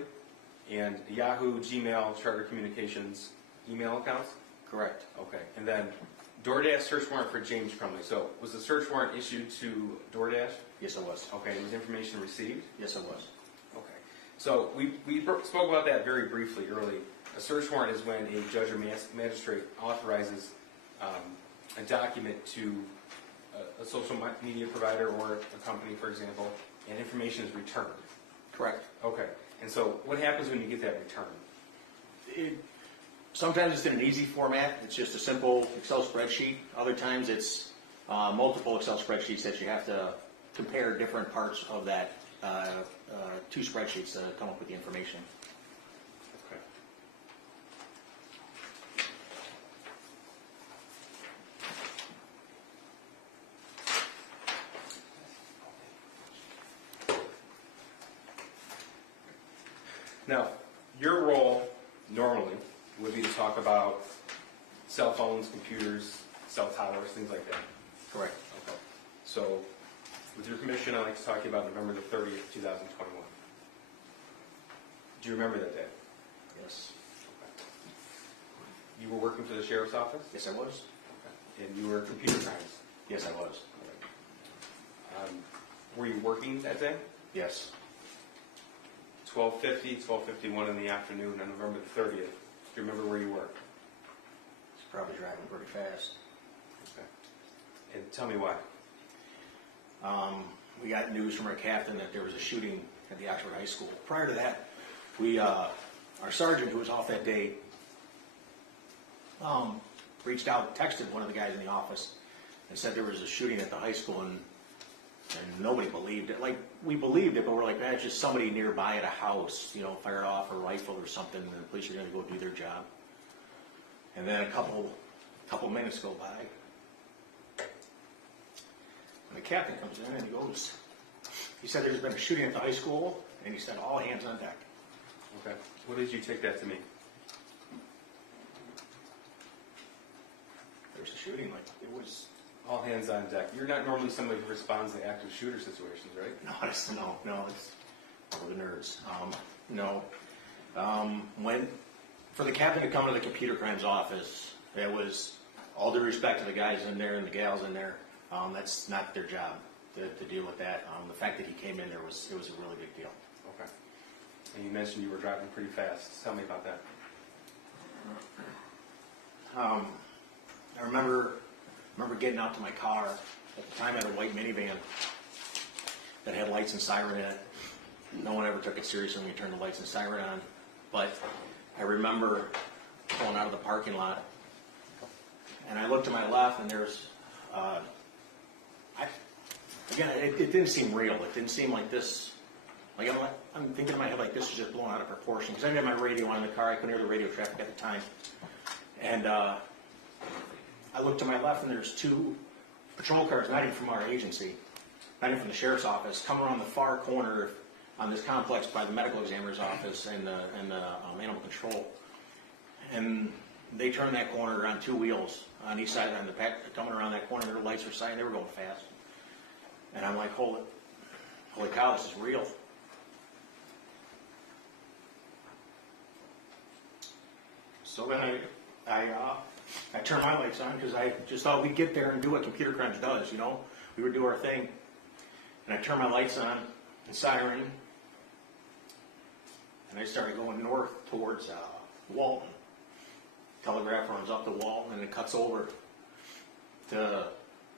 and Yahoo, Gmail, Charter Communications email accounts. Correct. Okay. And then DoorDash search warrant for James Crumbley. So was the search warrant issued to DoorDash? Yes, it was. Okay. Was information received? Yes, it was. Okay. So we spoke about that very briefly early. A search warrant is when a judge or magistrate authorizes a document to a social media provider or a company, for example, and information is returned. Correct. Okay. And so what happens when you get that return? Sometimes it's in an easy format. It's just a simple Excel spreadsheet. Other times it's multiple Excel spreadsheets that you have to compare different parts of that 2 spreadsheets to come up with the information. Okay. Now, your role normally would be to talk about cell phones, computers, cell towers, things like that. Correct. Okay. So, with your permission, I'd like to talk to you about November the 30th, 2021. Do you remember that day? Yes. You were working for the sheriff's office? Yes, I was. Okay. And you were computer crimes? Yes, I was. Were you working that day? Yes. 12:50, 12:51 in the afternoon on November the 30th. Do you remember where you were? It's probably driving pretty fast. Okay. And tell me why. We got news from our captain that there was a shooting at the Oxford High School. Prior to that, our sergeant, who was off that day, reached out, texted one of the guys in the office, and said there was a shooting at the high school, and nobody believed it. Like, we believed it, but we're like, man, it's just somebody nearby at a house, fired off a rifle or something, and the police are going to go do their job. And then a couple minutes go by, and the captain comes in and he said there's been a shooting at the high school, and he said all hands on deck. Okay. What did you take that to mean? There's a shooting, like it was. All hands on deck. You're not normally somebody who responds to active shooter situations, right? No, it's for the nerds. When for the captain to come to the computer crimes office, it was all due respect to the guys in there and the gals in there. That's not their job to deal with that. The fact that he came in there it was a really big deal. Okay. And you mentioned you were driving pretty fast. Tell me about that. I remember getting out to my car. At the time I had a white minivan that had lights and siren in it. No one ever took it seriously when we turned the lights and siren on. But I remember pulling out of the parking lot, and I looked to my left, and there's, it didn't seem real. It didn't seem like this. Like I'm thinking in my head like this is just blown out of proportion because I didn't have my radio on in the car. I couldn't hear the radio traffic at the time, and I looked to my left, and there's 2 patrol cars, not even from our agency, not even from the sheriff's office, coming around the far corner on this complex by the medical examiner's office and the animal control. And they turned that corner on 2 wheels on each side, on the back, coming around that corner. Their lights were shining. They were going fast. And I'm like, holy cow, this is real. So then I turned my lights on because I just thought we'd get there and do what computer crimes does, We would do our thing. And I turned my lights on and siren. And I started going north towards Walton. Telegraph runs up to Walton and it cuts over to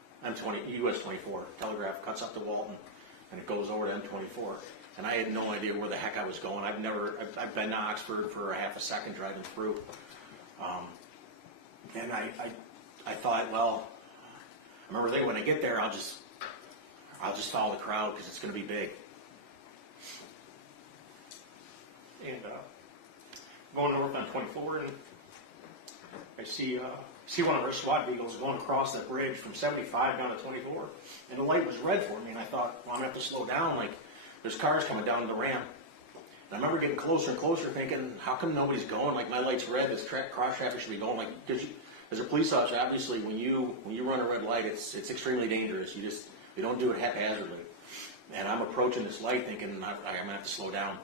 US 24. Telegraph cuts up to Walton and it goes over to M24. And I had no idea where the heck I was going. I've been to Oxford for a half a second driving through. And I thought, well, I remember thinking when I get there, I'll just follow the crowd because it's going to be big. And going north on 24, and I see one of our SWAT vehicles going across that bridge from 75 down to 24, and the light was red for me, and I thought, well, I'm gonna have to slow down, like, there's cars coming down the ramp. And I remember getting closer and closer thinking, how come nobody's going? Like, my light's red, this cross traffic should be going. Like, because as a police officer, obviously, when you run a red light, it's extremely dangerous. You don't do it haphazardly. And I'm approaching this light thinking, I'm gonna have to slow down.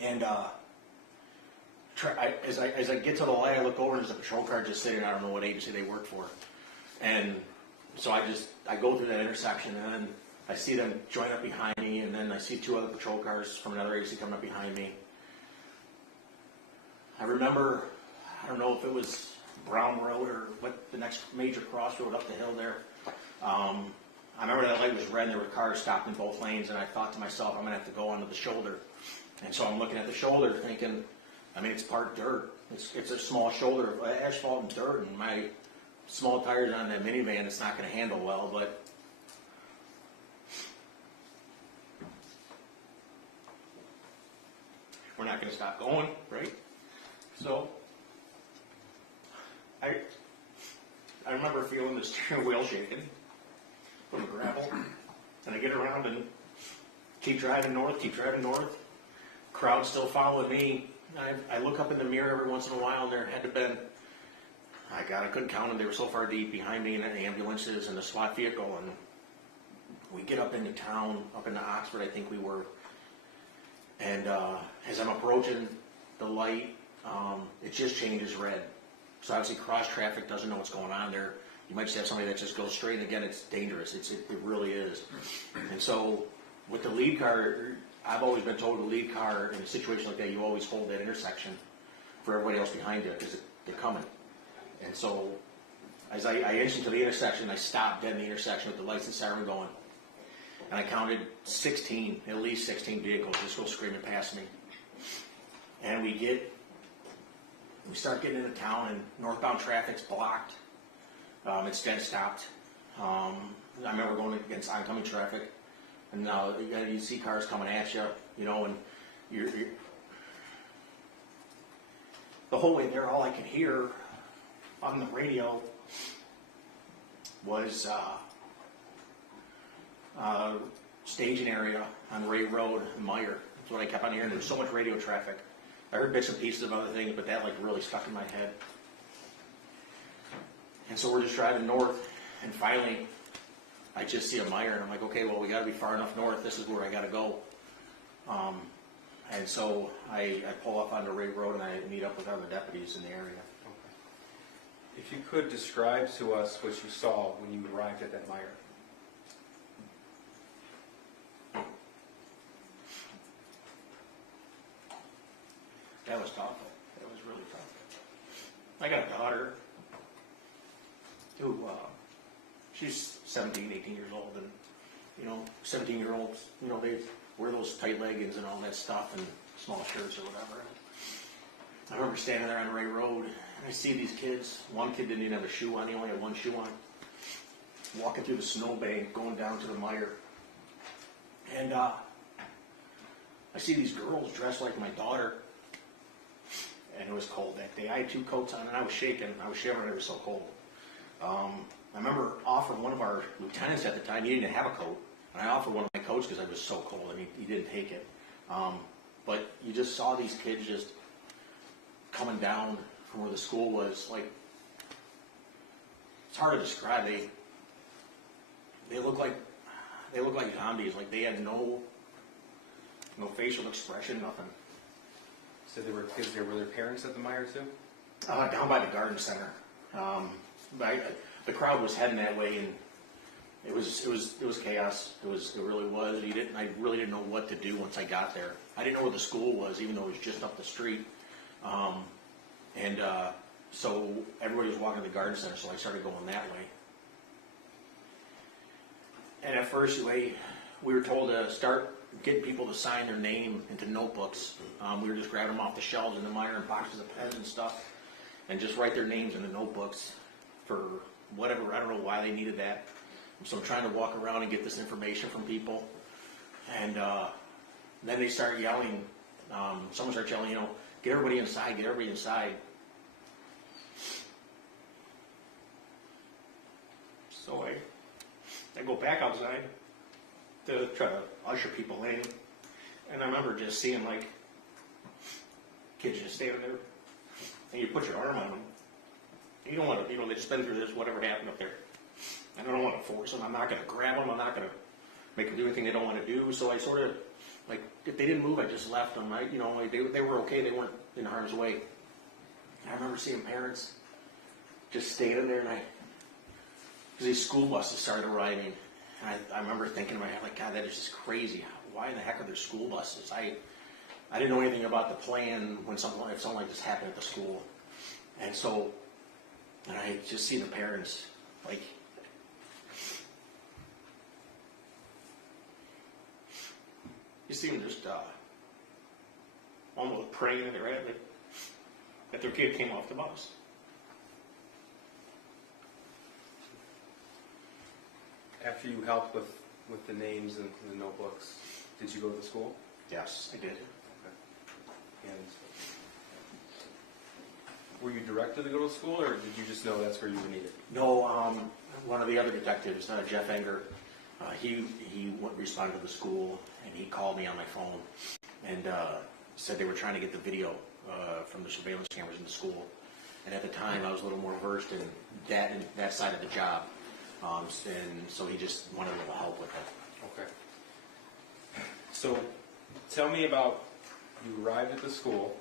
And as I get to the light, I look over and there's a patrol car just sitting. I don't know what agency they work for. And so I go through that intersection, and then I see them join up behind me, and then I see two other patrol cars from another agency coming up behind me. I remember, I don't know if it was Brown Road or what the next major crossroad up the hill there. I remember that light was red and there were cars stopped in both lanes, and I thought to myself, I'm going to have to go onto the shoulder. And so I'm looking at the shoulder thinking, I mean, it's part dirt. It's a small shoulder of asphalt and dirt, and my small tires on that minivan, it's not going to handle well, but we're not going to stop going, right? So I remember feeling the steering wheel shaking from the gravel, and I get around and keep driving north. Crowd still following me. I look up in the mirror every once in a while, and there had to have been, I couldn't count them. They were so far deep behind me, and the ambulances and the SWAT vehicle, and we get up into town, up into Oxford, I think we were. And as I'm approaching the light, it just changes red. So obviously cross traffic doesn't know what's going on there. You might just have somebody that just goes straight, and again, it's dangerous. It really is. And so with the lead car, I've always been told the lead car in a situation like that, you always hold that intersection for everybody else behind you because they're coming. And so as I inch into the intersection, I stop dead in the intersection with the lights and siren going. And I counted at least 16 vehicles just go screaming past me. And we start getting into town, and northbound traffic's blocked. It's dead stopped. I remember going against oncoming traffic, and now you see cars coming at you, and you're the whole way there. All I could hear on the radio was staging area on Ray Road in Meyer. That's what I kept on hearing. There was so much radio traffic. I heard bits and pieces of other things, but that really stuck in my head. And so we're just driving north, and finally I just see a Meyer, and I'm like, okay, well, we got to be far enough north. This is where I got to go. And so I pull up onto Ray Road, and I meet up with other deputies in the area. If you could describe to us what you saw when you arrived at that Meyer. That was tough. That was really tough. I got a daughter who, she's 17, 18 years old, and, 17-year-olds, they wear those tight leggings and all that stuff and small shirts or whatever. I remember standing there on Ray Road, and I see these kids. One kid didn't even have a shoe on. He only had one shoe on. Walking through the snowbank, going down to the Meyer. And I see these girls dressed like my daughter. And it was cold that day. I had two coats on, and I was shaking. I was shivering. It was so cold. I remember offering one of our lieutenants at the time. He didn't have a coat. And I offered one of my coats because I was so cold, and he didn't take it. But you just saw these kids just coming down from where the school was. Like, it's hard to describe. They look like zombies. Like, they had no facial expression, nothing. So there were kids there. Were there parents at the Meyer too? Down by the garden center. The crowd was heading that way, and it was chaos. It really was. I really didn't know what to do once I got there. I didn't know where the school was, even though it was just up the street. So everybody was walking to the garden center, so I started going that way. And at first, we were told to start getting people to sign their name into notebooks. We were just grabbing them off the shelves in the Meyer and boxes of pens and stuff, and just write their names in the notebooks for whatever. I don't know why they needed that. So I'm trying to walk around and get this information from people. And then they start yelling. Someone starts yelling, get everybody inside, get everybody inside. So I go back outside to try to usher people in, and I remember just seeing like kids just standing there, and you put your arm on them. You don't want to, they just been through this, whatever happened up there. And I don't want to force them. I'm not going to grab them. I'm not going to make them do anything they don't want to do. So I sort of, like, if they didn't move, I just left them. They were okay. They weren't in harm's way. And I remember seeing parents just standing there, and because these school buses started arriving, and I remember thinking in my head, like, God, that is just crazy. Why in the heck are there school buses? I didn't know anything about the plan if something like this happened at the school. And so, and I just see the parents, like, you see them just almost praying that their kid came off the bus. After you helped with the names and the notebooks, did you go to the school? Yes, I did. Okay. And were you directed to go to school, or did you just know that's where you were needed? No, one of the other detectives, Jeff Enger, he responded to the school, and he called me on my phone and said they were trying to get the video from the surveillance cameras in the school. And at the time, I was a little more versed in that side of the job, and so he just wanted a little help with it. Okay. So, tell me about, you arrived at the school.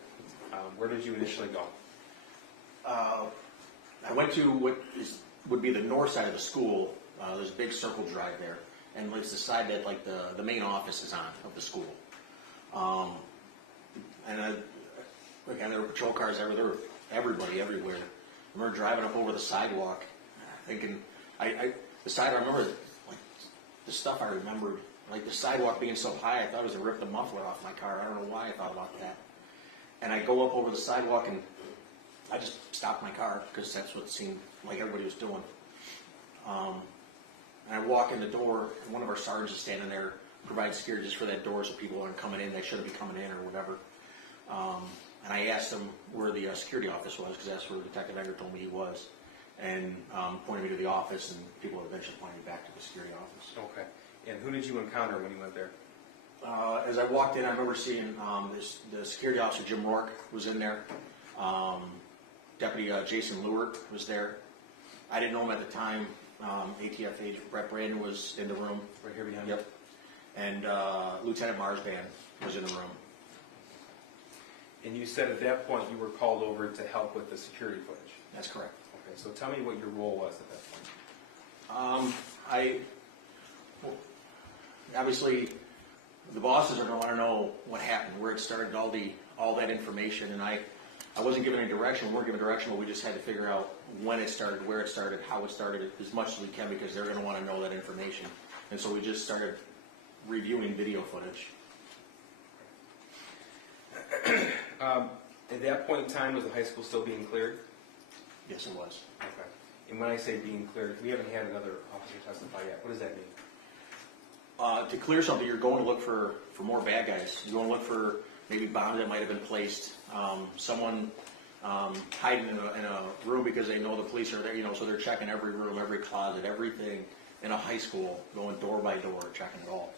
Where did you initially go? I went to what would be the north side of the school. There's a big circle drive there, and it's the side that like the main office is on of the school. And again, there were patrol cars everywhere. There were everybody everywhere. I remember driving up over the sidewalk, thinking, I remember like the stuff I remembered, like the sidewalk being so high, I thought it was to rip the muffler off my car. I don't know why I thought about that. And I go up over the sidewalk and I just stopped my car because that's what seemed like everybody was doing. And I walk in the door, and one of our sergeants is standing there, providing security just for that door so people aren't coming in. They shouldn't be coming in or whatever. And I asked him where the security office was, because that's where Detective Enger told me he was, and pointed me to the office, and people eventually pointed me back to the security office. Okay. And who did you encounter when you went there? As I walked in, I remember seeing the security officer, Jim Rourke, was in there. Deputy Jason Lewert was there. I didn't know him at the time. ATF agent Brett Brandon was in the room. Right here behind you? Yep. And Lieutenant Marsban was in the room. And you said at that point you were called over to help with the security footage. That's correct. Okay, so tell me what your role was at that point. Obviously, the bosses are going to want to know what happened, where it started, all that information, and I wasn't given any direction. We weren't given direction, but we just had to figure out when it started, where it started, how it started, as much as we can, because they're going to want to know that information. And so we just started reviewing video footage. At that point in time, was the high school still being cleared? Yes, it was. Okay. And when I say being cleared, we haven't had another officer testify yet. What does that mean? To clear something, you're going to look for more bad guys. You're going to look for maybe bombs that might have been placed, someone hiding in a room because they know the police are there, so they're checking every room, every closet, everything in a high school, going door by door, checking it all.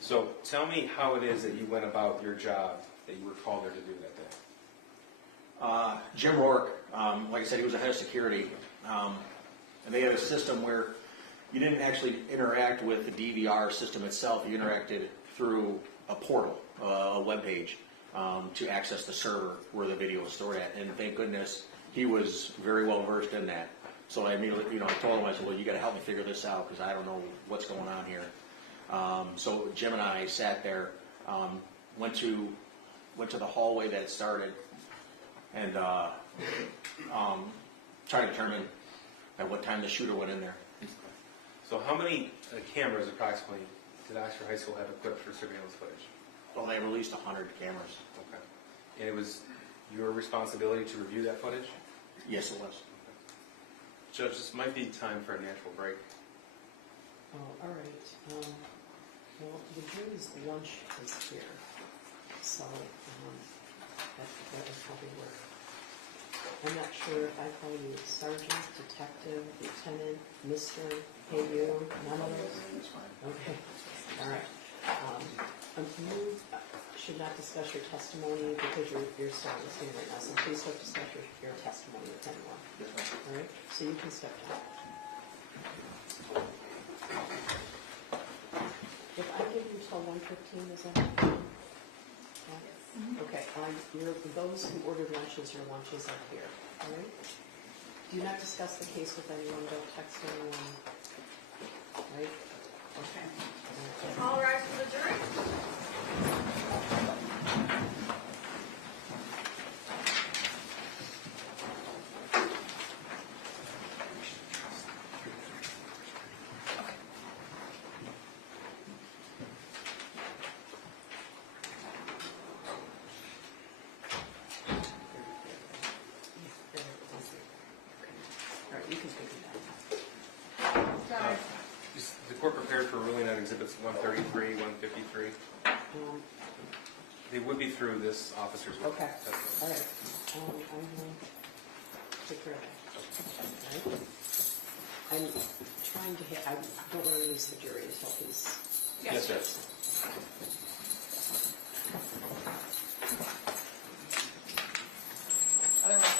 So tell me how it is that you went about your job that you were called there to do that day. Jim Rourke, like I said, he was the head of security, and they had a system where you didn't actually interact with the DVR system itself. You interacted through a portal, a web page, to access the server where the video was stored at. And thank goodness he was very well versed in that. So I immediately, I told him, I said, well, you got to help me figure this out because I don't know what's going on here. So Jim and I sat there, went to the hallway that it started, and tried to determine at what time the shooter went in there. So how many cameras approximately did Oxford High School have equipped for surveillance footage? Well, they released 100 cameras. Okay. And it was your responsibility to review that footage? Yes, it was. Okay. Judge, this might be time for a natural break. Oh, all right. Well, the jury's lunch is here, so that would probably work. I'm not sure if I call you sergeant, detective, lieutenant, Mr., hey you, none of those? Okay, all right. You should not discuss your testimony because you're still listening right now, so please don't discuss your testimony with anyone. All right, so you can step down. If I give you till 1:15, is that okay? Yeah? Okay, those who ordered lunches, your lunches are here, all right? Do not discuss the case with anyone, don't text anyone, right? Okay. All rise for the jury. All right, you can take it down. Is the court prepared for ruling on exhibits 133, 153? They would be through this officer's report. Okay, all right. I will take care of that. All right? I'm trying to hit, I don't want to lose the jury until he's... Yes, sir. Otherwise.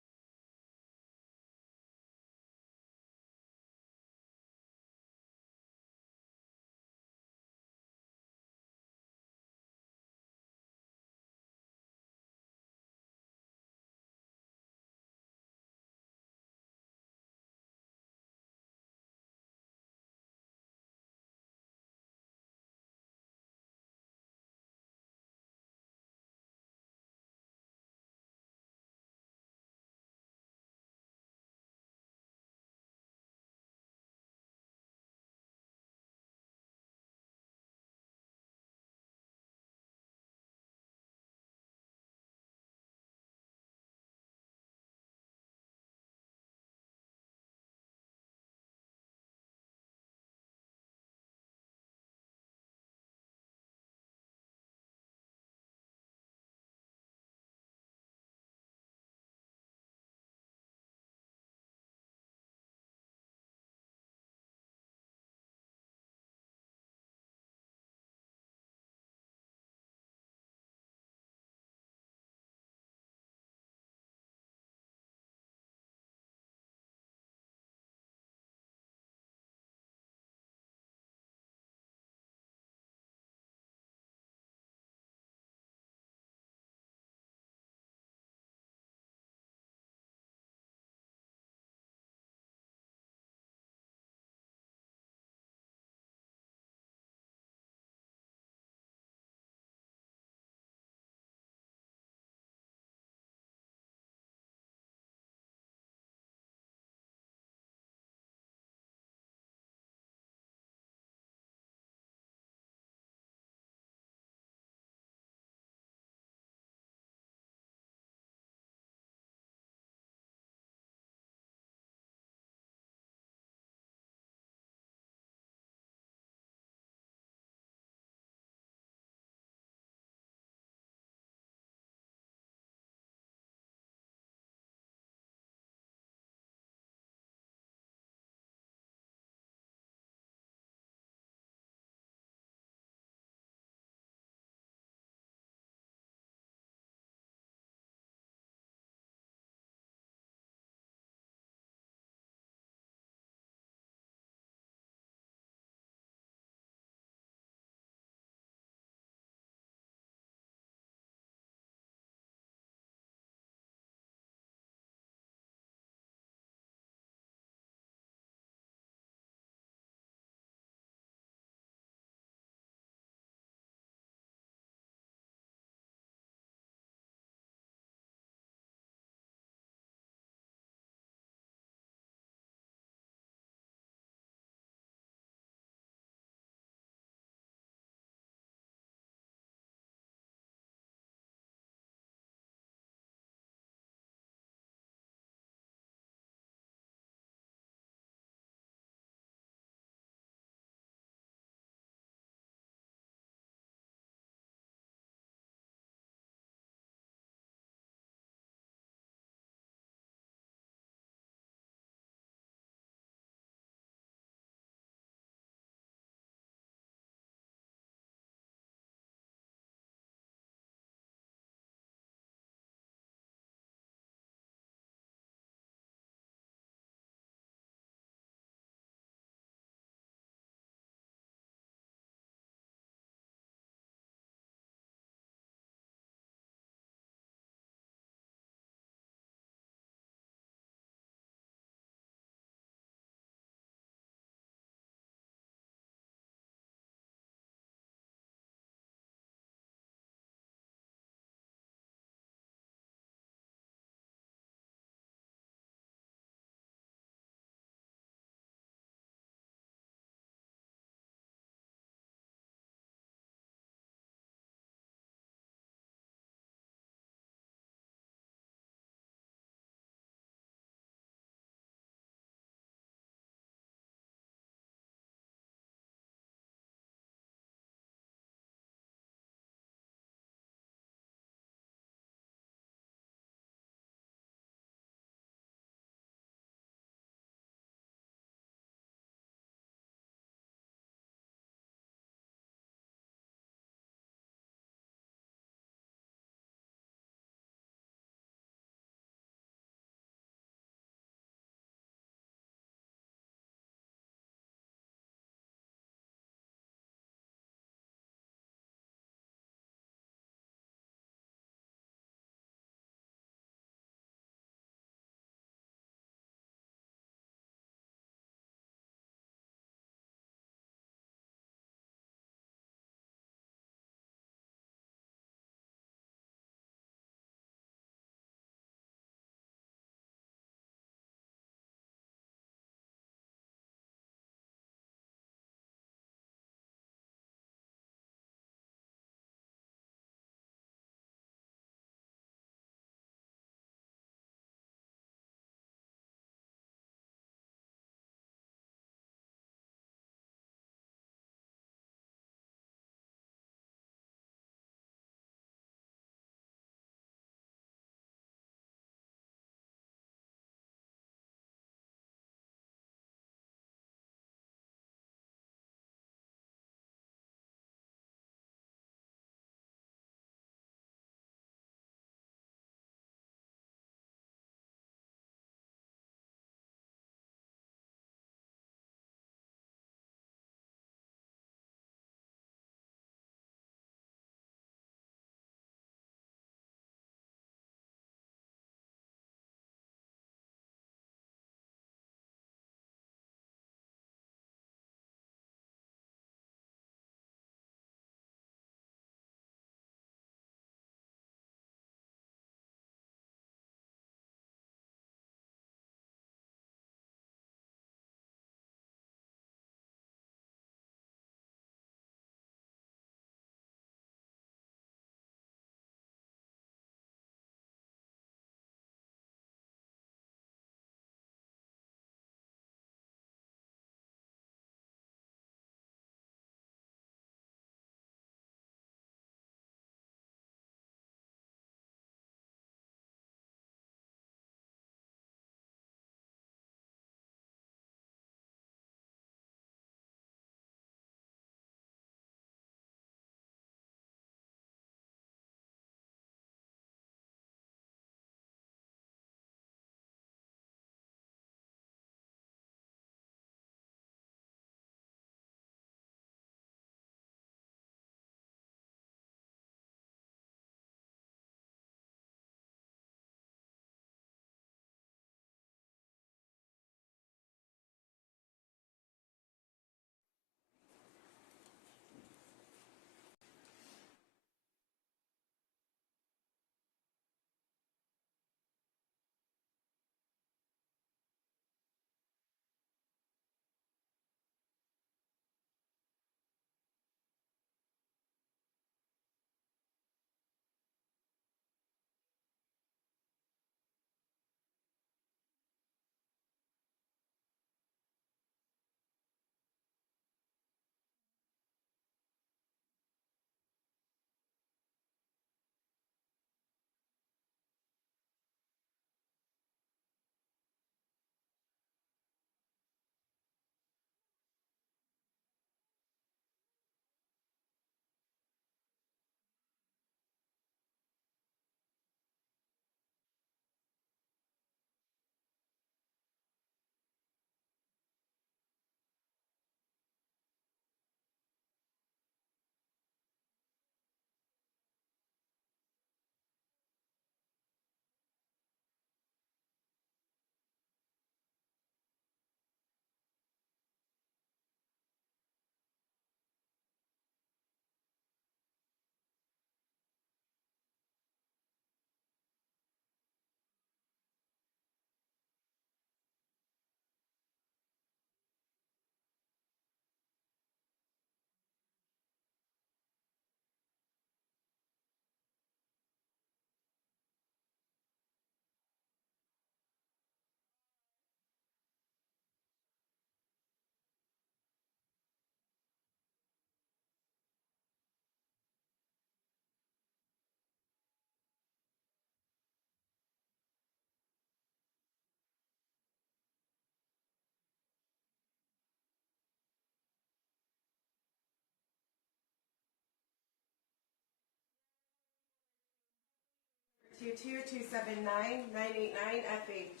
122-279-989-FH.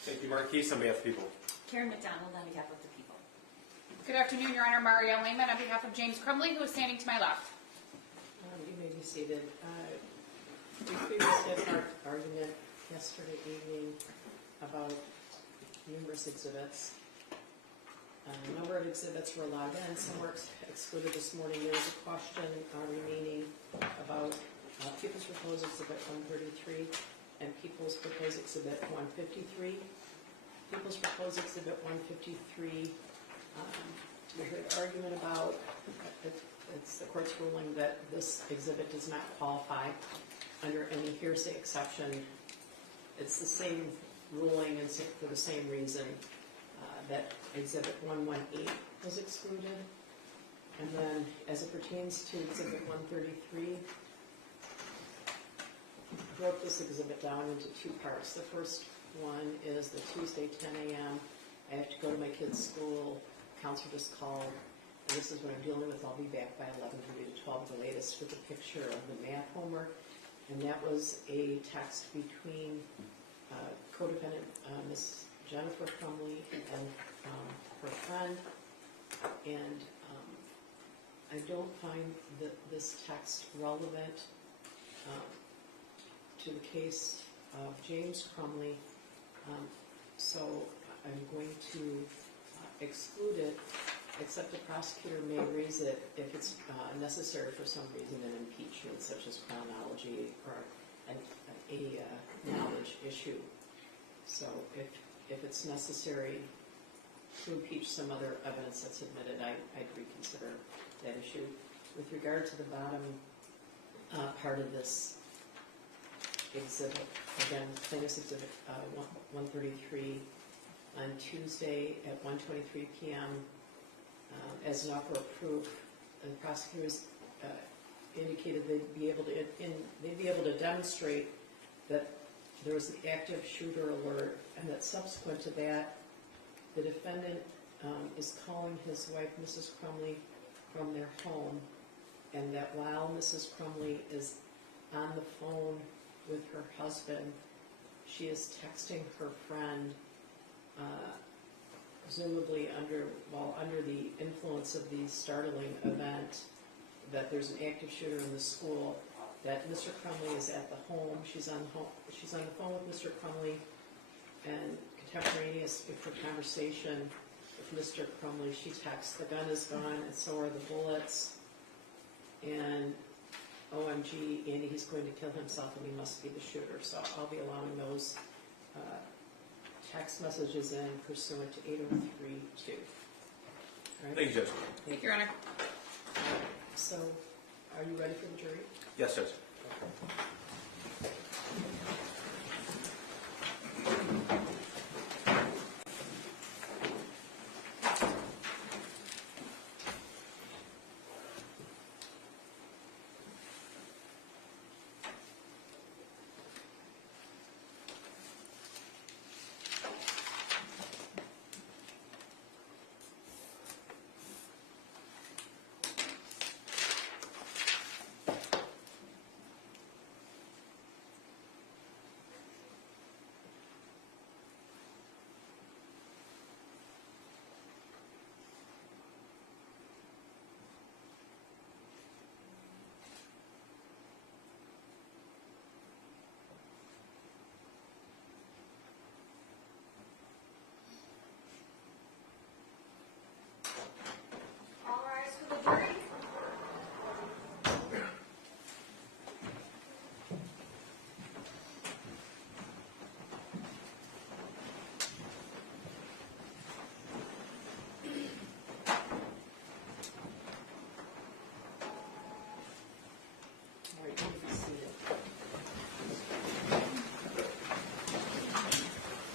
Thank you, Marquise, on behalf of the people. Karen McDonald on behalf of the people. Good afternoon, Your Honor. Mario Lehman on behalf of James Crumbley, who is standing to my left. You may be seated. We previously had an argument yesterday evening about numerous exhibits. A number of exhibits were allowed in, some were excluded this morning. There was a question remaining about People's Proposed Exhibit 133 and People's Proposed Exhibit 153. People's Proposed Exhibit 153, we heard argument about, it's the court's ruling that this exhibit does not qualify under any hearsay exception. It's the same ruling and for the same reason that Exhibit 118 was excluded. And then as it pertains to Exhibit 133, I broke this exhibit down into two parts. The first one is the Tuesday 10 a.m. I have to go to my kid's school. Counselor just called. And this is what I'm dealing with. I'll be back by 11:30 to 12 the latest with a picture of the math homework. And that was a text between co-defendant Miss Jennifer Crumbley and her friend. And I don't find this text relevant to the case of James Crumbley. So I'm going to exclude it, except the prosecutor may raise it if it's necessary for some reason, an impeachment such as chronology or a knowledge issue. So if it's necessary to impeach some other evidence that's admitted, I'd reconsider that issue. With regard to the bottom part of this exhibit, again, plaintiff's exhibit 133, on Tuesday at 1:23 p.m. As an offer of proof, the prosecutors indicated they'd be able to demonstrate that there was an active shooter alert, and that subsequent to that, the defendant is calling his wife, Mrs. Crumbley, from their home, and that while Mrs. Crumbley is on the phone with her husband, she is texting her friend, presumably under the influence of the startling event, that there's an active shooter in the school, that Mr. Crumbley is at the home. She's on the phone with Mr. Crumbley, and contemporaneous with her conversation with Mr. Crumbley, she texts, "The gun is gone, and so are the bullets." And OMG, Andy, he's going to kill himself, and he must be the shooter. So I'll be allowing those text messages in pursuant to 803.2. Right? Thank you, Judge. Thank you, Your Honor. So, are you ready for the jury? Yes, Judge. All rise for the jury. All right, you can be seated.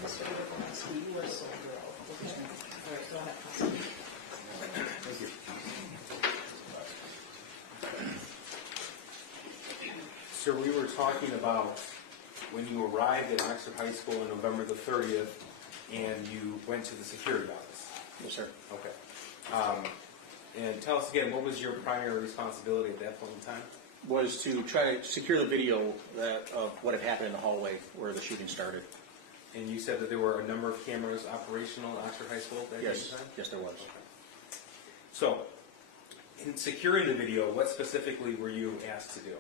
Mr. Witkowski, you are so girl. Okay. All right, go ahead, Counsel. Thank you. Sir, we were talking about when you arrived at Oxford High School on November the 30th, and you went to the security office. Yes, sir. Okay. And tell us again, what was your primary responsibility at that point in time? was to try to secure the video of what had happened in the hallway where the shooting started. And you said that there were a number of cameras operational at Oxford High School that Yes, time? yes, there was. So, in securing the video, what specifically were you asked to do?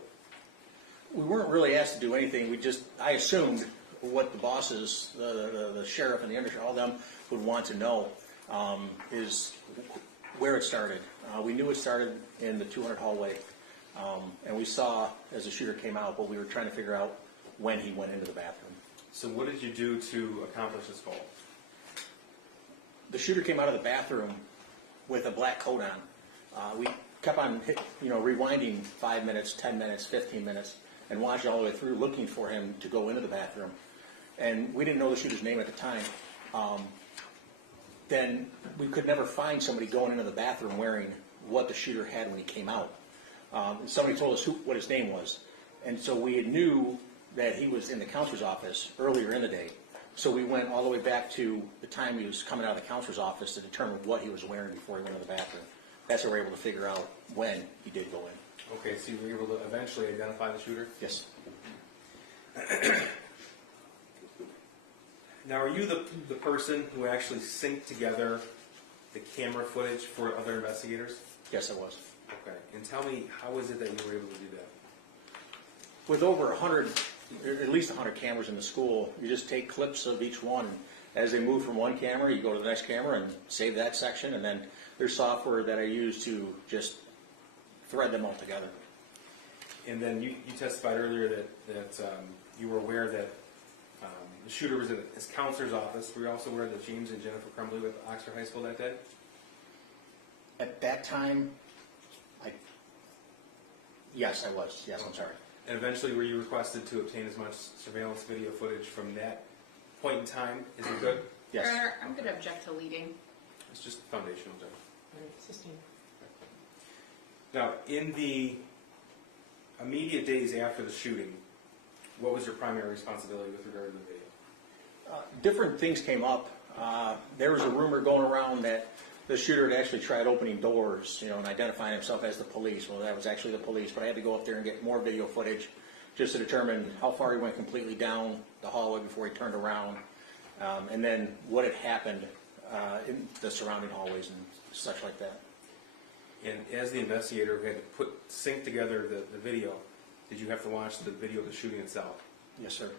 We weren't really asked to do anything. I assumed what the bosses, the sheriff and the undersheriff, all of them would want to know is where it started. We knew it started in the 200 hallway, and we saw as the shooter came out, but we were trying to figure out when he went into the bathroom. So what did you do to accomplish this goal? The shooter came out of the bathroom with a black coat on. We kept on rewinding 5 minutes, 10 minutes, 15 minutes, and watched all the way through looking for him to go into the bathroom. And we didn't know the shooter's name at the time. Then we could never find somebody going into the bathroom wearing what the shooter had when he came out. Somebody told us what his name was. And so we knew that he was in the counselor's office earlier in the day. So we went all the way back to the time he was coming out of the counselor's office to determine what he was wearing before he went to the bathroom. That's how we were able to figure out when he did go in. Okay, so you were able to eventually identify the shooter? Yes. Now, are you the person who actually synced together the camera footage for other investigators? Yes, I was. Okay, and tell me, how is it that you were able to do that? With over 100, at least 100 cameras in the school, you just take clips of each one. As they move from one camera, you go to the next camera and save that section, and then there's software that I use to just thread them all together. And then you testified earlier that you were aware that the shooter was in his counselor's office. Were you also aware that James and Jennifer Crumbley were at Oxford High School that day? At that time, yes, I was. Yes, I'm sorry. And eventually, were you requested to obtain as much surveillance video footage from that point in time as you could? Yes. Your Honor, I'm going to object to leading. It's just foundational, Judge. All right, sustain. Now, in the immediate days after the shooting, what was your primary responsibility with regard to the video? Different things came up. There was a rumor going around that the shooter had actually tried opening doors, and identifying himself as the police. Well, that was actually the police, but I had to go up there and get more video footage just to determine how far he went completely down the hallway before he turned around, and then what had happened in the surrounding hallways and such like that. And as the investigator who had to sync together the video, did you have to watch the video of the shooting itself? Yes, sir.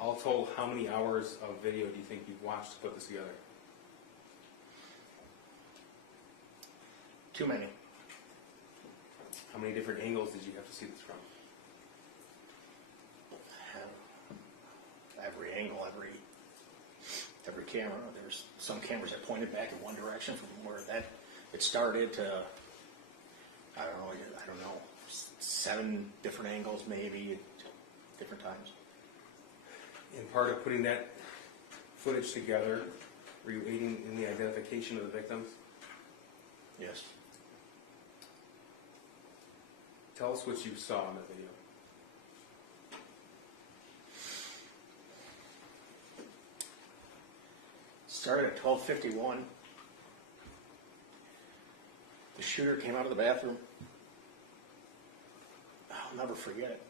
All told, how many hours of video do you think you've watched to put this together? Too many. How many different angles did you have to see this from? Every angle, every camera. There's some cameras that pointed back in one direction from where it started to, I don't know, 7 different angles maybe at different times. In part of putting that footage together, were you aiding in the identification of the victims? Yes. Tell us what you saw in the video. Started at 12:51. The shooter came out of the bathroom. I'll never forget it.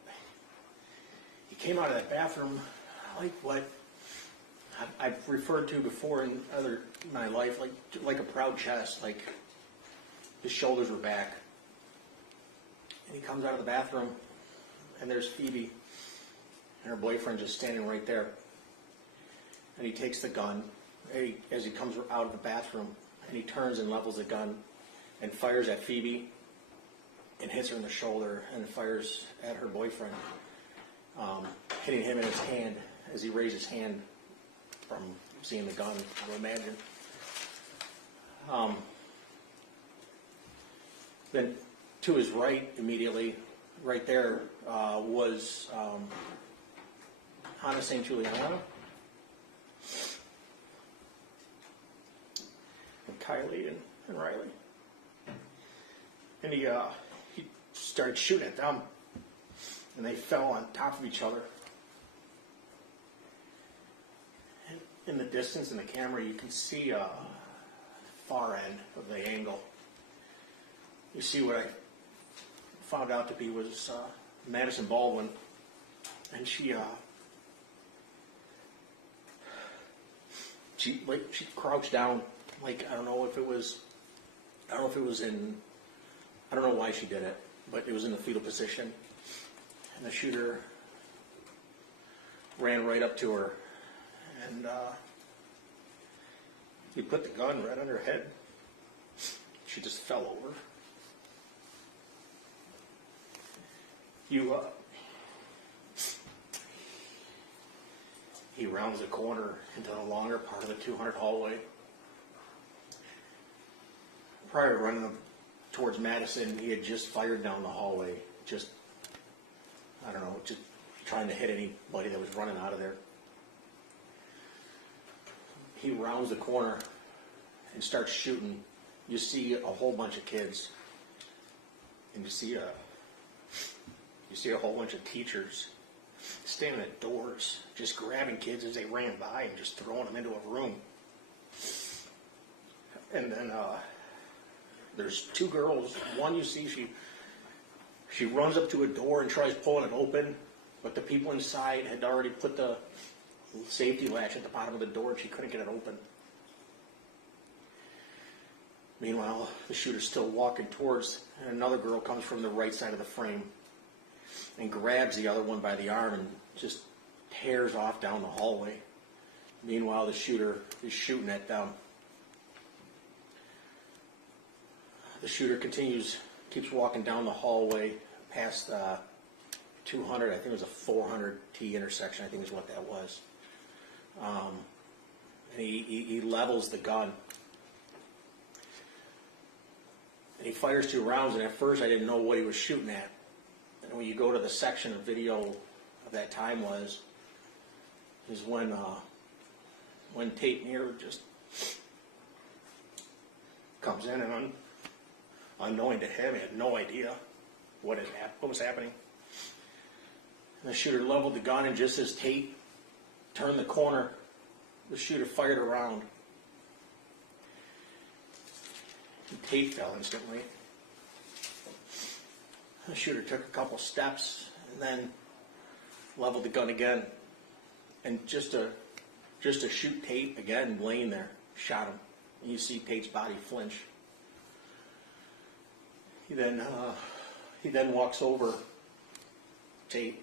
He came out of that bathroom like what I've referred to before in my life, like a proud chest, like his shoulders were back. And he comes out of the bathroom, and there's Phoebe and her boyfriend just standing right there. And he takes the gun as he comes out of the bathroom, and he turns and levels the gun and fires at Phoebe and hits her in the shoulder and fires at her boyfriend, hitting him in his hand as he raised his hand from seeing the gun, I would imagine. Then to his right, immediately, right there, was Hannah St. Juliana and Kylie and Riley. And he started shooting at them, and they fell on top of each other. And in the distance, in the camera, you can see a far end of the angle. You see what found out to be was Madison Baldwin, and she crouched down, like I don't know if it was in, I don't know why she did it, but it was in the fetal position, and the shooter ran right up to her, and he put the gun right on her head. She just fell over. He rounds the corner into the longer part of the 200 hallway. Prior to running towards Madison, he had just fired down the hallway, just trying to hit anybody that was running out of there. He rounds the corner and starts shooting. You see a whole bunch of kids, and you see a whole bunch of teachers standing at doors, just grabbing kids as they ran by and just throwing them into a room. And then there's two girls. One you see, she runs up to a door and tries pulling it open, but the people inside had already put the safety latch at the bottom of the door and she couldn't get it open. Meanwhile, the shooter's still walking towards, and another girl comes from the right side of the frame and grabs the other one by the arm and just tears off down the hallway. Meanwhile, the shooter is shooting at them. The shooter keeps walking down the hallway past 200, I think it was a 400 T intersection, I think is what that was. And he levels the gun. And he fires 2 rounds, and at first I didn't know what he was shooting at. And when you go to the section of video of that time is when Tate Neer just comes in, and unknowing to him, he had no idea what was happening. And the shooter leveled the gun, and just as Tate turned the corner, the shooter fired a round. And Tate fell instantly. The shooter took a couple steps and then leveled the gun again. And just to shoot Tate again, laying there, shot him. And you see Tate's body flinch. He then walks over Tate.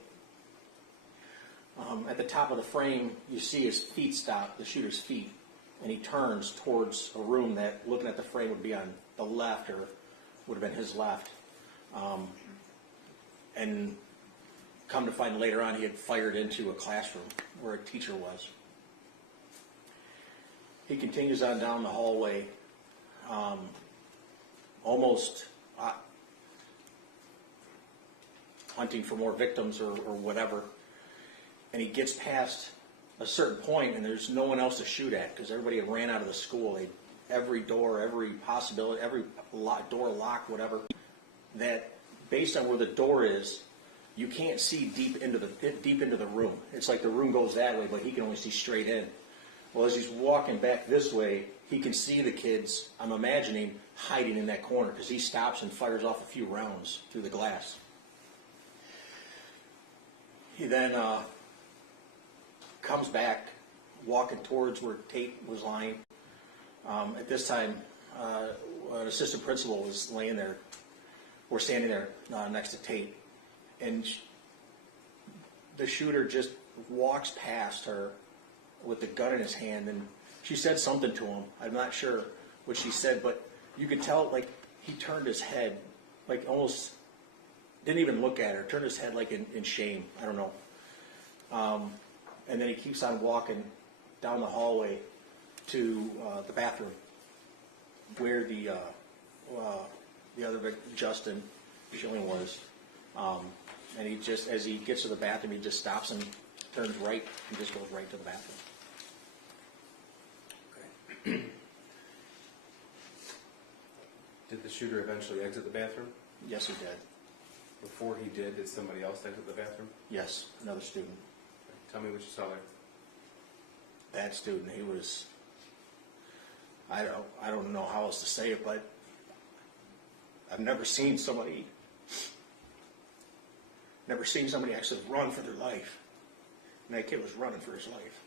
At the top of the frame, you see his feet stop, the shooter's feet, and he turns towards a room that, looking at the frame, would be on the left, or would have been his left. And come to find later on, he had fired into a classroom where a teacher was. He continues on down the hallway, almost hunting for more victims or whatever. And he gets past a certain point, and there's no one else to shoot at because everybody had ran out of the school. Every door, every possibility, every door locked, whatever. That based on where the door is, you can't see deep into the room. It's like the room goes that way, but he can only see straight in. Well, as he's walking back this way, he can see the kids, I'm imagining, hiding in that corner because he stops and fires off a few rounds through the glass. He then comes back, walking towards where Tate was lying. At this time, an assistant principal was laying there, or standing there next to Tate. And the shooter just walks past her with the gun in his hand, and she said something to him. I'm not sure what she said, but you could tell, like, he turned his head, like almost didn't even look at her, turned his head like in shame. I don't know. And then he keeps on walking down the hallway to the bathroom where the other victim, Justin Schilling, was. And he just, as he gets to the bathroom, he just stops and turns right and just goes right to the bathroom. Okay. Did the shooter eventually exit the bathroom? Yes, he did. Before he did somebody else exit the bathroom? Yes, another student. Tell me what you saw there. That student, he was, I don't know how else to say it, but I've never seen somebody Never seen somebody actually run for their life. And that kid was running for his life.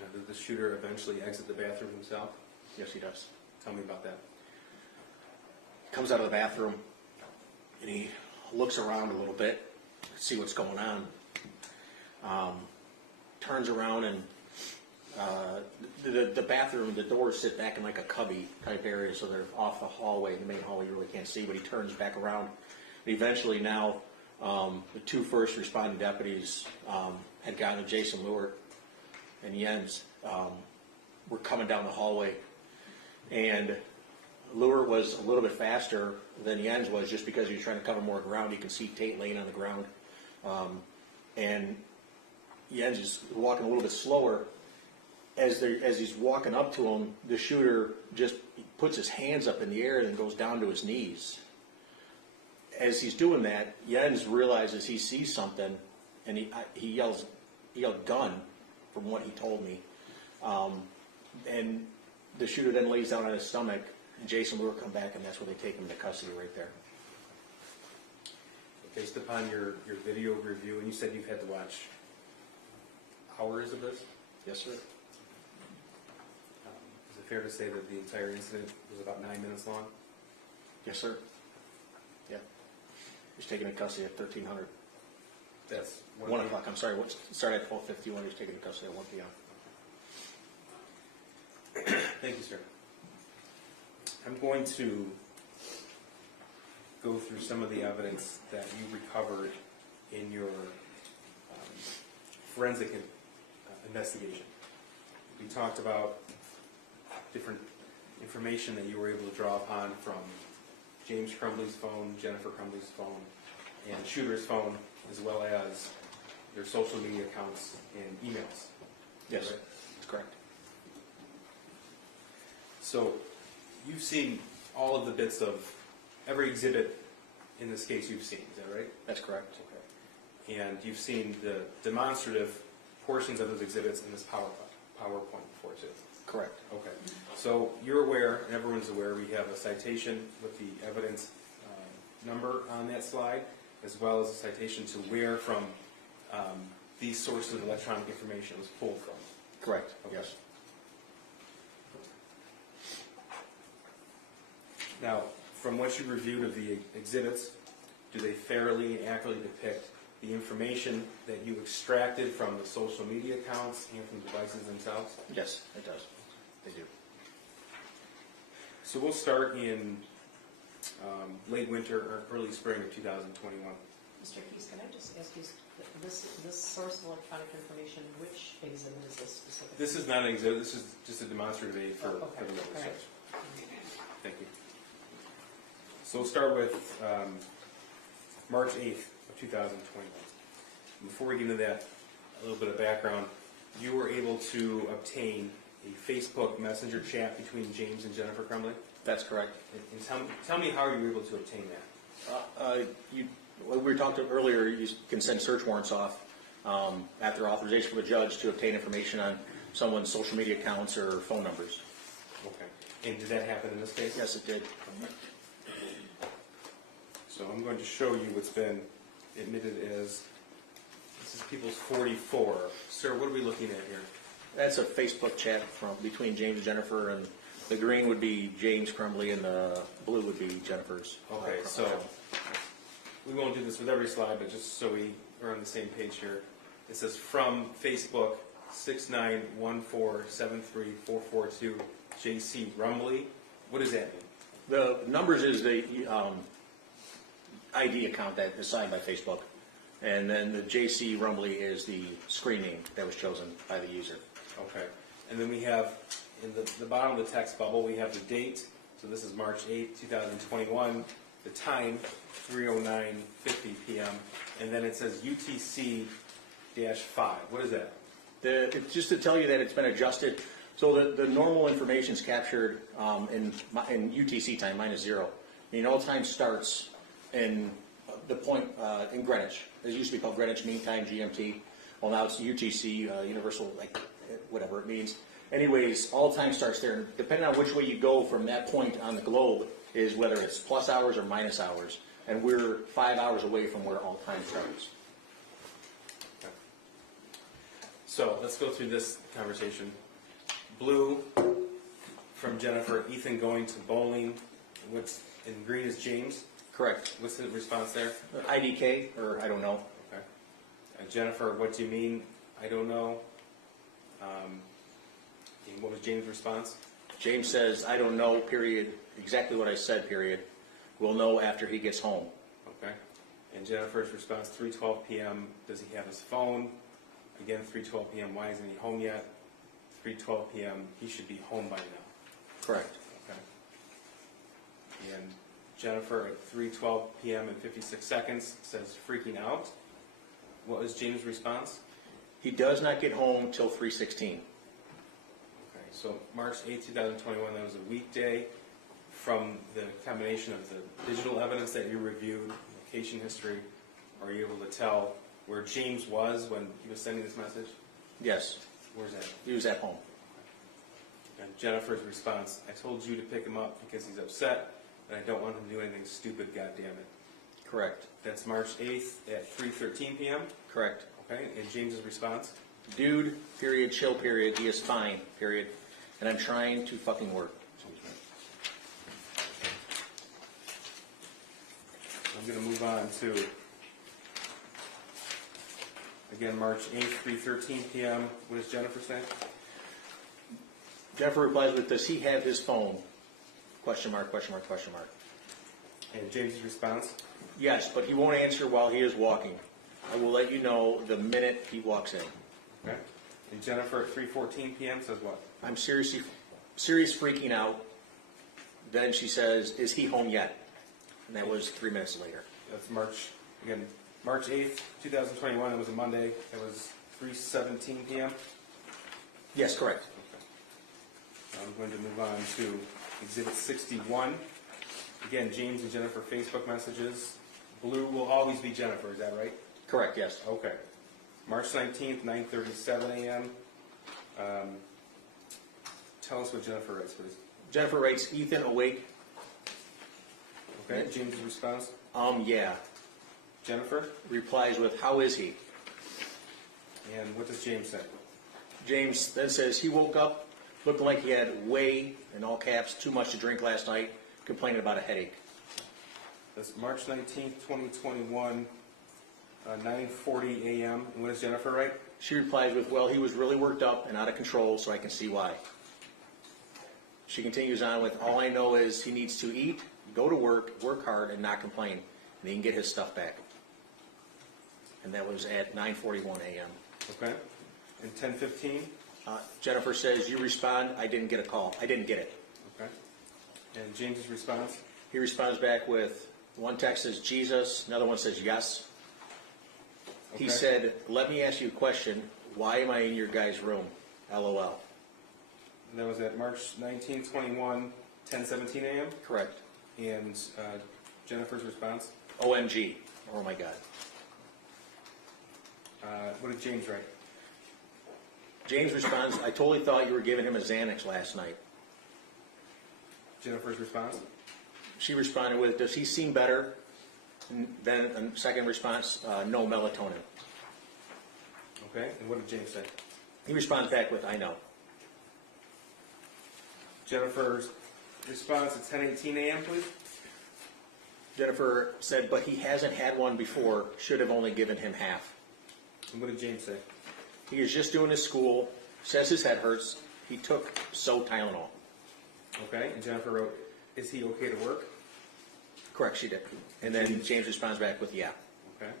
Now, did the shooter eventually exit the bathroom himself? Yes, he does. Tell me about that. Comes out of the bathroom, and he looks around a little bit, see what's going on. Turns around, and the bathroom, the doors sit back in like a cubby type area, so they're off the hallway, the main hallway you really can't see, but he turns back around. And eventually now, the two first responding deputies had gotten to Jason Lewert and Jens, were coming down the hallway. And Lewert was a little bit faster than Jens was, just because he was trying to cover more ground. You can see Tate laying on the ground. And Jens is walking a little bit slower. As he's walking up to him, the shooter just puts his hands up in the air and then goes down to his knees. As he's doing that, Jens realizes he sees something, and he yelled gun, from what he told me. And the shooter then lays down on his stomach, and Jason Lewert come back, and that's where they take him into custody right there. Based upon your video review, and you said you've had to watch hours of this? Yes, sir. Is it fair to say that the entire incident was about 9 minutes long? Yes, sir. Yeah. He's taken into custody at 1300. That's 1 o'clock. I'm sorry. Started at 12:51. He was taken into custody at 1 p.m. Thank you, sir. I'm going to go through some of the evidence that you recovered in your forensic investigation. We talked about different information that you were able to draw upon from James Crumbley's phone, Jennifer Crumbley's phone, and the shooter's phone, as well as their social media accounts and emails. Yes, Right? that's correct. So you've seen all of the bits of every exhibit in this case you've seen, is that right? That's correct. Okay. And you've seen the demonstrative portions of those exhibits in this PowerPoint before too? Correct. Okay. So you're aware, and everyone's aware, we have a citation with the evidence number on that slide, as well as a citation to where from these sources of electronic information was pulled from. Correct. Okay. Yes. Now, from what you reviewed of the exhibits, do they fairly and accurately depict the information that you extracted from the social media accounts and from the devices themselves? Yes, it does. They do. So we'll start in late winter or early spring of 2021. Mr. Keys, can I just ask you, this source of electronic information, which exhibit is this specifically? This is not an exhibit, this is just a demonstrative aid for Okay. the research. All right. Thank you. So we'll start with March 8th of 2021. Before we get into that, a little bit of background. You were able to obtain a Facebook Messenger chat between James and Jennifer Crumbley? That's correct. And tell me how you were able to obtain that. We were talking earlier, you can send search warrants off after authorization from a judge to obtain information on someone's social media accounts or phone numbers. Okay. And did that happen in this case? Yes, it did. So I'm going to show you what's been admitted as, this is People's 44. Sir, what are we looking at here? That's a Facebook chat between James and Jennifer, and the green would be James Crumbley and the blue would be Jennifer's. Okay, so we won't do this with every slide, but just so we are on the same page here. It says from Facebook 691473442 JC Rumbley. What does that mean? The numbers is the ID account that is signed by Facebook, and then the JC Rumbley is the screen name that was chosen by the user. Okay. And then we have, in the bottom of the text bubble, we have the date. So this is March 8, 2021. The time, 3:09:50 p.m. And then it says UTC-5. What is that? Just to tell you that it's been adjusted. So the normal information is captured in UTC time, -0. And all time starts in the point in Greenwich. It used to be called Greenwich Mean Time, GMT. Well, now it's UTC, Universal, like whatever it means. Anyways, all time starts there. And depending on which way you go from that point on the globe is whether it's plus hours or minus hours. and we're 5 hours away from where all time starts. So let's go through this conversation. Blue from Jennifer, Ethan going to bowling. What's in green is James. Correct. What's the response there? IDK, or I don't know. Okay. Jennifer, what do you mean? I don't know. And what was James' response? James says, I don't know, period. Exactly what I said, period. We'll know after he gets home. Okay. And Jennifer's response, 3:12 p.m. Does he have his phone? Again, 3:12 p.m. Why isn't he home yet? 3:12 p.m. He should be home by now. Correct. Okay. And Jennifer at 3:12 p.m. and 56 seconds says freaking out. What was James' response? He does not get home till 3:16. Okay, so March 8, 2021, that was a weekday. From the combination of the digital evidence that you reviewed, location history, are you able to tell where James was when he was sending this message? Yes, Where's that? he was at home. And Jennifer's response, I told you to pick him up because he's upset and I don't want him to do anything stupid, goddammit. Correct. That's March 8th at 3:13 p.m. Correct. Okay, and James's response? Dude, period, chill, period. He is fine, period. And I'm trying to fucking work. I'm going to move on to, again, March 8th, 3:13 p.m. What does Jennifer say? Jennifer replies with, does he have his phone? Question mark, question mark, question mark. And James's response? Yes, but he won't answer while he is walking. I will let you know the minute he walks in. Okay. And Jennifer at 3:14 p.m. says what? I'm serious freaking out. Then she says, is he home yet? And that was 3 minutes later. That's March 8th, 2021. It was a Monday. It was 3:17 p.m. Yes, correct. Okay. I'm going to move on to Exhibit 61. Again, James and Jennifer Facebook messages. Blue will always be Jennifer, is that right? Correct, yes. Okay. March 19th, 9:37 a.m. Tell us what Jennifer writes, please. Jennifer writes, Ethan awake? Okay, James' response. Yeah. Jennifer, Replies with, how is he? and what does James say? James then says he woke up looking like he had way, in all caps, too much to drink last night, complaining about a headache. That's March 19th, 2021, 9:40 a.m. And what does Jennifer write? She replies with, well, he was really worked up and out of control, so I can see why. She continues on with, all I know is he needs to eat, go to work hard, and not complain, and he can get his stuff back. And that was at 9:41 a.m. Okay. And 10:15. Jennifer says, you respond, I didn't get a call. I didn't get it. Okay. And James's response. He responds back with, one text says Jesus, another one says yes. He Okay. said, let me ask you a question. Why am I in your guys' room? LOL. And that was at March 19th, 21, 10:17 a.m. Correct. And Jennifer's response. OMG. Oh my God. What did James write? James responds, I totally thought you were giving him a Xanax last night. Jennifer's response. She responded with, does he seem better? And then a second response, no melatonin. Okay. And what did James say? He responds back with, I know. Jennifer's response at 10:18 a.m., please. Jennifer said, but he hasn't had one before, should have only given him half. And what did James say? He is just doing his school, says his head hurts, he took Tylenol. Okay. And Jennifer wrote, is he okay to work? Correct, she did. And then James responds back with, yeah. Okay.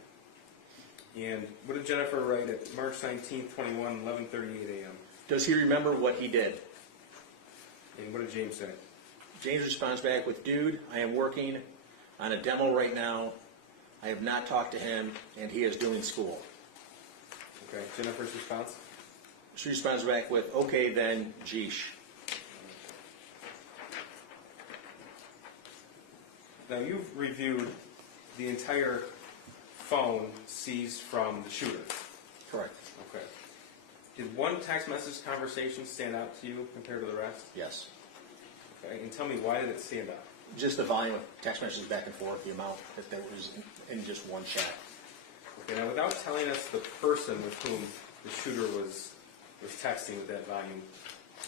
And what did Jennifer write at March 19th, 21, 11:38 a.m.? Does he remember what he did? And what did James say? James responds back with, dude, I am working on a demo right now. I have not talked to him, and he is doing school. Okay. Jennifer's response? She responds back with, okay then, geesh. Now, you've reviewed the entire phone seized from the shooter. Correct. Okay. Did one text message conversation stand out to you compared to the rest? Yes. Okay. And tell me, why did it stand out? Just the volume of text messages back and forth, the amount that there was in just one chat. Okay, now without telling us the person with whom the shooter was texting with that volume,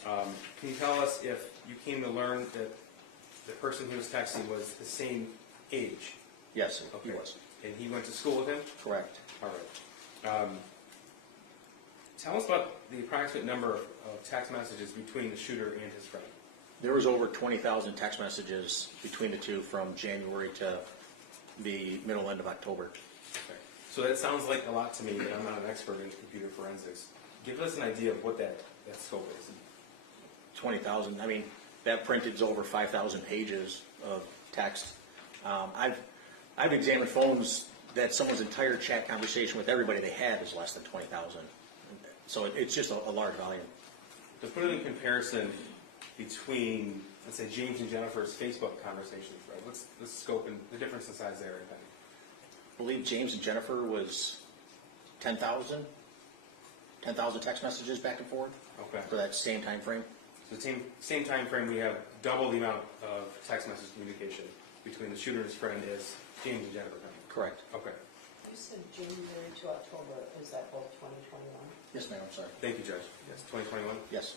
can you tell us if you came to learn that the person who was texting was the same age? Yes, Okay. he was. And he went to school with him? Correct. All right. Tell us about the approximate number of text messages between the shooter and his friend. There was over 20,000 text messages between the two from January to the middle end of October. Okay. So that sounds like a lot to me, but I'm not an expert in computer forensics. Give us an idea of what that scope is. 20,000. I mean, that printed is over 5,000 pages of text. I've examined phones that someone's entire chat conversation with everybody they had is less than 20,000. So it's just a large volume. To put it in comparison between, let's say, James and Jennifer's Facebook conversations, right? What's the scope and the difference in size there, if any? I believe James and Jennifer was 10,000 text messages back and forth Okay. for that same time frame. So same time frame, we have double the amount of text message communication between the shooter and his friend as James and Jennifer. Correct. Okay. You said January to October, is that both 2021? Yes, ma'am. I'm sorry. Thank you, Judge. Yes, 2021. Yes.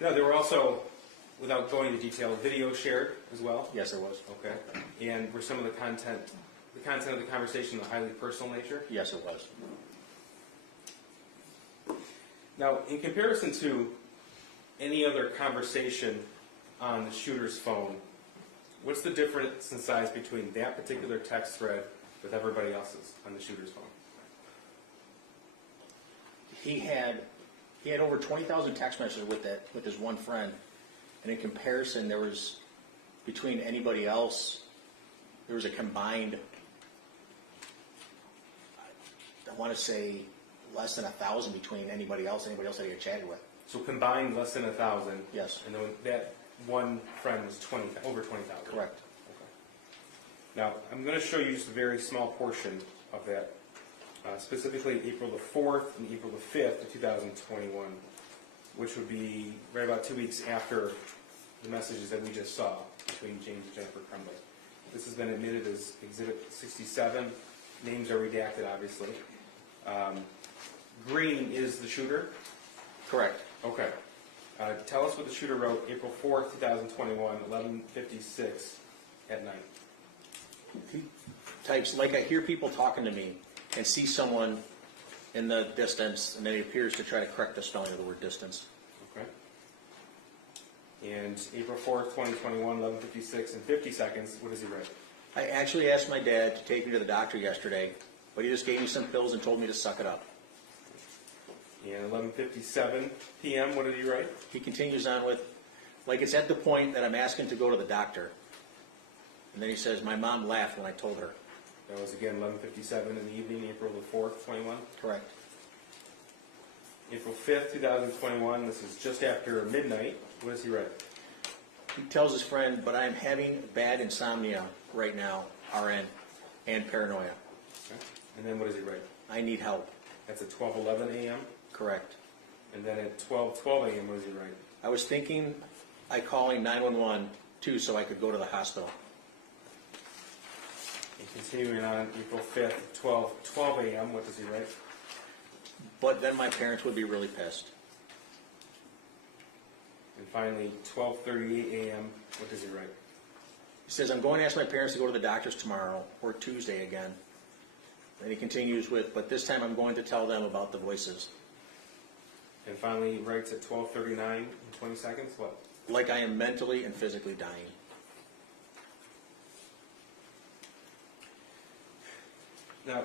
Now, there were also, without going into detail, video shared as well? Yes, there was. Okay. And were some of the content of the conversation of a highly personal nature? Yes, it was. Now, in comparison to any other conversation on the shooter's phone, what's the difference in size between that particular text thread with everybody else's on the shooter's phone? He had over 20,000 text messages with his one friend, and in comparison, there was between anybody else, there was a combined, I want to say, less than 1,000 between anybody else that he had chatted with. So combined, less than 1,000. Yes. And then that one friend was over 20,000. Correct. Okay. Now, I'm going to show you just a very small portion of that, specifically April the 4th and April the 5th of 2021, which would be right about 2 weeks after the messages that we just saw between James and Jennifer Crumbley. This has been admitted as Exhibit 67. Names are redacted, obviously. Green is the shooter? Correct. Okay. Tell us what the shooter wrote April 4th, 2021, 11:56 at night. He types, like I hear people talking to me and see someone in the distance, and then he appears to try to correct the spelling of the word distance. Okay. And April 4th, 2021, 11:56 and 50 seconds, what does he write? I actually asked my dad to take me to the doctor yesterday, but he just gave me some pills and told me to suck it up. And 11:57 p.m., what did he write? He continues on with, like it's at the point that I'm asking to go to the doctor. And then he says, my mom laughed when I told her. That was again 11:57 in the evening, April the 4th, 21. Correct. April 5th, 2021, this is just after midnight. What does he write? He tells his friend, but I'm having bad insomnia right now, RN, and paranoia. Okay. And then what does he write? I need help. That's at 12:11 a.m. Correct. And then at 12:12 a.m., what does he write? I was thinking I calling 911 too so I could go to the hospital. And continuing on, April 5th, 12:12 a.m., what does he write? But then my parents would be really pissed. And finally, 12:38 a.m., what does he write? He says, I'm going to ask my parents to go to the doctor's tomorrow or Tuesday again. And he continues with, but this time I'm going to tell them about the voices. And finally, he writes at 12:39 in 20 seconds, what? Like I am mentally and physically dying. Now,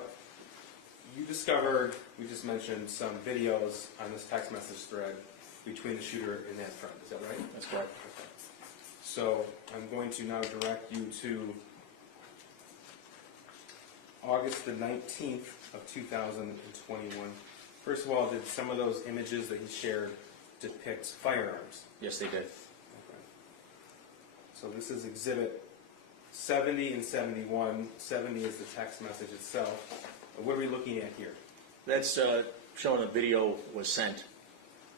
you discovered, we just mentioned, some videos on this text message thread between the shooter and that friend. Is that right? That's correct. Okay. So I'm going to now direct you to August the 19th of 2021. First of all, did some of those images that he shared depict firearms? Yes, they did. Okay. So this is Exhibit 70 and 71. 70 is the text message itself. What are we looking at here? That's showing a video was sent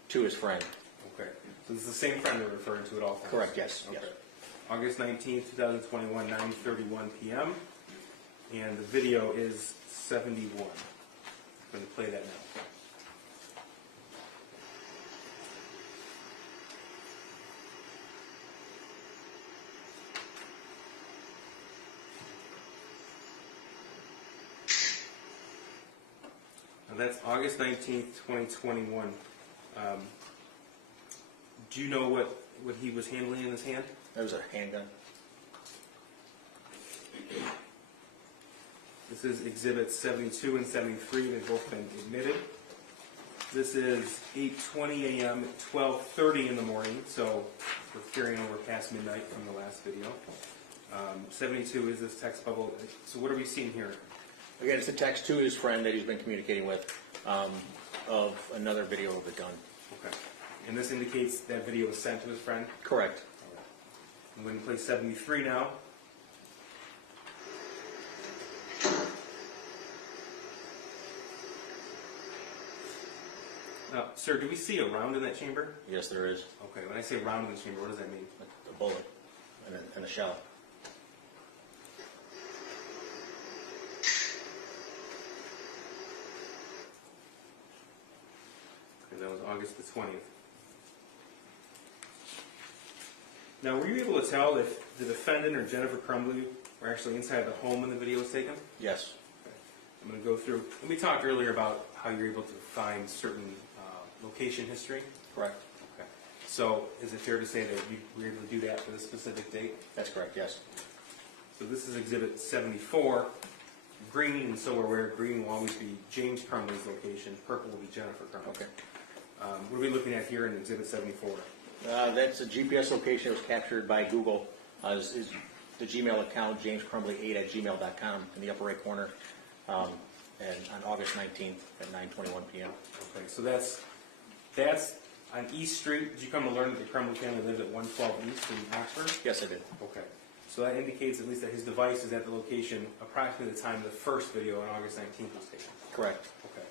to his friend. Okay. So this is the same friend we're referring to at all times? Correct, yes. Okay. Yes. August 19th, 2021, 9:31 p.m. And the video is 71. I'm going to play that now. Now that's August 19th, 2021. Do you know what he was handling in his hand? That was a handgun. This is Exhibit 72 and 73. They've both been admitted. This is 8:20 a.m. at 12:30 in the morning, so we're carrying over past midnight from the last video. 72 is this text bubble. So what are we seeing here? Again, it's a text to his friend that he's been communicating with of another video of the gun. Okay. And this indicates that video was sent to his friend? Correct. I'm going to play 73 now. Now, sir, do we see a round in that chamber? Yes, there is. Okay, when I say round in the chamber, what does that mean? A bullet and a shell. Okay, that was August the 20th. Now, were you able to tell if the defendant or Jennifer Crumbley were actually inside the home when the video was taken? Yes. Okay. I'm going to go through, and we talked earlier about how you're able to find certain location history. Correct. Okay. So, is it fair to say that you were able to do that for this specific date? That's correct, yes. So this is Exhibit 74. Green, and so we're aware, green will always be James Crumbley's location. Purple will be Jennifer Crumbley. Okay. What are we looking at here in Exhibit 74? That's a GPS location that was captured by Google. Is the Gmail account, jamescrumbly8@gmail.com, in the upper right corner, and on August 19th at 9:21 p.m. Okay, so that's on East Street. Did you come to learn that the Crumbley family lived at 112 East in Oxford? Yes, I did. Okay. So that indicates at least that his device is at the location approximately the time the first video on August 19th was taken. Correct. Okay.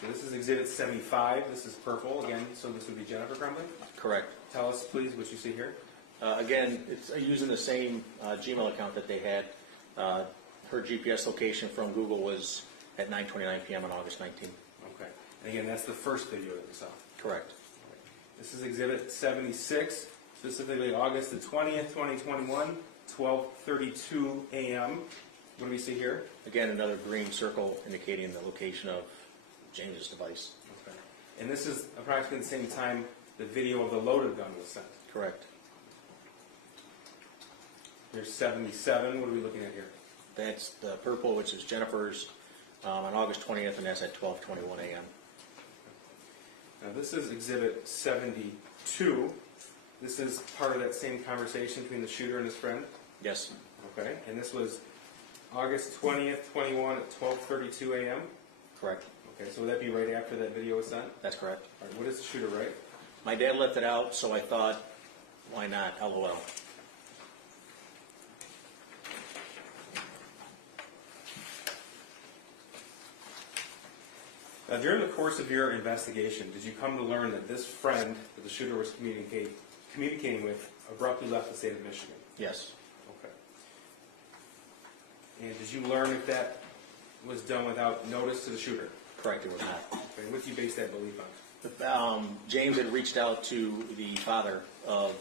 So this is Exhibit 75. This is purple again, so this would be Jennifer Crumbley. Correct. Tell us, please, what you see here. Again, it's using the same Gmail account that they had. Her GPS location from Google was at 9:29 p.m. on August 19th. Okay. And again, that's the first video that we saw. Correct. This is Exhibit 76, specifically August the 20th, 2021, 12:32 a.m. What do we see here? Again, another green circle indicating the location of James's device. Okay. And this is approximately the same time the video of the loaded gun was sent. Correct. Here's 77. What are we looking at here? That's the purple, which is Jennifer's, on August 20th, and that's at 12:21 a.m. Now this is Exhibit 72. This is part of that same conversation between the shooter and his friend. Yes. Okay. And this was August 20th, 21 at 12:32 a.m. Correct. Okay. So would that be right after that video was sent? That's correct. All right. What does the shooter write? My dad left it out, so I thought, why not? LOL. Now, during the course of your investigation, did you come to learn that this friend that the shooter was communicating with abruptly left the state of Michigan? Yes. Okay. And did you learn if that was done without notice to the shooter? Correct, it was not. Okay. What do you base that belief on? James had reached out to the father of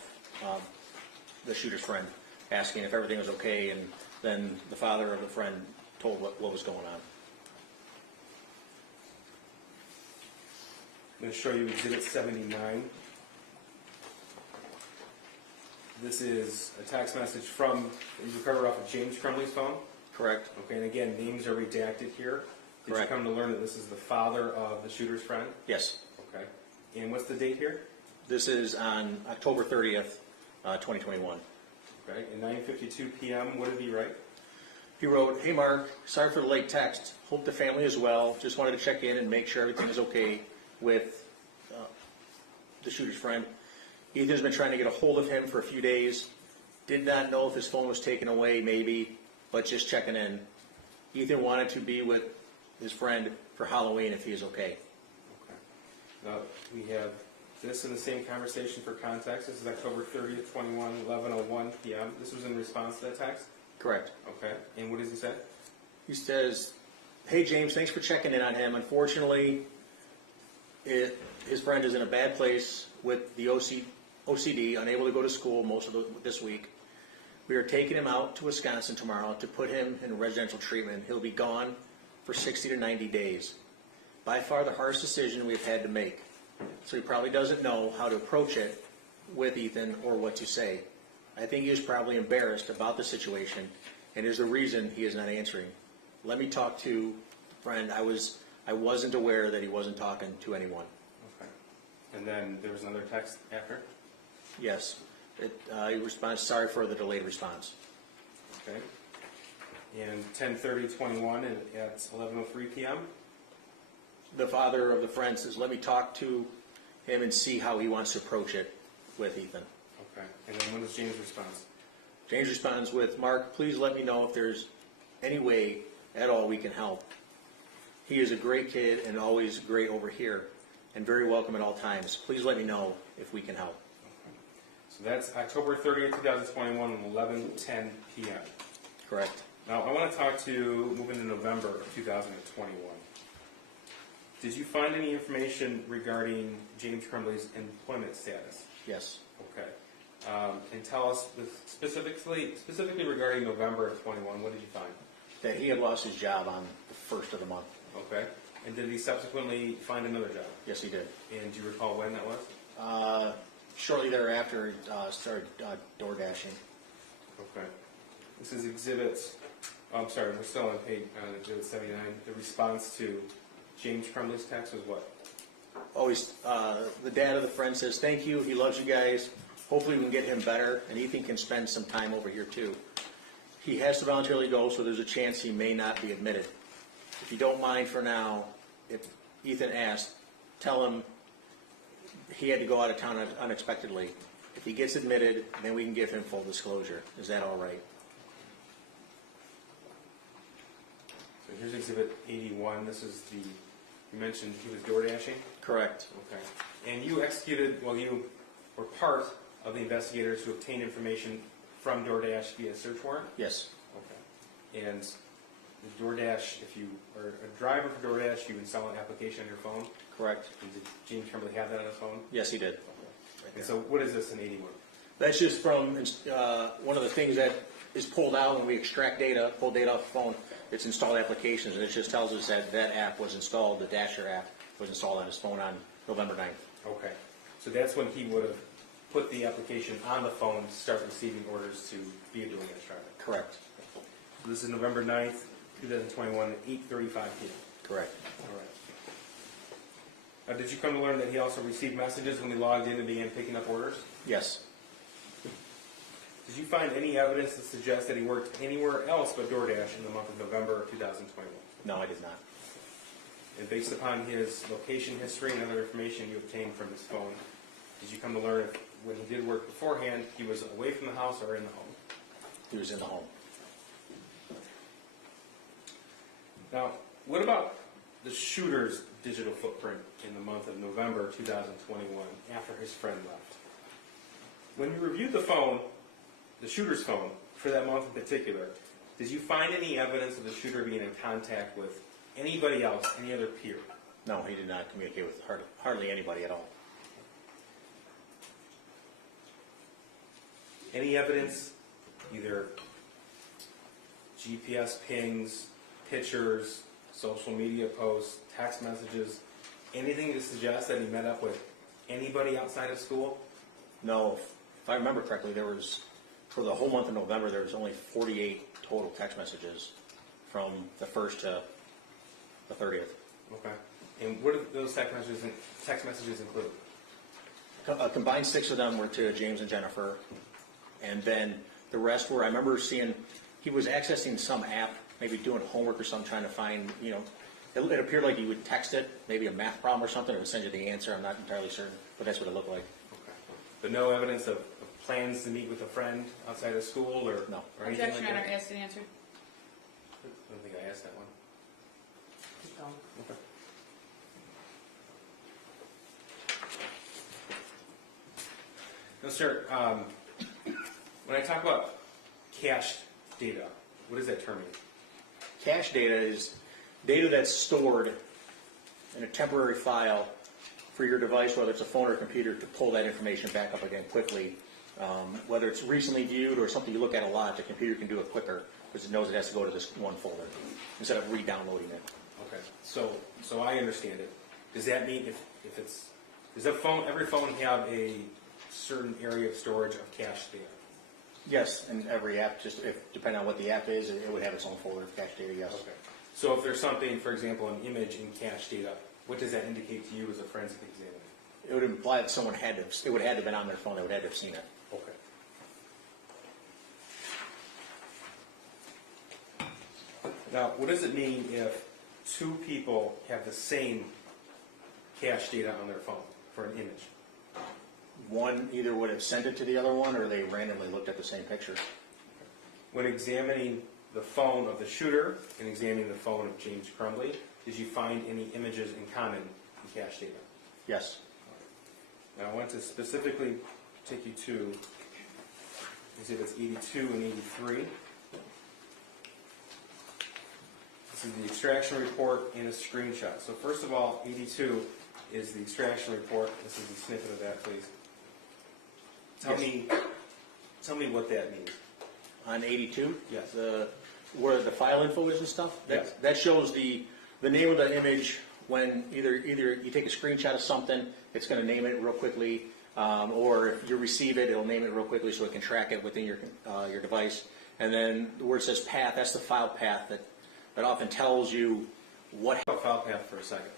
the shooter's friend, asking if everything was okay, and then the father of the friend told what was going on. I'm going to show you Exhibit 79. This is a text message from, you recovered off of James Crumbley's phone. Correct. Okay, and again, names are redacted here. Did Correct. you come to learn that this is the father of the shooter's friend? Yes. Okay. And what's the date here? This is on October 30th, 2021. Okay, at 9:52 p.m., what did he write? He wrote, "Hey Mark, sorry for the late text. Hope the family is well. Just wanted to check in and make sure everything is okay with the shooter's friend. Ethan's been trying to get a hold of him for a few days. Did not know if his phone was taken away, maybe, but just checking in. Ethan wanted to be with his friend for Halloween if he is okay." Okay. We have This in the same conversation for context. This is October 30th, 21, 11:01 p.m. This was in response to that text? Correct. Okay. And what does he say? He says, "Hey James, thanks for checking in on him. Unfortunately, his friend is in a bad place with the OCD, unable to go to school most of this week. We are taking him out to Wisconsin tomorrow to put him in residential treatment. He'll be gone for 60 to 90 days. By far the hardest decision we've had to make. So he probably doesn't know how to approach it with Ethan or what to say. I think he is probably embarrassed about the situation and is the reason he is not answering. Let me talk to a friend. I wasn't aware that he wasn't talking to anyone." Okay. And then there was another text after? Yes. He responds, "Sorry for the delayed response." Okay. And 10:30:21 at 11:03 p.m. The father of the friend says, "Let me talk to him and see how he wants to approach it with Ethan." Okay. And then when does James respond? James responds with, "Mark, please let me know if there's any way at all we can help. He is a great kid and always great over here and very welcome at all times. Please let me know if we can help." So that's October 30th, 2021, 11:10 p.m. Correct. Now, I want to talk to move into November of 2021. Did you find any information regarding James Crumbley's employment status? Yes. Okay. And tell us specifically regarding November of 21, what did you find? That he had lost his job on the first of the month. Okay. And did he subsequently find another job? Yes, he did. And do you recall when that was? Shortly thereafter, started door dashing. Okay. This is exhibits. Oh, I'm sorry, we're still on page exhibit 79. The response to James Crumbley's text was what? Always, the dad of the friend says, "Thank you. He loves you guys. Hopefully we can get him better, and Ethan can spend some time over here too. He has to voluntarily go, so there's a chance he may not be admitted. If you don't mind for now, if Ethan asked, tell him he had to go out of town unexpectedly. If he gets admitted, then we can give him full disclosure. Is that all right?" So here's exhibit 81. This is you mentioned he was door dashing? Correct. Okay. And you you were part of the investigators who obtained information from DoorDash via search warrant? Yes. Okay. And the DoorDash, if you are a driver for DoorDash, you install an application on your phone? Correct. And did James Crumbley have that on his phone? Yes, he did. Okay. And so what is this in 81? That's just from one of the things that is pulled out when we extract data, pull data off the phone. It's installed applications, and it just tells us that that app was installed, the Dasher app was installed on his phone on November 9th. Okay. So that's when he would have put the application on the phone to start receiving orders to be a DoorDash driver? Correct. So this is November 9th, 2021 at 8:35 p.m. Correct. All right. Did you come to learn that he also received messages when he logged in and began picking up orders? Yes. Did you find any evidence that suggests that he worked anywhere else but DoorDash in the month of November of 2021? No, I did not. And based upon his location history and other information you obtained from his phone, did you come to learn if when he did work beforehand, he was away from the house or in the home? He was in the home. Now, what about the shooter's digital footprint in the month of November 2021 after his friend left? When you reviewed the phone, the shooter's phone, for that month in particular, did you find any evidence of the shooter being in contact with anybody else, any other peer? No, he did not communicate with hardly anybody at all. Any evidence, either GPS pings, pictures, social media posts, text messages, anything to suggest that he met up with anybody outside of school? No, if I remember correctly, there was, for the whole month of November, there was only 48 total text messages from the 1st to the 30th. Okay. And what did those text messages include? A combined 6 of them were to James and Jennifer, and then the rest were, I remember seeing, he was accessing some app, maybe doing homework or something, trying to find, it appeared like he would text it, maybe a math problem or something, it would send you the answer, I'm not entirely certain, but that's what it looked like. Okay. But no evidence of plans to meet with a friend outside of school or, No. or anything Objection, like Your that? Honor, asked and answered. I don't think I asked that one. Keep going. Okay. Now, sir, when I talk about cached data, what does that term mean? Cache data is data that's stored in a temporary file for your device, whether it's a phone or a computer, to pull that information back up again quickly. Whether it's recently viewed or something you look at a lot, the computer can do it quicker because it knows it has to go to this one folder instead of re-downloading it. Okay, so I understand it. Does that mean if it's, does every phone have a certain area of storage of cache data? Yes, and every app, just depending on what the app is, it would have its own folder of cache data, yes. Okay. So if there's something, for example, an image in cache data, what does that indicate to you as a forensic examiner? It would imply that someone had to, it would have had to have been on their phone, they would have to have seen it. Okay. Now, what does it mean if two people have the same cache data on their phone for an image? One either would have sent it to the other one, or they randomly looked at the same picture. When examining the phone of the shooter and examining the phone of James Crumbley, did you find any images in common in cache data? Yes. Now, I want to specifically take you to exhibits 82 and 83. This is the extraction report and a screenshot. So first of all, 82 is the extraction report. This is a snippet of that, please. Tell me what that means. On 82? Yes. Where the file info is and stuff? Yes. That shows the name of the image when either you take a screenshot of something, it's going to name it real quickly, or if you receive it, it'll name it real quickly so it can track it within your device. And then where it says path, that's the file path that often tells you what. About file path for a second.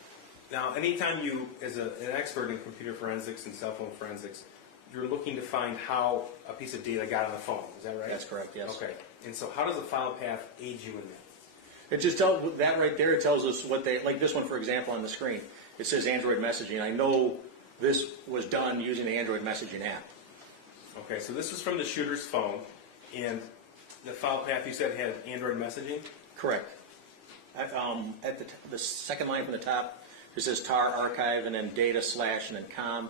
Now, anytime you, as an expert in computer forensics and cell phone forensics, you're looking to find how a piece of data got on the phone. Is that right? That's correct, yes. Okay. And so how does the file path aid you in that? It just tells, that right there, it tells us what they, like this one, for example, on the screen. It says Android messaging. I know this was done using the Android messaging app. Okay, so this is from the shooter's phone, and the file path you said had Android messaging? Correct. At the second line from the top, it says tar archive, and then data / and then com,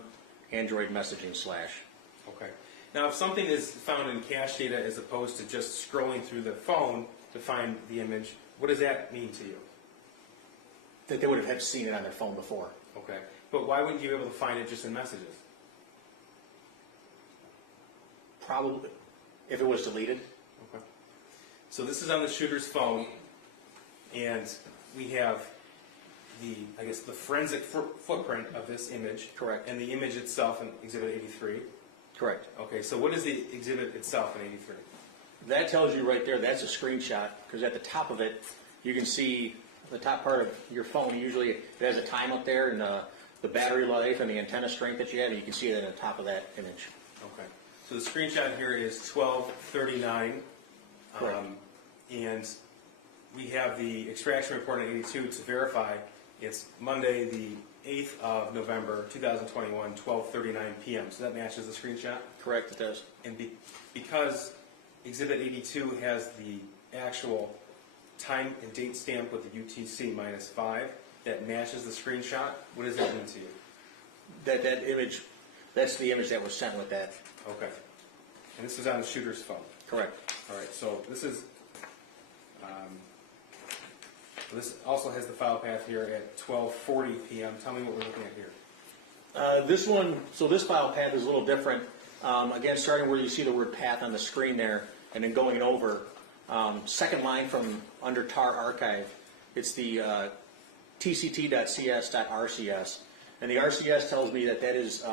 Android messaging /. Okay. Now, if something is found in cache data as opposed to just scrolling through the phone to find the image, what does that mean to you? That they would have had seen it on their phone before. Okay. But why wouldn't you be able to find it just in messages? Probably, if it was deleted. Okay. So this is on the shooter's phone, and we have the, I guess, the forensic footprint of this image. Correct. And the image itself in Exhibit 83. Correct. Okay, so what is the exhibit itself in 83? That tells you right there, that's a screenshot, because at the top of it, you can see the top part of your phone. Usually it has a time up there and the battery life and the antenna strength that you have, and you can see it on the top of that image. Okay. So the screenshot here is 1239. Correct. And we have the extraction report on 82 to verify. It's Monday, the 8th of November, 2021, 12:39 p.m. So that matches the screenshot? Correct, it does. And because Exhibit 82 has the actual time and date stamp with the UTC -5 that matches the screenshot, what does that mean to you? That image, that's the image that was sent with that. Okay. And this is on the shooter's phone? Correct. All right, so this is, this also has the file path here at 12:40 p.m. Tell me what we're looking at here. This one, so this file path is a little different. Again, starting where you see the word path on the screen there, and then going over, second line from under tar archive, it's the tct.cs.rcs, and the RCS tells me that is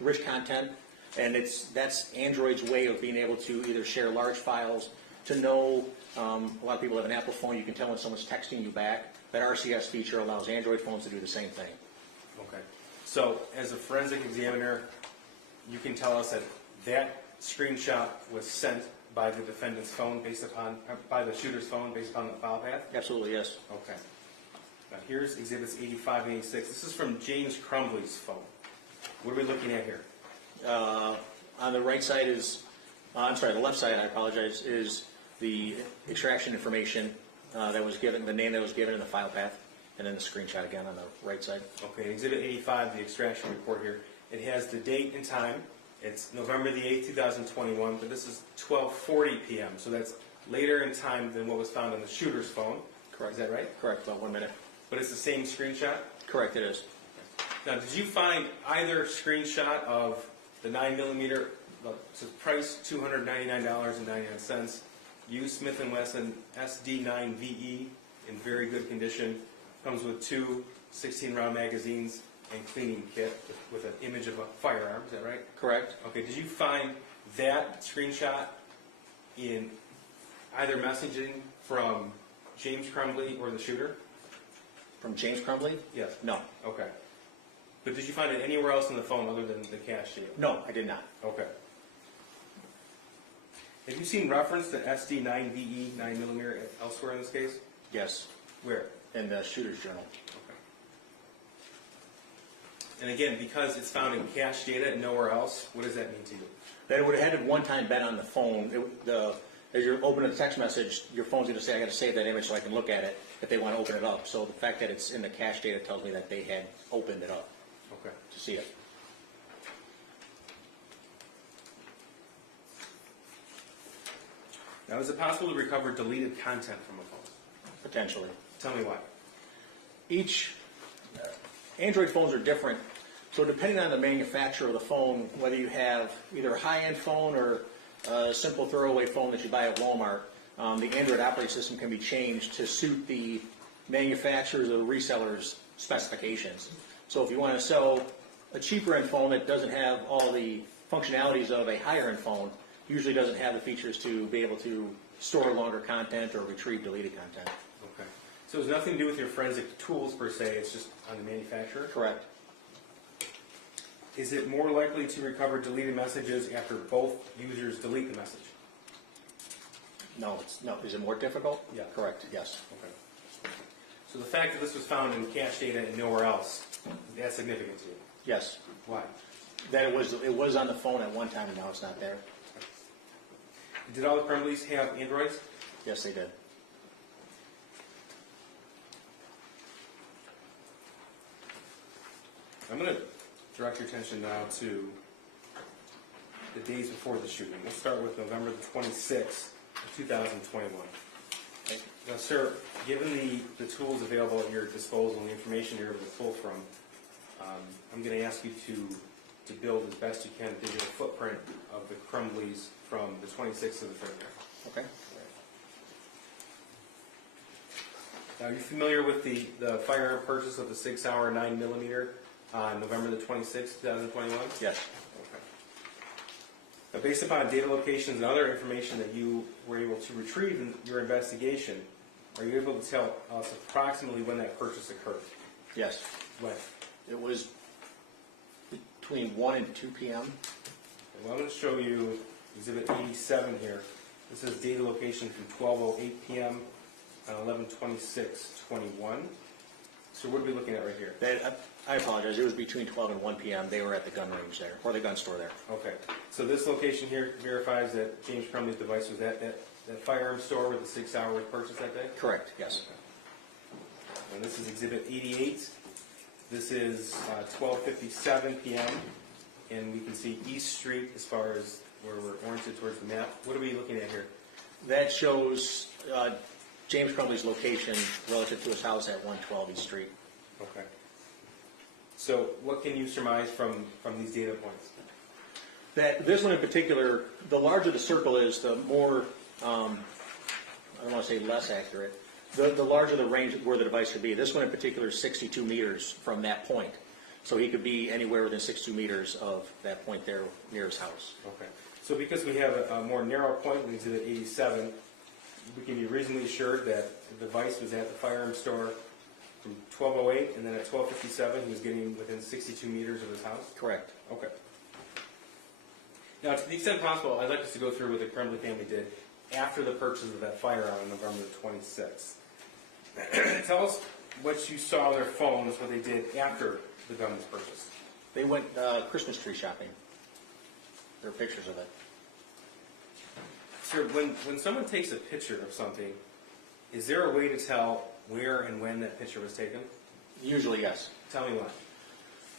rich content, and that's Android's way of being able to either share large files, to know, a lot of people have an Apple phone, you can tell when someone's texting you back. That RCS feature allows Android phones to do the same thing. Okay. So as a forensic examiner, you can tell us that that screenshot was sent by the defendant's phone based upon, by the shooter's phone based upon the file path? Absolutely, yes. Okay. Now here's exhibits 85 and 86. This is from James Crumbley's phone. What are we looking at here? On the right side is, I'm sorry, the left side, I apologize, is the extraction information that was given, the name that was given in the file path, and then the screenshot again on the right side. Okay, exhibit 85, the extraction report here. It has the date and time, It's November the 8th, 2021, but this is 12:40 p.m., so that's later in time than what was found on the shooter's phone. Correct. Is that right? Correct, about 1 minute. But it's the same screenshot? Correct, it is. Now, did you find either screenshot of the 9mm, it's price $299.99, used Smith & Wesson SD9VE in very good condition, comes with 2 16-round magazines and cleaning kit with an image of a firearm, is that right? Correct. Okay, did you find that screenshot in either messaging from James Crumbley or the shooter? From James Crumbley? Yes. No. Okay. But did you find it anywhere else in the phone other than the cache data? No, I did not. Okay. Have you seen reference to SD9VE 9mm elsewhere in this case? Yes, Where? in the shooter's journal. Okay. And again, because it's found in cache data and nowhere else, what does that mean to you? That it would have had one time been on the phone. As you're opening a text message, your phone's going to say, I got to save that image so I can look at it if they want to open it up. So the fact that it's in the cache data tells me that they had opened it up Okay. to see it. Now, is it possible to recover deleted content from a phone? Potentially. Tell me why. Each Android phones are different, so depending on the manufacturer of the phone, whether you have either a high-end phone or a simple throwaway phone that you buy at Walmart, the Android operating system can be changed to suit the manufacturer's or reseller's specifications. So if you want to sell a cheaper-end phone that doesn't have all the functionalities of a higher-end phone, usually doesn't have the features to be able to store longer content or retrieve deleted content. Okay. So it's nothing to do with your forensic tools per se, it's just on the manufacturer? Correct. Is it more likely to recover deleted messages after both users delete the message? No, is it more difficult? Yeah. Correct, yes. Okay. So the fact that this was found in cache data and nowhere else, that's significant to you? Yes. Why? That it was on the phone at one time and now it's not there. Did all the Crumbleys have Androids? Yes, they did. I'm going to direct your attention now to the days before the shooting. We'll start with November the 26th, 2021. Okay. Now, sir, given the tools available at your disposal and the information you're able to pull from, I'm going to ask you to build as best you can a digital footprint of the Crumbleys from the 26th to the 30th. Okay. Now, are you familiar with the firearm purchase of the 6-hour 9mm on November the 26th, 2021? Yes. Okay. Now, based upon data locations and other information that you were able to retrieve in your investigation, are you able to tell us approximately when that purchase occurred? Yes. When? It was between 1 and 2 p.m. Well, I'm going to show you Exhibit 87 here. This is data location from 12:08 p.m. on 11/26/21. So what are we looking at right here? I apologize. It was between 12 and 1 p.m. They were at the gun range there, or the gun store there. Okay. So this location here verifies that James Crumbley's device was at that firearm store where the 6-hour was purchased that day? Correct, yes. Okay. And this is Exhibit 88. This is 12:57 p.m. And we can see East Street as far as where we're oriented towards the map. What are we looking at here? That shows James Crumbley's location relative to his house at 112 East Street. Okay. So what can you surmise from these data points? That this one in particular, the larger the circle is, the more, I don't want to say less accurate, the larger the range where the device could be. This one in particular is 62 meters from that point. So he could be anywhere within 62 meters of that point there near his house. Okay. So because we have a more narrow point in Exhibit 87, we can be reasonably assured that the device was at the firearm store from 12:08, and then at 12:57 he was getting within 62 meters of his house? Correct. Okay. Now, to the extent possible, I'd like us to go through what the Crumbley family did after the purchase of that firearm on November the 26th. Tell us what you saw on their phones, what they did after the gun was purchased. They went Christmas tree shopping. There are pictures of it. Sir, when someone takes a picture of something, is there a way to tell where and when that picture was taken? Usually, yes. Tell me why.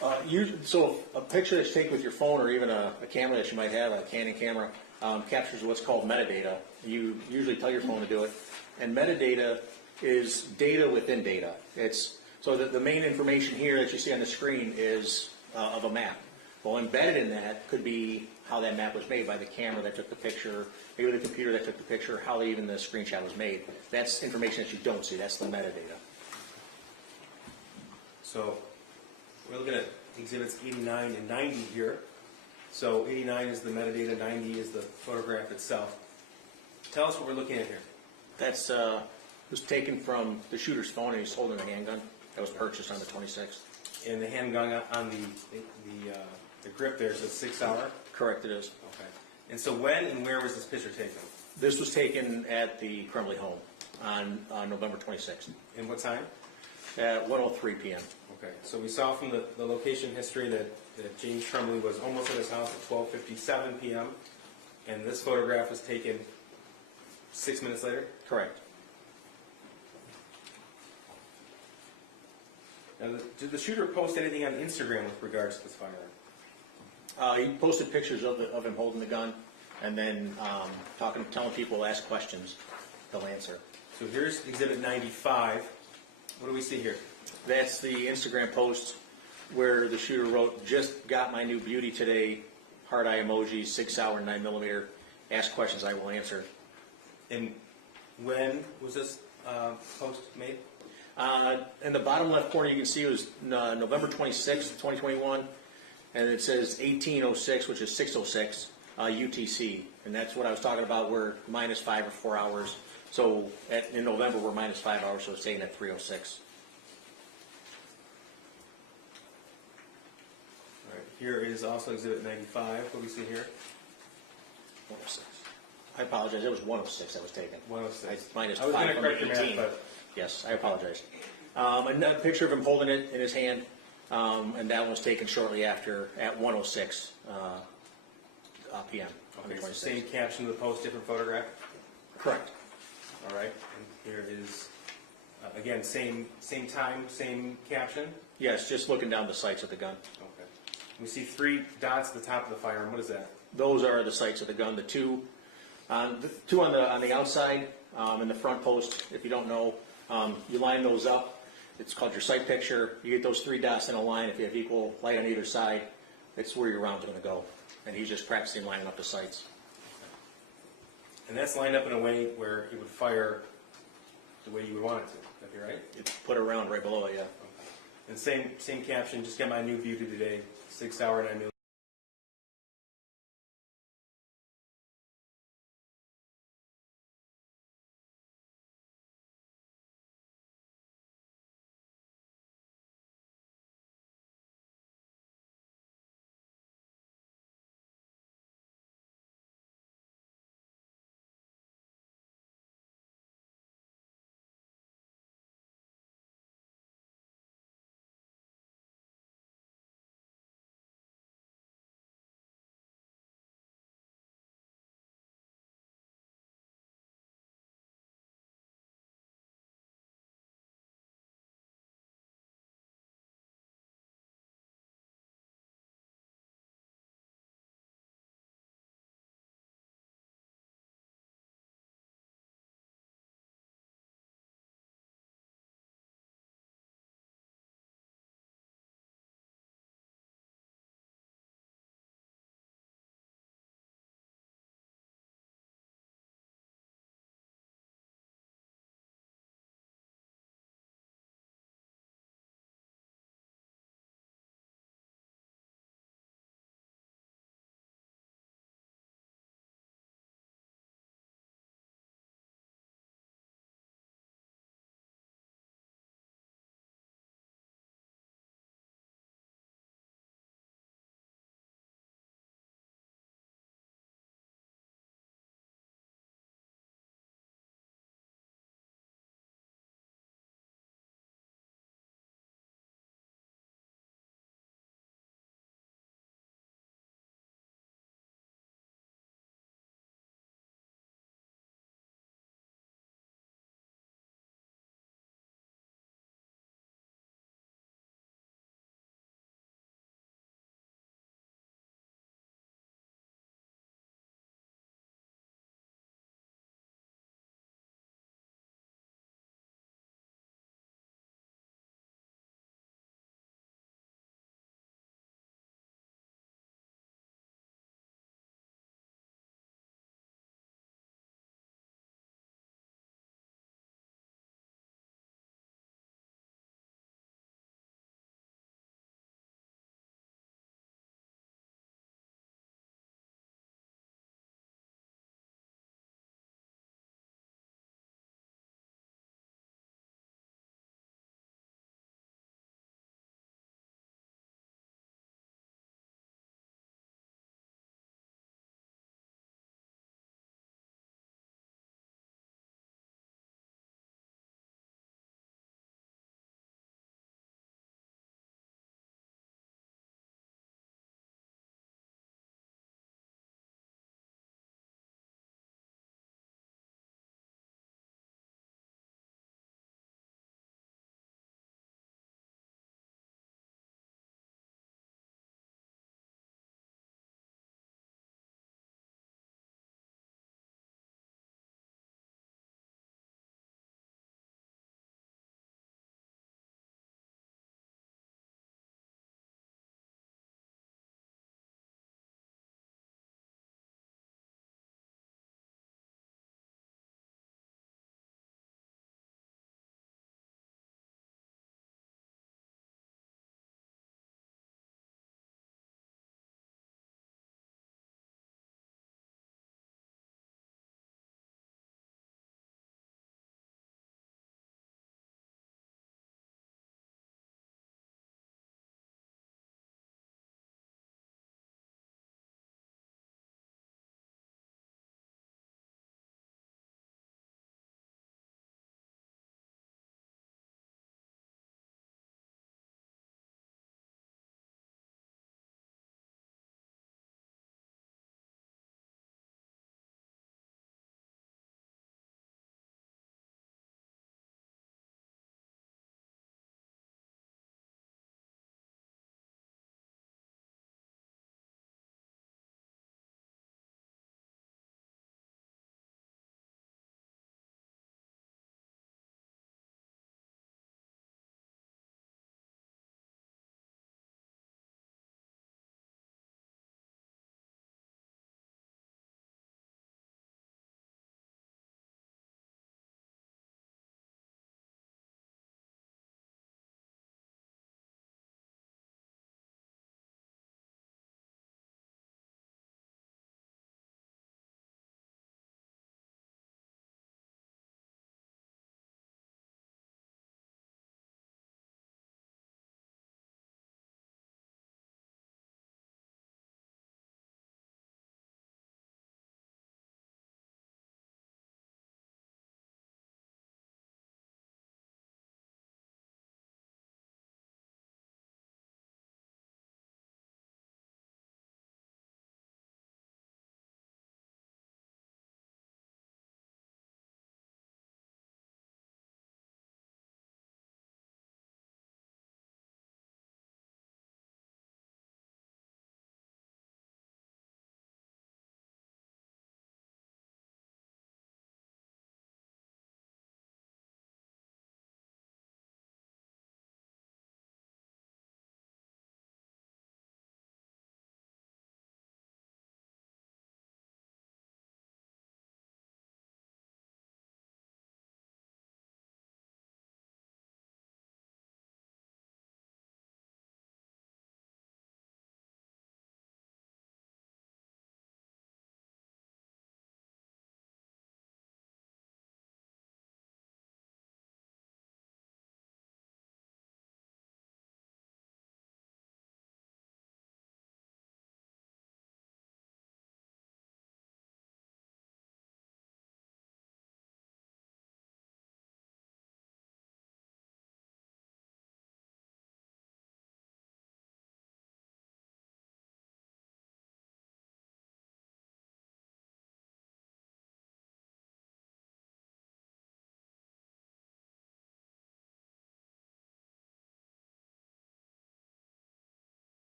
So a picture that you take with your phone or even a camera that you might have, a Canon camera, captures what's called metadata. You usually tell your phone to do it. And metadata is data within data. So the main information here that you see on the screen is of a map. Well, embedded in that could be how that map was made by the camera that took the picture, maybe the computer that took the picture, how even the screenshot was made. That's information that you don't see. That's the metadata. So we're looking at exhibits 89 and 90 here. So 89 is the metadata, 90 is the photograph itself. Tell us what we're looking at here. That's was taken from the shooter's phone, and he's holding a handgun that was purchased on the 26th. And the handgun on the grip there says 6 hour? Correct, it is. Okay. And so when and where was this picture taken? was taken at the Crumbley home on November 26th And what time? at 1:03 p.m. Okay, so we saw from the location history that James Crumbley was almost at his house at 12:57 p.m. And this photograph was taken 6 minutes later? Correct. Now, did the shooter post anything on Instagram with regards to this firearm? He posted pictures of him holding the gun, and then telling people to ask questions, they'll answer. So here's Exhibit 95. What do we see here? That's the Instagram post where the shooter wrote, "Just got my new beauty today, heart eye emoji, 6 hour, 9mm. Ask questions, I will answer." And when was this post made? In the bottom left corner, you can see it was November 26th, 2021, and it says 1806, which is 606 UTC, and that's what I was talking about. We're -5 or 4 hours. So in November, we're -5 hours, so it's taken at 3:06. All right, here is also Exhibit 95. What do we see here? 106. I apologize. It was 106 that was taken. 106. Minus I was 5 going to from correct your 18. math, but Yes, I apologize. Another picture of him holding it in his hand, and that was taken shortly after at 1:06 p.m. on the okay, so 26th. same caption of the post, different photograph. Correct. All right, and here is again same time, same caption. Yes, just looking down the sights of the gun. Okay. We see 3 dots at the top of the firearm. What is that? Those are the sights of the gun. The two on the outside in the front post. If you don't know, you line those up. It's called your sight picture. You get those 3 dots in a line. If you have equal light on either side, it's where your round's going to go. And he's just practicing lining up the sights. And that's lined up in a way where it would fire the way you would want it to. Would that be right? It's put a round right below it, yeah. Okay. And same caption. Just got my new beauty today. 6 hour 9mm.